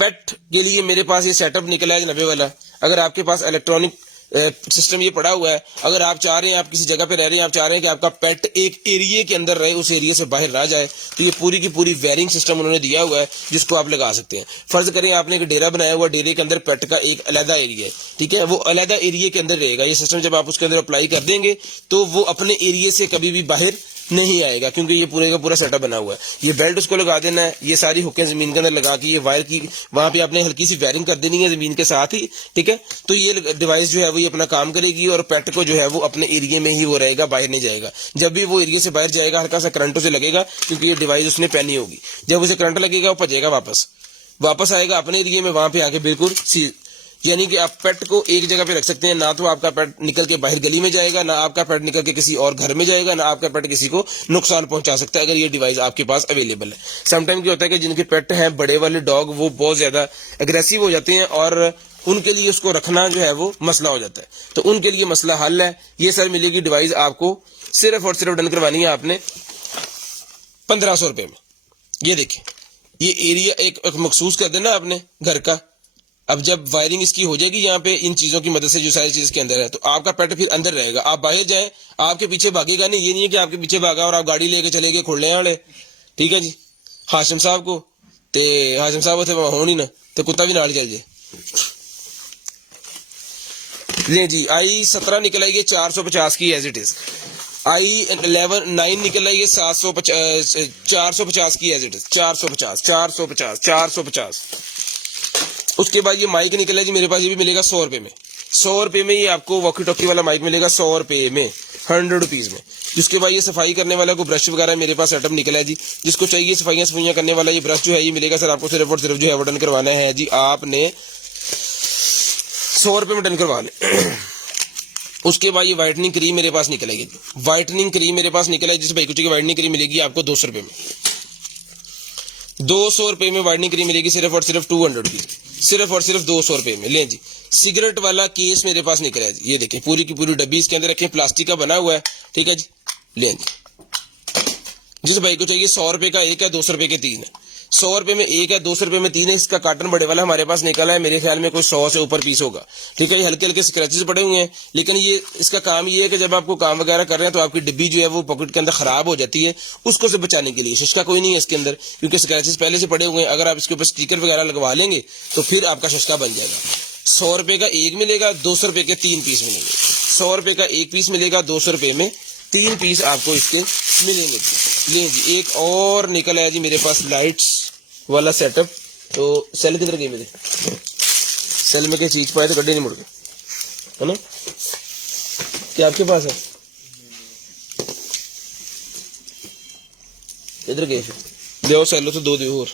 पेट के लिए मेरे पास ये सेटअप निकला है जनाबे वाला। अगर आपके पास इलेक्ट्रॉनिक सिस्टम ये पड़ा हुआ है, अगर आप चाह रहे हैं, आप किसी जगह पे रह रहे हैं, आप चाह रहे हैं कि आपका पेट एक एरिया के अंदर रहे, उस एरिया से बाहर ना जाए, तो ये पूरी की पूरी वायरिंग सिस्टम उन्होंने दिया हुआ है जिसको आप लगा सकते हैं। फर्ज करें आपने एक डेरा बनाया हुआ, डेरे के अंदर पेट का एक अलग एरिया है, ठीक है, वो अलग एरिया के अंदर रहेगा। ये सिस्टम जब आप उसके अंदर अप्लाई कर देंगे तो वो अपने एरिया से कभी भी बाहर नहीं आएगा, क्योंकि ये पूरे का पूरा सेटअप बना हुआ है। ये बेल्ट उसको लगा देना है, ये सारी हुकें जमीन के अंदर लगा के ये वायर की वहां पे आपने हल्की सी वायरिंग कर देनी है जमीन के साथ ही, ठीक है। तो ये डिवाइस जो है वो ये अपना काम करेगी और पेट को जो है वो अपने एरिया में ही वो रहेगा, बाहर नहीं जाएगा। जब भी वो एरिया से बाहर जाएगा हल्का सा करंट उसे लगेगा, क्योंकि ये डिवाइस उसने पहनी होगी। जब उसे करंट लगेगा वो भजेगा, वापस आएगा अपने एरिया में, वहां पे आके बिल्कुल यानी कि आप पेट को एक जगह पे रख सकते हैं। ना तो आपका पेट निकल के बाहर गली में जाएगा, ना आपका पेट निकल के किसी और घर में जाएगा, ना आपका पेट किसी को नुकसान पहुंचा सकता है अगर ये डिवाइस आपके पास अवेलेबल है। समटाइम क्या होता है कि जिनके पेट हैं बड़े वाले डॉग, वो बहुत ज्यादा एग्रेसिव हो जाते हैं और उनके लिए उसको रखना जो है वो मसला हो जाता है। तो उनके लिए मसला हल है। ये सर मिलेगी डिवाइस आपको सिर्फ और सिर्फ डन करवानी है आपने 1500 रुपए में। ये देखिए, ये एरिया एक मखसूस कर देना आपने घर का। अब जब वायरिंग इसकी हो जाएगी यहाँ पे इन चीजों की मदद से, जो सारी चीज के अंदर है, तो आपका पेट फिर अंदर रहेगा। आप बाहर जाए, आपके पीछे भागेगा नहीं। ये नहीं है कि आपके पीछे भागा और आप गाड़ी लेके चले गए खुले वाले, ठीक है जी, हाशिम साहब को, ते हाशिम साहब उसे हो नहीं ना, तो कुत्ता भी नाल जाइए। ले जी, i17 निकल आएगी 450 की एज इट इज। i9 निकल आएगी 450 की एज इट इज। 450। उसके बाद ये माइक निकला जी मेरे पास, ये भी मिलेगा 100 रुपए में। 100 रुपए में ये आपको वॉकी टॉकी वाला माइक मिलेगा 100 रुपए में, 100 रुपीज में। जिसके बाद ये सफाई करने वाला को ब्रश वगैरह मेरे पास सेटअप निकला है जी। जिसको चाहिए सफाइयां करने वाला ये ब्रश जो है ये मिलेगा सर आपको सिर्फ और सिर्फ जो है वो डन करवाना है जी, आपने 100 रुपए में डन करवा लें। उसके बाद ये व्हाइटनिंग क्रीम मेरे पास निकलेगी। व्हाइटनिंग क्रीम मेरे पास निकला है, जिस भाई कुछ की व्हाइटनिंग क्रीम मिलेगी आपको 200 रुपए में। 200 रुपए में व्हाइटनिंग क्रीम मिलेगी सिर्फ और सिर्फ 200 रुपीज, सिर्फ और सिर्फ 200 रुपए में। लें जी, सिगरेट वाला केस मेरे पास निकला है जी। ये देखिए पूरी की पूरी डब्बी इसके अंदर रखें, प्लास्टिक का बना हुआ है, ठीक है जी। लें जी, जिस भाई को चाहिए 100 रुपए का एक है, 200 रुपए के 3 है। 100 रुपए में एक है, 200 रुपए में 3 है। इसका कार्टन बड़े वाला हमारे पास निकला है, मेरे ख्याल में कोई 100 से ऊपर पीस होगा, ठीक है। ये हल्के हल्के स्क्रैचेस पड़े हुए हैं, लेकिन ये इसका काम ये है कि जब आपको काम वगैरह कर रहे हैं तो आपकी डिब्बी जो है वो पॉकेट के अंदर खराब हो जाती है, उसको से बचाने के लिए। शशका कोई नहीं है इसके अंदर, क्योंकि स्क्रैचेस पहले से पड़े हुए हैं। अगर आप इसके ऊपर स्टिकर वगैरह लगवा लेंगे तो फिर आपका शशका बन जाएगा। 100 रुपए का एक मिलेगा, 200 रुपए के 3 पीस मिलेंगे। 100 रुपए का एक पीस मिलेगा, 200 रुपए में 3 पीस आपको इसके मिलेंगे। ले जी, एक और निकल आया जी मेरे पास लाइट्स वाला सेटअप। तो सेल किधर गई मेरी? सेल में क्या चीज पाए तो गड्ढे नहीं मुड़ गए, है ना? क्या आपके पास है? इधर गए फिर दो सेलो तो दो और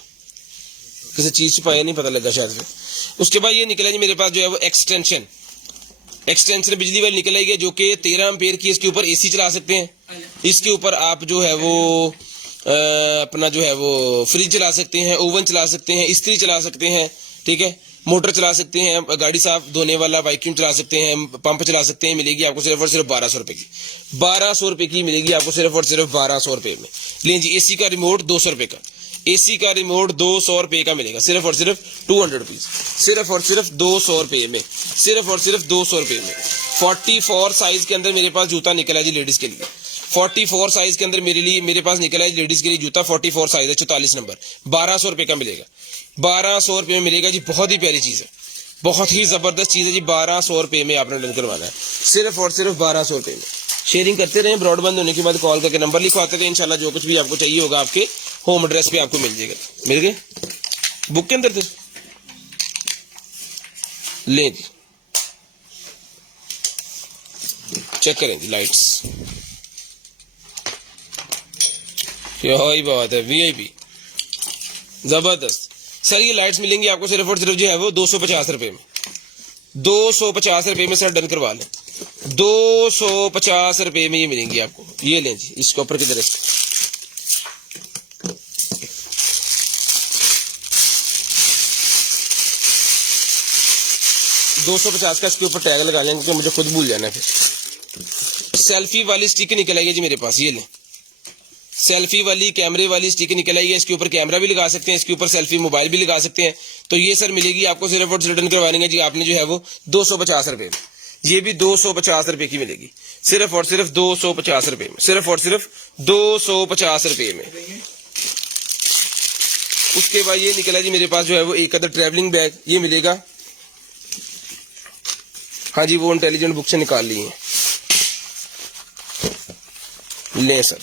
किसी चीज पाया नहीं, पता लगा शायद फिर। उसके बाद ये निकला जी मेरे पास जो है वो एक्सटेंशन बिजली वाली निकल आएगी, जो कि 13 एम्पेयर की। इसके ऊपर एसी चला सकते हैं, इसके ऊपर आप जो है वो अपना जो है वो फ्रिज चला सकते हैं, ओवन चला सकते हैं, इस्त्री चला सकते हैं, ठीक है, मोटर चला सकते हैं, गाड़ी साफ धोने वाला वैक्यूम चला सकते हैं, पंप चला सकते हैं। मिलेगी आपको सिर्फ और सिर्फ 1200 रुपए की। 1200 रुपए की मिलेगी आपको सिर्फ और सिर्फ 1200 रुपए में। लें जी, एसी का रिमोट 200 रुपए का, एसी का रिमोट 200 रुपए का मिलेगा सिर्फ और सिर्फ 200 रुपीज, सिर्फ और सिर्फ 200 रुपए में, सिर्फ और सिर्फ 200 रुपए में। 44 साइज के अंदर मेरे पास जूता निकला जी लेडीज के लिए। 44 साइज के अंदर मेरे पास निकला है लेडीज के लिए जूता, 44 साइज है, 44 नंबर, 1200 रुपए का मिलेगा। 1200 रुपए में मिलेगा जी। बहुत ही प्यारी चीज है, बहुत ही जबरदस्त चीज है जी। 1200 रुपए में आपने डन करवाना है, सिर्फ और सिर्फ 1200 रुपए में। शेयरिंग करते रहे, ब्रॉडबैंड होने के बाद कॉल करके नंबर लिखवाते रहे। इंशाल्लाह जो कुछ भी आपको चाहिए होगा आपके होम एड्रेस पे आपको मिल जाएगा। मिल गए? बुक के अंदर थे, ले जी, चेक करें जी लाइट्स, क्या ही बात है, वीआईपी जबरदस्त सर। ये लाइट्स मिलेंगी आपको सिर्फ और सिर्फ जो है वो 250 रुपए में। 250 रुपए में सर डन करवा लें। 250 रुपए में ये मिलेंगी आपको। ये लें जी, इसके ऊपर किधर है? 250 का इसके ऊपर टैग लगा लेंगे, क्योंकि मुझे खुद भूल जाना है फिर। सेल्फी वाली स्टिक निकल आएगी जी मेरे पास, ये लें। सेल्फी वाली कैमरे वाली स्टिक निकल आई है, इसके ऊपर कैमरा भी लगा सकते हैं, इसके ऊपर सेल्फी मोबाइल भी लगा सकते हैं। तो ये सर मिलेगी आपको सिर्फ और रिटर्न करवाने जी आपने जो है वो 250 रुपए में। ये भी 250 रुपए की मिलेगी, सिर्फ और सिर्फ 250 रुपए में, सिर्फ और सिर्फ 250 रुपए में। उसके बाद ये निकला जी मेरे पास जो है वो एक अदर ट्रैवलिंग बैग, ये मिलेगा। हाँ जी, वो इंटेलिजेंट बुक से निकाल ली है, ले सर।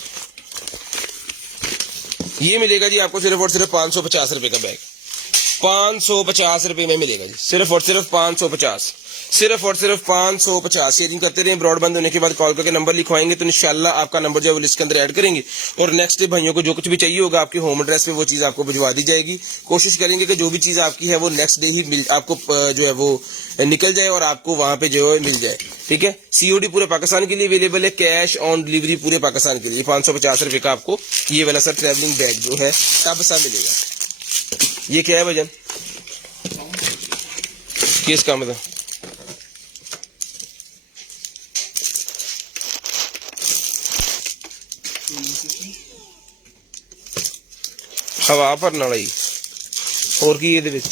ये मिलेगा जी आपको सिर्फ और सिर्फ 550 रुपए का बैग, 550 रुपए में मिलेगा जी, सिर्फ और सिर्फ 550, सिर्फ और सिर्फ 550। शेयरिंग करते रहे, ब्रॉडबैंड होने के बाद कॉल करके नंबर लिखवाएंगे तो इंशाल्लाह आपका नंबर जो है वो लिस्ट के अंदर ऐड करेंगे और नेक्स्ट डे भाइयों को जो कुछ भी चाहिए होगा आपके होम एड्रेस पे वो चीज आपको भिजवा दी जाएगी। कोशिश करेंगे कि जो भी चीज आपकी है वो नेक्स्ट डे ही आपको जो है वो निकल जाए और आपको वहां पे जो है मिल जाए। ठीक है, सीओडी पूरे पाकिस्तान के लिए अवेलेबल है, कैश ऑन डिलीवरी पूरे पाकिस्तान के लिए। 550 रुपए का आपको ये वाला सर ट्रैवलिंग बैग जो है तब सा मिलेगा। ये क्या है वजन किस का मतलब? हवा भरने वाला ही और की ਇਹਦੇ ਵਿੱਚ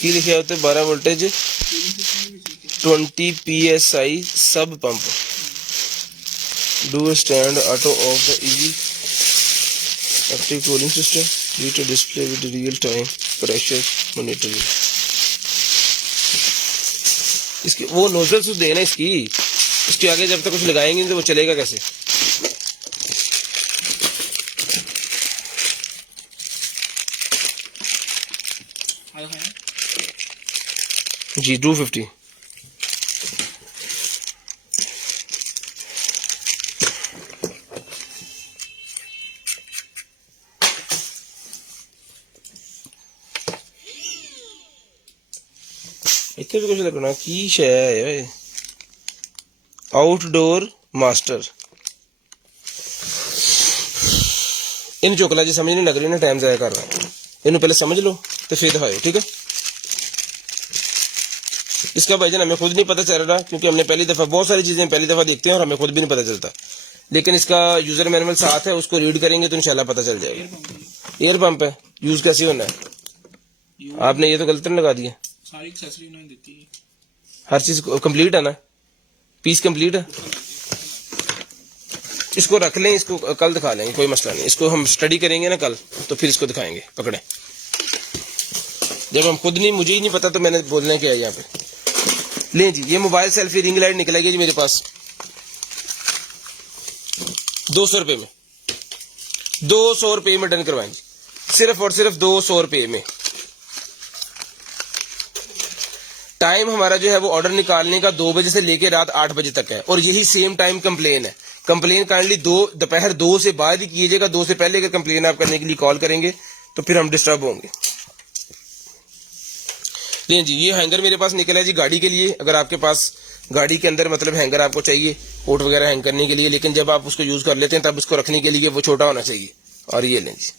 ਕੀ ਲਿਖਿਆ ਉੱਤੇ 12 वोल्टेज 20 psi सब pump do stand auto off the easy active cooling system heater display with real time pressure monitoring। इसकी वो नोजल से देना इसकी, इसके आगे जब तक कुछ लगाएंगे नहीं तो वो चलेगा कैसे? जी 250। इतने भी कुछ लगना की शय है आउटडोर मास्टर। इन चोकला जी समझ नहीं लग रही ना, टाइम जाया कर रहा है, इन पहले समझ लो तो फिर दिखाओ। ठीक है, इसका भाईजान हमें खुद नहीं पता चल रहा क्योंकि हमने पहली दफा बहुत सारी चीजें पहली दफा देखते हैं और हमें खुद भी नहीं पता चलता, लेकिन इसका यूजर मैनुअल साथ है, उसको रीड करेंगे तो इंशाल्लाह पता चल जाएगा। एयर पंप है, यूज कैसे होना है? आपने ये तो गलत नहीं लगा दिया, सारी एक्सेसरी उन्होंने देती है, हर चीज कंप्लीट है ना, पीस कंप्लीट है। इसको रख लें, इसको कल दिखा लेंगे, कोई मसला नहीं। इसको हम स्टडी करेंगे ना कल तो फिर इसको दिखाएंगे। पकड़े, जब हम खुद नहीं, मुझे ही नहीं पता तो मैंने बोलने क्या है यहाँ पे। ले जी, ये मोबाइल सेल्फी रिंग लाइट निकलेगी जी मेरे पास 200 रुपए में, 200 रुपए में डन करवाएंगे, सिर्फ और सिर्फ 200 रुपए में। टाइम हमारा जो है वो ऑर्डर निकालने का 2 बजे से लेके रात 8 बजे तक है और यही सेम टाइम कंप्लेन है। कंप्लेन काइंडली दोपहर 2 से बाद ही कीजिएगा, 2 से पहले अगर कंप्लेन आप करने के लिए कॉल करेंगे तो फिर हम डिस्टर्ब होंगे। जी, ये हैंगर मेरे पास निकला है जी गाड़ी के लिए। अगर आपके पास गाड़ी के अंदर मतलब हैंगर आपको चाहिए कोट वगैरह हैंग करने के लिए, लेकिन जब आप उसको यूज कर लेते हैं तब उसको रखने के लिए वो छोटा होना चाहिए। और ये लें जी,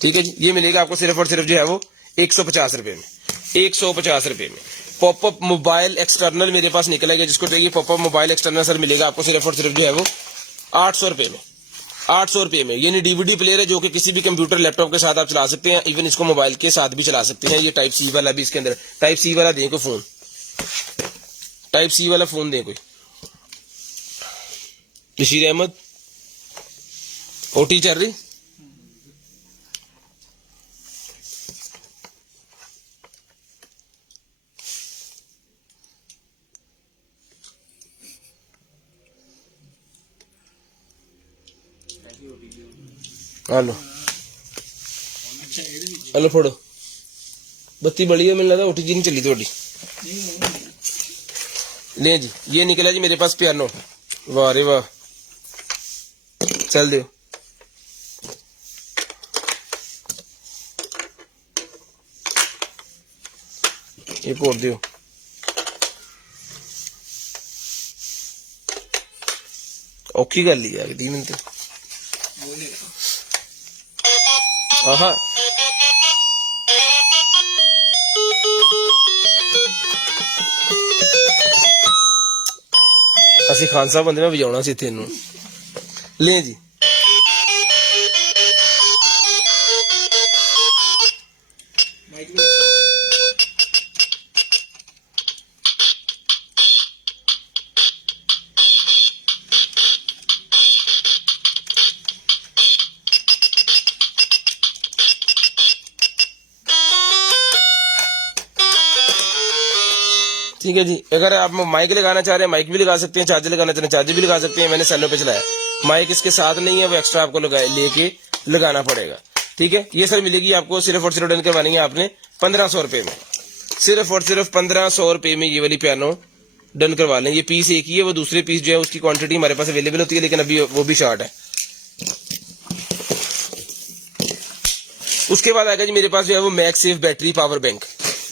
ठीक है जी, ये मिलेगा आपको सिर्फ और सिर्फ जो है वो 150 रुपए में, 150 रुपए में। पॉपअप मोबाइल एक्सटर्नल मेरे पास निकला है, जिसको चाहिए पॉपअप मोबाइल एक्सटर्नल सर मिलेगा आपको सिर्फ और सिर्फ जो है वो 800 रुपए में, 800 रुपए में। ये डीवीडी प्लेयर है जो कि किसी भी कंप्यूटर लैपटॉप के साथ आप चला सकते हैं, इवन इसको मोबाइल के साथ भी चला सकते हैं। ये टाइप सी वाला भी इसके अंदर, टाइप सी वाला दें कोई फोन, टाइप सी वाला फोन दें कोई। बशीर अहमद ओटी चल रही, हेलो हेलो फोड़ो, बत्ती बड़ी है, मैंने लगा ओटी जी नहीं चली थोड़ी। ले जी, ये निकला जी मेरे पास पियानो, वाह रे वाह, चल दो। ये पोड़ दियो, औखी गल ही है तीन तो। आहा, ਅਸੀਂ ਖਾਨ ਸਾਹਿਬ ਬੰਦੇ ਮੈਂ ਵਜਾਉਣਾ ਸੀ ਇੱਥੇ ਇਹਨੂੰ। ਲੈ ਜੀ, माइक भी रख ठीक है जी। अगर आप माइक लगाना चाह रहे हैं माइक भी लगा सकते हैं, चार्जर लगाना चाह रहे हैं चार्जर भी लगा सकते हैं। मैंने सेलो पे चलाया, माइक इसके साथ नहीं है, वो एक्स्ट्रा आपको लेके लगाना पड़ेगा। ठीक है, ये सर मिलेगी आपको सिर्फ और सिर्फ डन करवानी है आपने 1500 रुपए में, सिर्फ और सिर्फ 1500 रुपए में ये वाली पियानो डन करवा लें। ये पीस एक ही है, वो दूसरे पीस जो है उसकी क्वांटिटी हमारे पास अवेलेबल होती है, लेकिन अभी वो भी शॉर्ट है। उसके बाद आ गया जी मेरे पास जो है वो MagSafe battery power bank.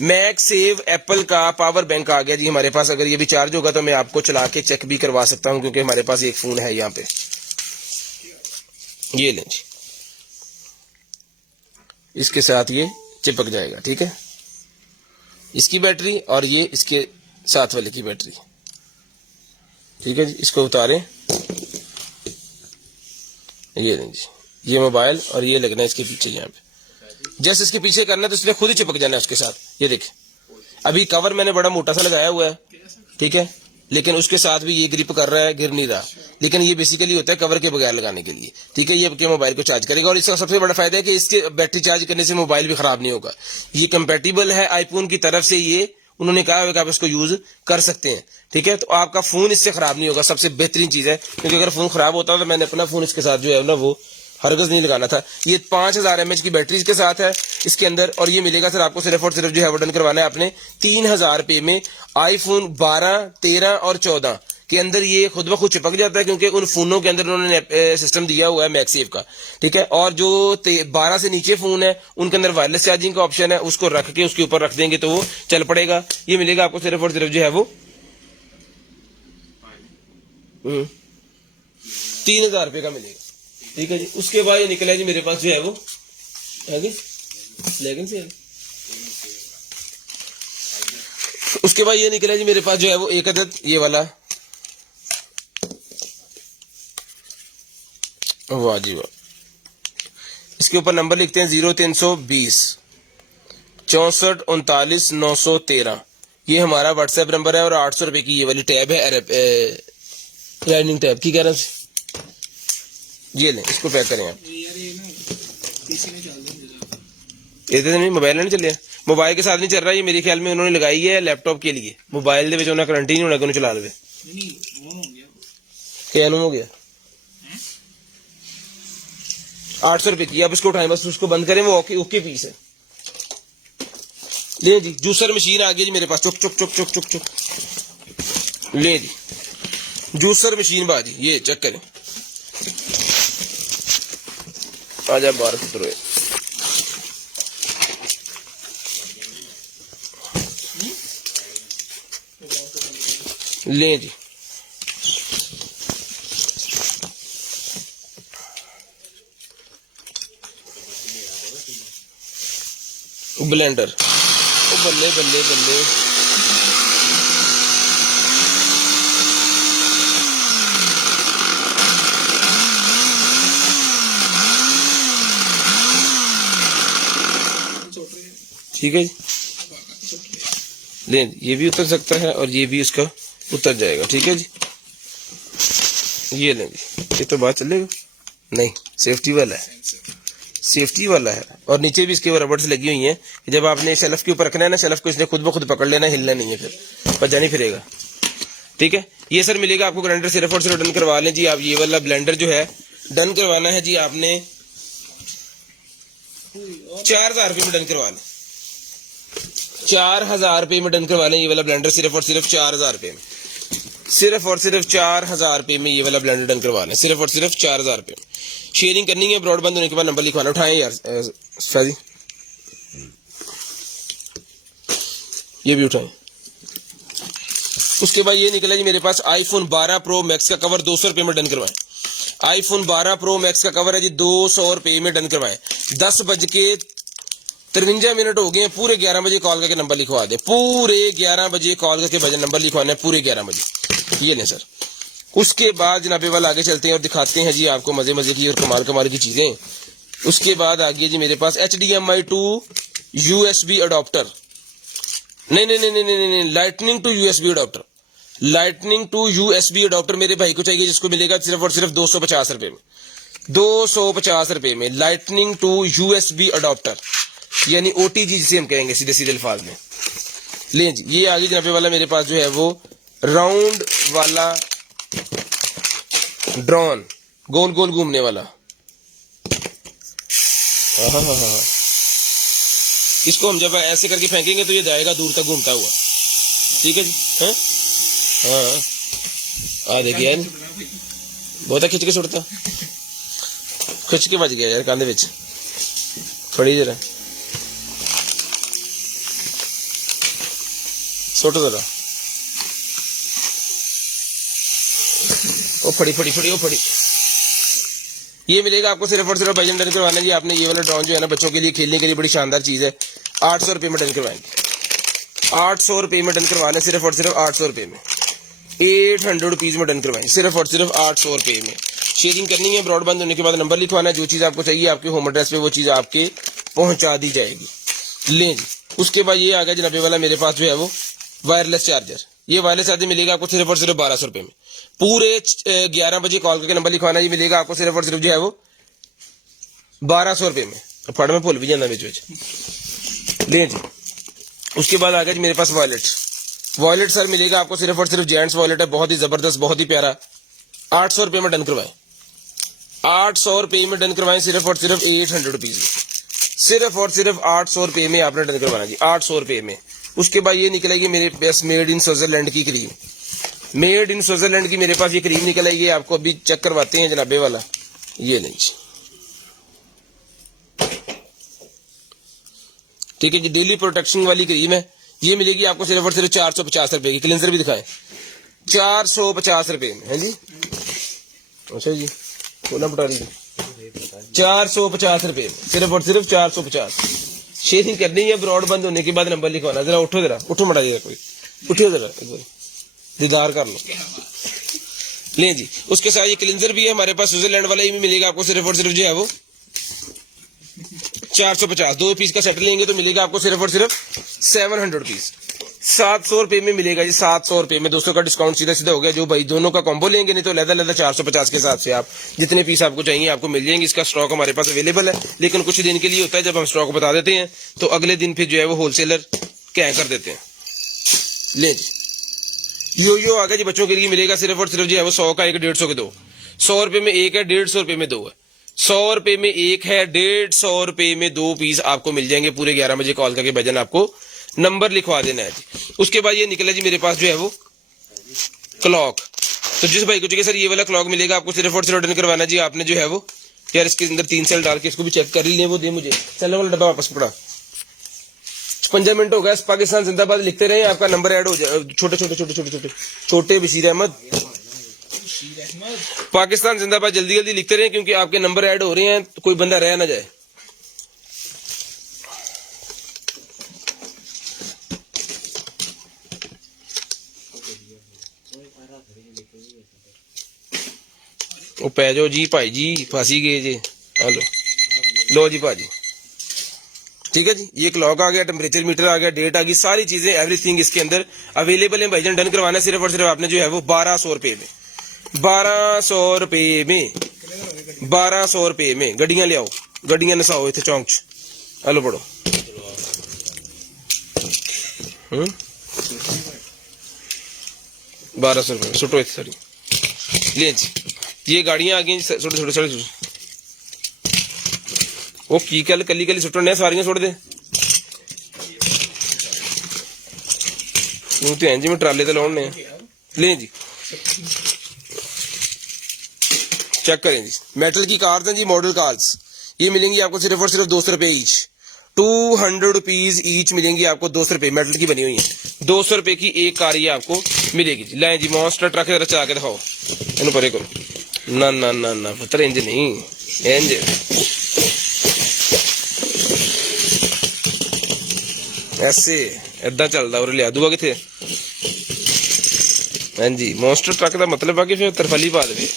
MagSafe Apple का पावर बैंक आ गया जी हमारे पास। अगर ये भी चार्ज होगा तो मैं आपको चला के चेक भी करवा सकता हूं, क्योंकि हमारे पास एक फोन है यहाँ पे। ये लें जी, इसके साथ ये चिपक जाएगा। ठीक है, इसकी बैटरी और ये इसके साथ वाले की बैटरी। ठीक है जी, इसको उतारें, ये लें जी, ये मोबाइल और ये लगना है इसके पीछे। यहाँ पे जैसे इसके पीछे करना है तो इसने खुद ही चिपक जाना है उसके साथ। ये देखिए, अभी कवर मैंने बड़ा मोटा सा लगाया हुआ है, ठीक है, लेकिन उसके साथ भी ये ग्रिप कर रहा है, गिर नहीं रहा। लेकिन ये बेसिकली होता है कवर के बगैर लगाने के लिए। ठीक है, ये आपके मोबाइल को चार्ज करेगा और इसका सबसे बड़ा फायदा है कि इसके बैटरी चार्ज करने से मोबाइल भी खराब नहीं होगा। ये कंपेटिबल है आईफोन की तरफ से, ये उन्होंने कहा है कि आप इसको यूज कर सकते हैं। ठीक है, तो आपका फोन इससे खराब नहीं होगा, सबसे बेहतरीन चीज है। क्योंकि अगर फोन खराब होता तो मैंने अपना फोन इसके साथ जो है ना वो हरगज नहीं लगाना था। ये 5000 mAh की बैटरी इसके साथ है इसके अंदर, और ये मिलेगा सर आपको सिर्फ और सिर्फ जो है वो डन करवाना है आपने 3000 रुपए में। आईफोन 12, 13 और 14 के अंदर ये खुद ब खुद चिपक जाता है, क्योंकि उन फोनों के अंदर उन्होंने सिस्टम दिया हुआ है मैगसेफ का। ठीक है, और जो 12 से नीचे फोन है उनके अंदर वायरलेस चार्जिंग का ऑप्शन है, उसको रख के उसके ऊपर रख देंगे तो वो चल पड़ेगा। ये मिलेगा आपको सिर्फ और सिर्फ जो है वो 3000 रुपए का मिलेगा। ठीक है जी, उसके बाद ये निकला जी मेरे पास जो है वो आगे लेकिन से, उसके बाद ये निकला जी मेरे पास जो है वो एक अदद ये वाला, वाह जी वाह, इसके ऊपर नंबर लिखते हैं 0320 64 39 913। ये हमारा व्हाट्सएप नंबर है और 800 रुपए की ये वाली टैब है, लाइनिंग टैब की कह रहा हूं। ये लें, इसको पैक करें आप। यार ये ना पीसी में चल रहा है, ਇਹਦੇ ਨਹੀਂ ਮੋਬਾਈਲ ਨਹੀਂ ਚੱਲਿਆ, मोबाइल के साथ नहीं चल रहा। ये मेरे ख्याल में उन्होंने लगाई है लैपटॉप के लिए, मोबाइल ਦੇ ਵਿੱਚ ਉਹਨਾਂ ਕਰੰਟ ਹੀ नहीं होना कि उन्हें चला लवे। नहीं ऑन हो गया, क्या हो गया? 800 रुपए की, आप इसको उठाएं बस, उसको बंद करें, वो ओके ओके पीस है। ले जी, जूसर मशीन आ गई जी मेरे पास, चुक चुक चुक चुक चुक चुक। ले जी जूसर मशीन बाजी, ये चेक करें। आजा बाहर फिर ले जी, ब्लेंडर, ओ बल्ले बल्ले बल्ले, ठीक है जी। ले, ये भी उतर सकता है और ये भी इसका उतर जाएगा। ठीक है जी, ये लें जी, ये तो बात चलेगा नहीं, सेफ्टी वाला है, सेफ्टी वाला है। और नीचे भी इसके रबड़ लगी हुई है कि जब आपने शेल्फ के ऊपर रखना है ना, शेल्फ को इसने खुद ब खुद पकड़ लेना, हिलना नहीं है, फिर भज्जा नहीं फिरेगा। ठीक है, ये सर मिलेगा आपको ग्राइंडर सिर्फ और सिर्फ डन करवा लें जी आप। ये वाला ब्लेंडर जो है डन करवाना है जी आपने 4000 रुपये में डन करवा लें, 4000 रुपये में डन करवा लें। ये वाला ब्लेंडर सिर्फ और सिर्फ 4000 रुपये में, सिर्फ और सिर्फ 4000 रुपये में ये वाला ब्लेंडर डन करवा लें, सिर्फ और सिर्फ 4000 रुपये में। शेयरिंग करनी है, ब्रॉडबैंड होने के बाद नंबर लिखवाना, उठाएं यार शादी, ये भी उठाएं। उसके बाद ये निकला जी मेरे पास आईफोन 12 प्रो मैक्स का कवर 200 रुपये में डन करवाएं। आईफोन 12 प्रो मैक्स का कवर है जी 200 रुपये में डन करवाएं। 10:53 हो गए हैं, पूरे 11 बजे कॉल करके नंबर लिखवा दे, पूरे 11 बजे कॉल करके बजे नंबर लिखवाना है, पूरे 11 बजे। ये लें सर। उसके बाद जनाबे वाला आगे चलते हैं और दिखाते हैं जी आपको मजे मजे की और कमाल कमाल की चीजें। उसके बाद आ गई जी मेरे पास HDMI to USB अडॉप्टर, नहीं, lightning to USB adapter, lightning to USB adapter मेरे भाई को चाहिए, जिसको मिलेगा सिर्फ और सिर्फ 250 रुपये में, 250 रुपये में लाइटनिंग टू USB अडॉप्टर, यानी OTG जिसे हम कहेंगे सीधे सीधे अल्फाज में। लें जी, ये आगे जनाबे वाला मेरे पास जो है वो राउंड वाला ड्रोन, गोल गोल घूमने वाला। हाँ, इसको हम जब ऐसे करके फेंकेंगे तो ये जाएगा दूर तक घूमता हुआ। ठीक है जी। हाँ हाँ, देखिए यार बहुत खिंच के सुटता, खिंच के बज गया यार कांधे विच। फड़ी जरा, सुट जरा। ओ फड़ी फड़ी फड़ी, ओ फड़ी। ये मिलेगा आपको सिर्फ और सिर्फ भाईजान डन करवाना जी आपने। ये वाला ड्रोन जो है ना बच्चों के लिए खेलने के लिए बड़ी शानदार चीज है। 800 रुपये में डन करवाएंगे। 800 रुपये में डन करवाना, सिर्फ और सिर्फ 800 रुपये में। 800 रुपीज में डन करवाएंगे, सिर्फ और सिर्फ 800 रुपये में। शेयरिंग करनी है, ब्रॉडबैंड होने के बाद नंबर लिखवाना है। जो चीज आपको चाहिए आपके होम एड्रेस पे वो चीज आपके पहुंचा दी जाएगी। लें जी। उसके बाद ये आ गया जनाबे वाला मेरे पास जो है वो वायरलेस चार्जर। ये वायरलेस चार्जर मिलेगा आपको सिर्फ और सिर्फ 1200 रुपये में। पूरे 11 बजे कॉल करके नंबर लिखवाना, ये मिलेगा आपको सिर्फ और सिर्फ जो है वो 1200 रुपये में। फट में भूल भी जाना बिच ले जी। उसके बाद आ गया जी मेरे पास वॉलेट सर मिलेगा आपको सिर्फ और सिर्फ जेंट्स वॉलेट है, बहुत ही जबरदस्त, बहुत ही प्यारा। 800 रुपये में डन करवाएं, 800 रुपये में डन करवाएं, सिर्फ और सिर्फ 800 रुपीज में। सिर्फ और सिर्फ 800 रुपये में आपने डन करवाना जी, 800 रुपये में। उसके बाद ये निकलेगी मेरे पास मेड इन स्विट्जरलैंड की क्रीम। मेड इन स्विट्जरलैंड की मेरे पास ये क्रीम निकल आई है, आपको अभी चेक करवाते हैं जनाबे वाला। ये नहीं जी, ठीक है जी, डेली प्रोटेक्शन वाली क्रीम है। ये मिलेगी आपको सिर्फ और सिर्फ 450 रुपए की। क्लींसर भी दिखाए 450 रुपए में है जी। अच्छा जी, बोला पटारी 450 रुपए में, सिर्फ और सिर्फ 450। शेयरिंग करनी है, ब्रॉडबैंड होने के बाद नंबर लिखवाना। जरा उठो, जरा उठो, मटाइएगा कोई, उठियो जरा एक बार, दीदार कर लो। ले जी। उसके साथ ये क्लींसर भी है हमारे पास, स्विट्जरलैंड वाला। ये भी मिलेगा आपको सिर्फ और सिर्फ जो है वो 450। 2 पीस का सेट लेंगे तो मिलेगा आपको सिर्फ और सिर्फ 700 रुपीज। 700 रुपये में मिलेगा जी, 700 रुपये में। 200 का डिस्काउंट सीधा सीधा हो गया। जो भाई दोनों का कॉम्बो लेंगे, नहीं तो लहदा 450 के हिसाब से आप जितने पीस आपको चाहिए आपको मिल जाएंगे। इसका स्टॉक हमारे पास अवेलेबल है, लेकिन कुछ दिन के लिए होता है। जब हम स्टॉक बता देते हैं तो अगले दिन फिर जो है वो होलसेलर क्या कर देते हैं। ले जी, यो आ गया जी, बच्चों के लिए मिलेगा सिर्फ और सिर्फ जो है वो 100 का 1, 150 के 2। 100 रुपये में 1 है, 150 रुपये में 2 है। 100 रुपये में 1 है, 150 रुपये में 2 पीस आपको मिल जाएंगे। पूरे 11 बजे कॉल करके भजन आपको नंबर लिखवा देना है जी। उसके बाद ये निकला जी मेरे पास जो है वो क्लॉक। तो जिस भाई को चाहिए सर ये वाला क्लॉक मिलेगा आपको सिर्फ और सिर्फ डन करवाना जी आपने जो है वो। यार इसके अंदर 3 सेल डाल के इसको भी चेक कर ही लें, वो दे मुझे। सेल वाला डब्बा वापस पकड़ा। 55 मिनट हो गया। पाकिस्तान जिंदाबाद लिखते रहे, आपका नंबर ऐड हो जाए। छोटे बशीर अहमद, पाकिस्तान जिंदाबाद जल्दी जल्दी लिखते रहे, क्योंकि आपके नंबर ऐड हो रहे हैं, तो कोई बंदा रह ना जाए। ओ पै जाओ जी भाई जी, फांसी गए जी। हेलो, लो जी भाजी, ठीक है जी। ये क्लॉक आ गया, टेम्परेचर मीटर आ गया, डेट आ गई, सारी चीजें एवरीथिंग इसके अंदर अवेलेबल है। भाईजान डन करवाना सिर्फ और सिर्फ आपने जो है वो 1200 रुपये में। 1200 रुपये में, 1200 रुपये में। गड्डियां ले आओ, गड्डियां नसाओ इतने चौंक च। हेलो पढ़ो। 1200 रुपये सुटो इतने सारी। ले जी, ये गाड़ियां आ गई छोटे। वो की गल कली सुटने सारियां सुट दे ध्यान जी, मैं ट्राले ते लाने। ले जी, चेक करें जी। मेटल की कार्स हैं जी, मॉडल कार्स। ये मिलेंगी आपको सिर्फ और सिर्फ 200 रुपये ईच। 200 रुपीज ईच मिलेंगी आपको, 200 रुपये। मेटल की बनी हुई है। 200 रुपये की एक कार ये आपको मिलेगी जी। लाए जी, मॉन्स्टर ट्रक जरा चला के दिखाओ। इन परे करो। ना ना ना ना पुत्र, इंज नहीं, इंज ऐसे इदा चलता। और लिया दूगा कितने। हाँ जी, मॉन्स्टर ट्रक का मतलब है कि फिर तरफली पा दे।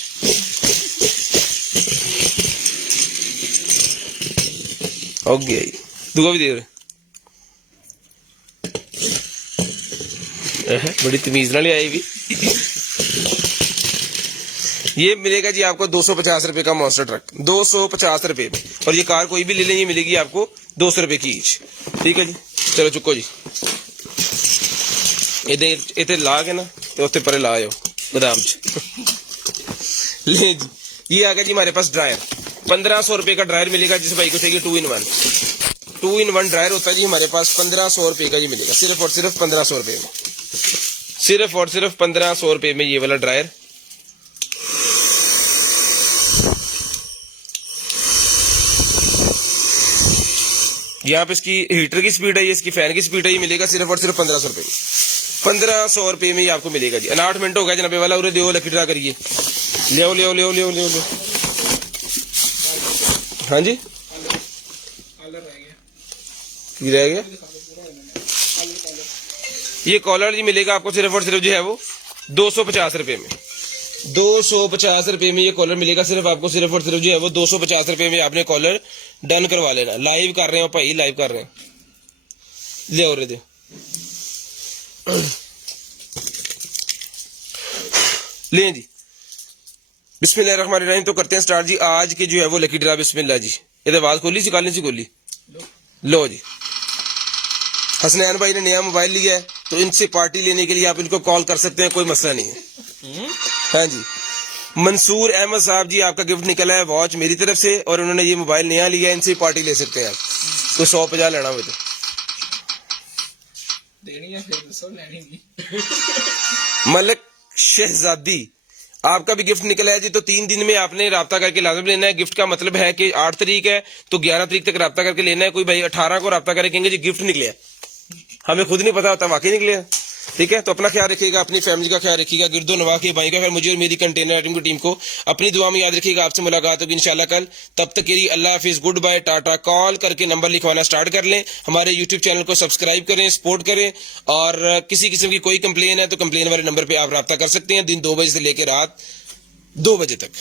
हो गया जी, दूगा भी दे। बड़ी तमीज ना ले आई भी। ये मिलेगा जी आपको 250 रुपए का मॉन्स्टर ट्रक, 250 रुपए में। और ये कार कोई भी ले लें, ये मिलेगी आपको 200 रुपए की ईच। ठीक है जी, चलो चुको जी। इतने ला के ना तो उत्ते परे ला आयो गोदाम च। ले जी, ये आ गया जी हमारे पास ड्रायर, 1500 रुपए का ड्रायर मिलेगा जिस भाई को चाहिए 2 in 1 ड्रायर होता है जी हमारे पास, 1500 रुपए का जी मिलेगा, सिर्फ और सिर्फ 1500 रुपए में, सिर्फ और सिर्फ 1500 रुपए में ये वाला ड्रायर। यहाँ पे इसकी हीटर की स्पीड है, ये इसकी फैन की स्पीड है, ये मिलेगा सिर्फ और सिर्फ 1500 रुपए में, 1500 रुपए में ये आपको मिलेगा जी। 59 मिनट हो गया जनाबे वाला, उरे दो लकी ड्रा करिए, ले ले। हाँ जी कॉलर रह गया, की रह गया, दिखा दो पूरा कॉलर। ये कॉलर जी मिलेगा आपको सिर्फ और सिर्फ जो है वो 250 रुपए में, 250 रुपए में ये कॉलर मिलेगा सिर्फ आपको, सिर्फ और सिर्फ जो है वो 250 रुपए में आपने कॉलर डन करवा लेना। लाइव कर रहे हो भाई, लाइव कर रहे हैं, ले और दे ले जी। बिस्मिल्लाहिर्रहमानिर्रहीम, तो करते हैं स्टार्ट जी आज के जो है वो लकी ड्रा। बिस्मिल्लाह जी, ये आवाज खोली सी, काली सी खोली, लो जी। हसनैन भाई ने नया मोबाइल लिया है तो इनसे पार्टी लेने के लिए आप इनको कॉल कर सकते हैं, कोई मसला नहीं है। हाँ जी, मंसूर अहमद साहब जी आपका गिफ्ट निकला है वॉच मेरी तरफ से, और उन्होंने ये मोबाइल नया लिया है, इनसे पार्टी ले सकते हैं आप, कोई 150 लेना हो तो देनी है, फिर दसो लेनी नहीं। मलक शहजादी आपका भी गिफ्ट निकला है जी, तो 3 दिन में आपने राब्ता करके लाजम लेना है। गिफ्ट का मतलब है कि 8 तारीख है तो 11 तारीख तक राब्ता करके लेना है। कोई भाई 18 को राब्ता करके कहेंगे जी गिफ्ट निकले, हमें खुद नहीं पता होता वाकई निकले, ठीक है। तो अपना ख्याल रखिएगा, अपनी फैमिली का ख्याल रखिएगा, गिरदो नवा के भाई का, फिर मुझे और मेरी कंटेनर आइटम की टीम को अपनी दुआ में याद रखिएगा। आपसे मुलाकात होगी इंशाल्लाह कल, तब तक के लिए अल्लाह हाफिज, गुड बाय, टाटा। कॉल करके नंबर लिखवाना स्टार्ट कर लें, हमारे यूट्यूब चैनल को सब्सक्राइब करें, सपोर्ट करें, और किसी किस्म की कोई कंप्लेन है तो कंप्लेन वाले नंबर पर आप रब्ता कर सकते हैं दिन 2 बजे से लेकर रात 2 बजे तक।